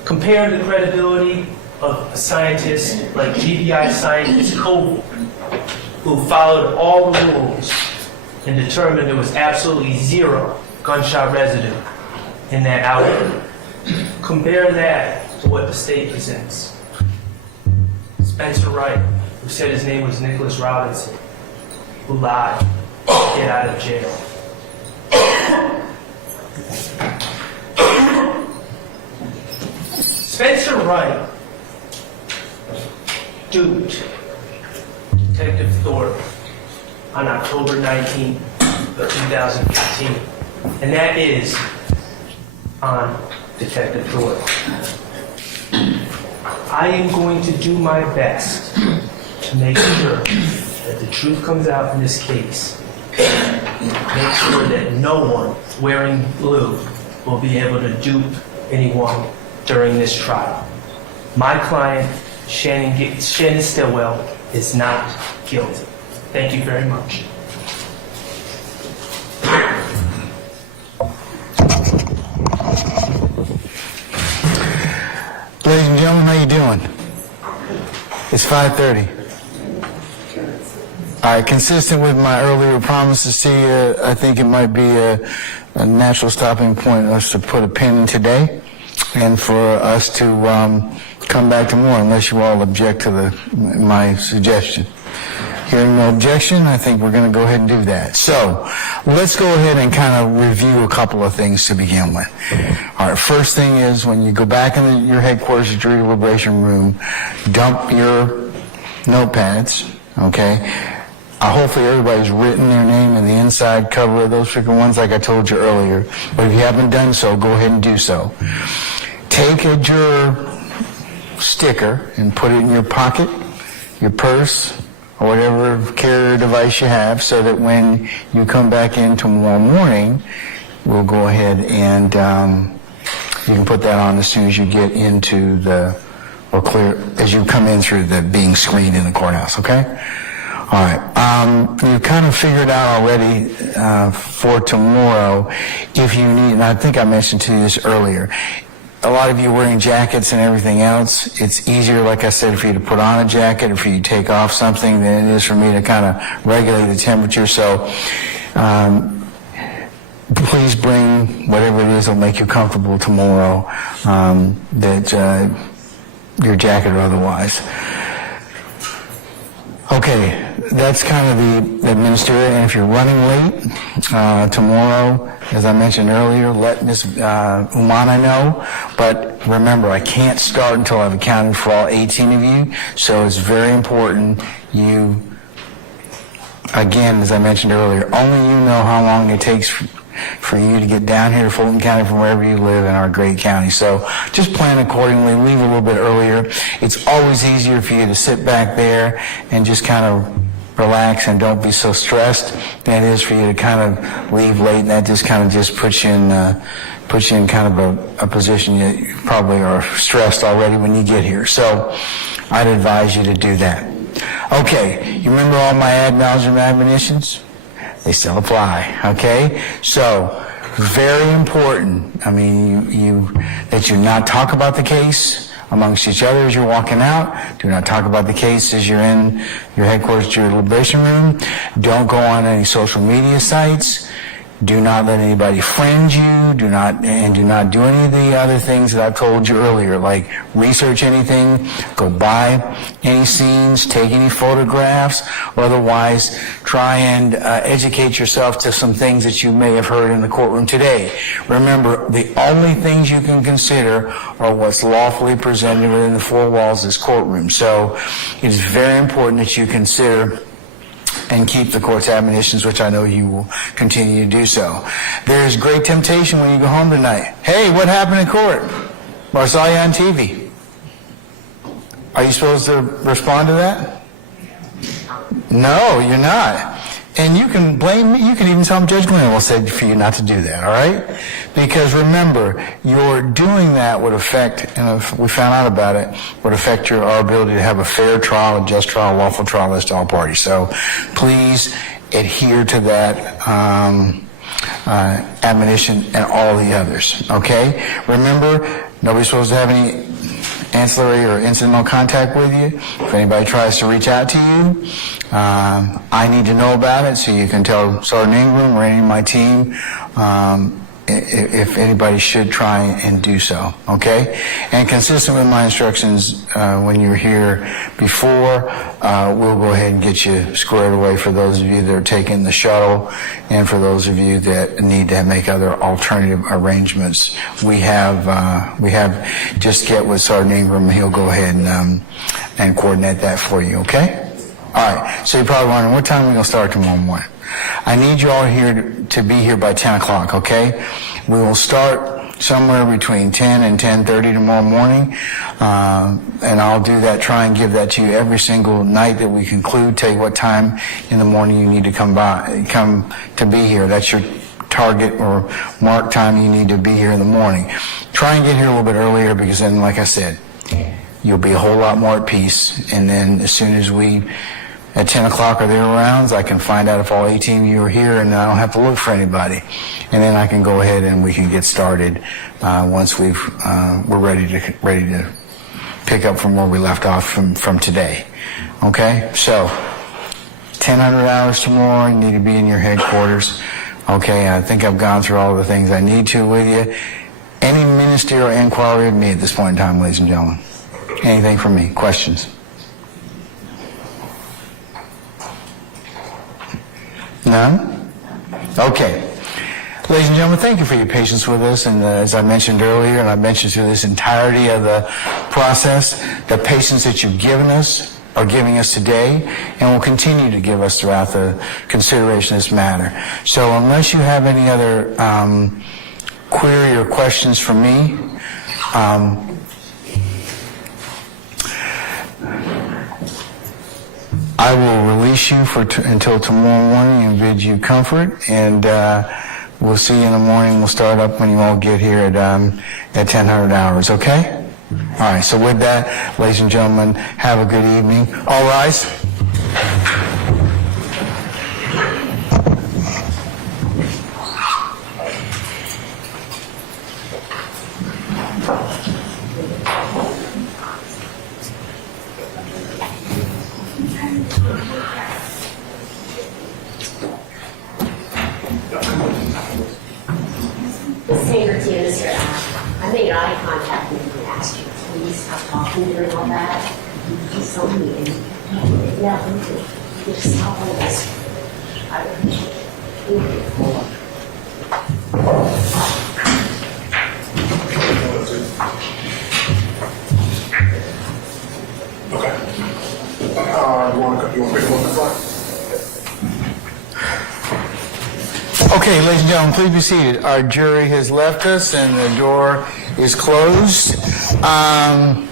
Compare the credibility of a scientist like GBI scientist Koval, who followed all the rules and determined there was absolutely zero gunshot residue in that outfit. Compare that to what the state presents. Spencer Wright, who said his name was Nicholas Robinson, who lied to get out of jail. Spencer Wright duped Detective Thorpe on October 19th of 2015, and that is on Detective Thorpe. I am going to do my best to make sure that the truth comes out in this case. Make sure that no one wearing blue will be able to dupe anyone during this trial. My client, Shannon Stillwell, is not guilty. Thank you very much. Ladies and gentlemen, how you doing? It's 5:30. All right, consistent with my earlier promises to you, I think it might be a natural stopping point for us to put a pin in today and for us to come back to more, unless you all object to my suggestion. Hearing no objection, I think we're going to go ahead and do that. So let's go ahead and kind of review a couple of things to begin with. All right, first thing is when you go back into your headquarters jury deliberation room, dump your notepads, okay? Hopefully everybody's written their name in the inside cover of those freaking ones like I told you earlier. But if you haven't done so, go ahead and do so. Take a juror sticker and put it in your pocket, your purse, or whatever carrier device you have, so that when you come back in tomorrow morning, we'll go ahead and you can put that on as soon as you get into as you come in through the being screened in the courthouse, okay? All right. You kind of figured out already for tomorrow if you need, and I think I mentioned to you this earlier, a lot of you wearing jackets and everything else, it's easier, like I said, for you to put on a jacket or for you to take off something than it is for me to kind of regulate the temperature. So please bring whatever it is that'll make you comfortable tomorrow, your jacket or otherwise. Okay, that's kind of the ministerial. And if you're running late tomorrow, as I mentioned earlier, let Ms. Umana know. But remember, I can't start until I've accounted for all 18 of you. So it's very important you, again, as I mentioned earlier, only you know how long it takes for you to get down here to Fulton County from wherever you live in our great county. So just plan accordingly, leave a little bit earlier. It's always easier for you to sit back there and just kind of relax and don't be so stressed than it is for you to kind of leave late, and that just kind of just puts you in kind of a position that you probably are stressed already when you get here. So I'd advise you to do that. Okay, you remember all my ad nauseam admonitions? They still apply, okay? So, very important, I mean, that you not talk about the case amongst each other as you're walking out. Do not talk about the case as you're in your headquarters to your deliberation room. Don't go on any social media sites. Do not let anybody friend you. Do not do any of the other things that I've told you earlier, like research anything, go by any scenes, take any photographs, or otherwise try and educate yourself to some things that you may have heard in the courtroom today. Remember, the only things you can consider are what's lawfully presented within the four walls of this courtroom. So it is very important that you consider and keep the court's admonitions, which I know you will continue to do so. There is great temptation when you go home tonight. Hey, what happened in court? Well, I saw you on TV. Are you supposed to respond to that? No, you're not. And you can blame me. You can even tell Judge Glenville said for you not to do that, all right? Because remember, your doing that would affect, and if we found out about it, would affect our ability to have a fair trial, a just trial, lawful trial as to all parties. So please adhere to that admonition and all the others, okay? Remember, nobody's supposed to have any ancillary or incidental contact with you. If anybody tries to reach out to you, I need to know about it so you can tell Sergeant Ingram or any of my team if anybody should try and do so, okay? And consistent with my instructions when you were here before, we'll go ahead and get you squared away for those of you that are taking the shuttle and for those of you that need to make other alternative arrangements. We have just get with Sergeant Ingram, he'll go ahead and coordinate that for you, okay? All right, so you're probably wondering, what time are we going to start tomorrow morning? I need you all here to be here by 10 o'clock, okay? We will start somewhere between 10 and 10:30 tomorrow morning, and I'll do that, try and give that to you every single night that we conclude, tell you what time in the morning you need to come to be here. That's your target or mark time you need to be here in the morning. Try and get here a little bit earlier because then, like I said, you'll be a whole lot more at peace, and then as soon as we at 10 o'clock or thereabouts, I can find out if all 18 of you are here and I don't have to look for anybody. And then I can go ahead and we can get started once we're ready to pick up from where we left off from today. Okay? So, 1,000 hours tomorrow, you need to be in your headquarters. Okay, I think I've gone through all the things I need to with you. Any ministerial inquiry of me at this point in time, ladies and gentlemen? Anything from me? Questions? None? Okay. Ladies and gentlemen, thank you for your patience with us. And as I mentioned earlier, and I mentioned through this entirety of the process, the patience that you've given us, are giving us today, and will continue to give us throughout the consideration of this matter. So unless you have any other query or questions for me, I will release you until tomorrow morning and bid you comfort, and we'll see you in the morning. We'll start up when you all get here at 1,000 hours, okay? All right, so with that, ladies and gentlemen, have a good evening. All rise. Ms. Sangerty and Mr. Ash, I made eye contact with you and asked you, please stop talking during all that. You saw me and yeah, you just stop all this. I would appreciate it. Thank you. Okay. You want to pick them up in front? Okay, ladies and gentlemen, please be seated. Our jury has left us and the door is closed. All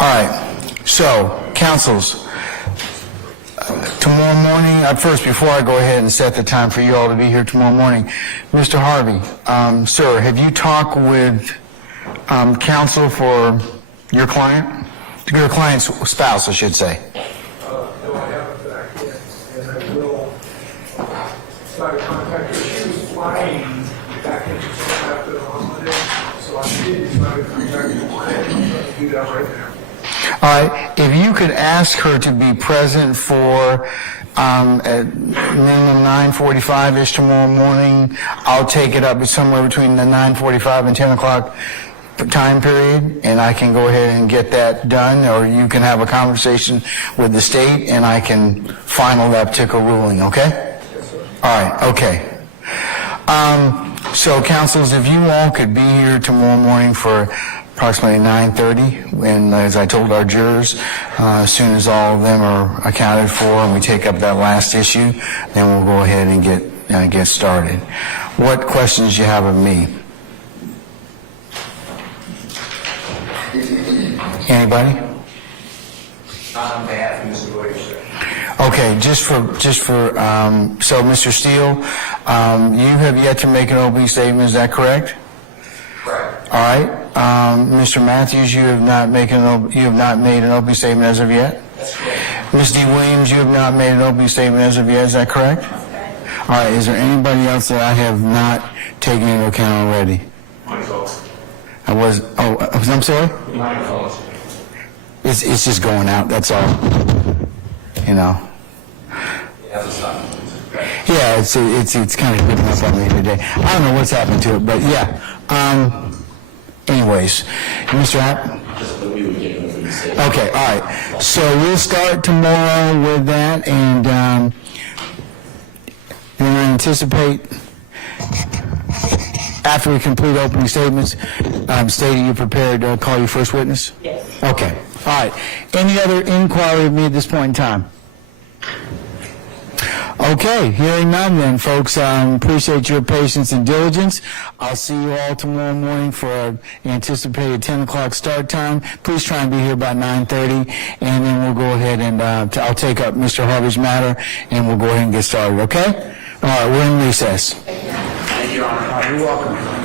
right, so, counsels, tomorrow morning, first, before I go ahead and set the time for you all to be here tomorrow morning, Mr. Harvey, sir, have you talked with counsel for your client? Your client's spouse, I should say. No, I haven't back yet, and I will try to contact her. She was flying back into South after the holiday, so I did try to contact her. I'm going to do that right now. All right, if you could ask her to be present for at minimum 9:45-ish tomorrow morning, I'll take it up somewhere between the 9:45 and 10 o'clock time period, and I can go ahead and get that done, or you can have a conversation with the state, and I can final that particular ruling, okay? Yes, sir. All right, okay. So, counsels, if you all could be here tomorrow morning for approximately 9:30, and as I told our jurors, as soon as all of them are accounted for and we take up that last issue, then we'll go ahead and get started. What questions do you have of me? Anybody? Not on behalf of Mr. Williams, sir. Okay, just for so Mr. Steele, you have yet to make an opening statement, is that correct? Correct. All right. Mr. Matthews, you have not made an opening statement as of yet? That's correct. Ms. D. Williams, you have not made an opening statement as of yet, is that correct? All right, is there anybody else that I have not taken into account already? I'm sorry? It's just going out, that's all. You know. Yeah, it's kind of giving up on me today. I don't know what's happened to it, but yeah. Anyways, Mr. App? Okay, all right. So we'll start tomorrow with that, and then I anticipate after we complete opening statements, stating you're prepared to call your first witness? Yes. Okay, all right. Any other inquiry of me at this point in time? Okay, hearing none then, folks. Appreciate your patience and diligence. I'll see you all tomorrow morning for an anticipated 10 o'clock start time. Please try and be here by 9:30, and then we'll go ahead and I'll take up Mr. Harvey's matter, and we'll go ahead and get started, okay? All right, we're in recess. Thank you, Your Honor. You're welcome.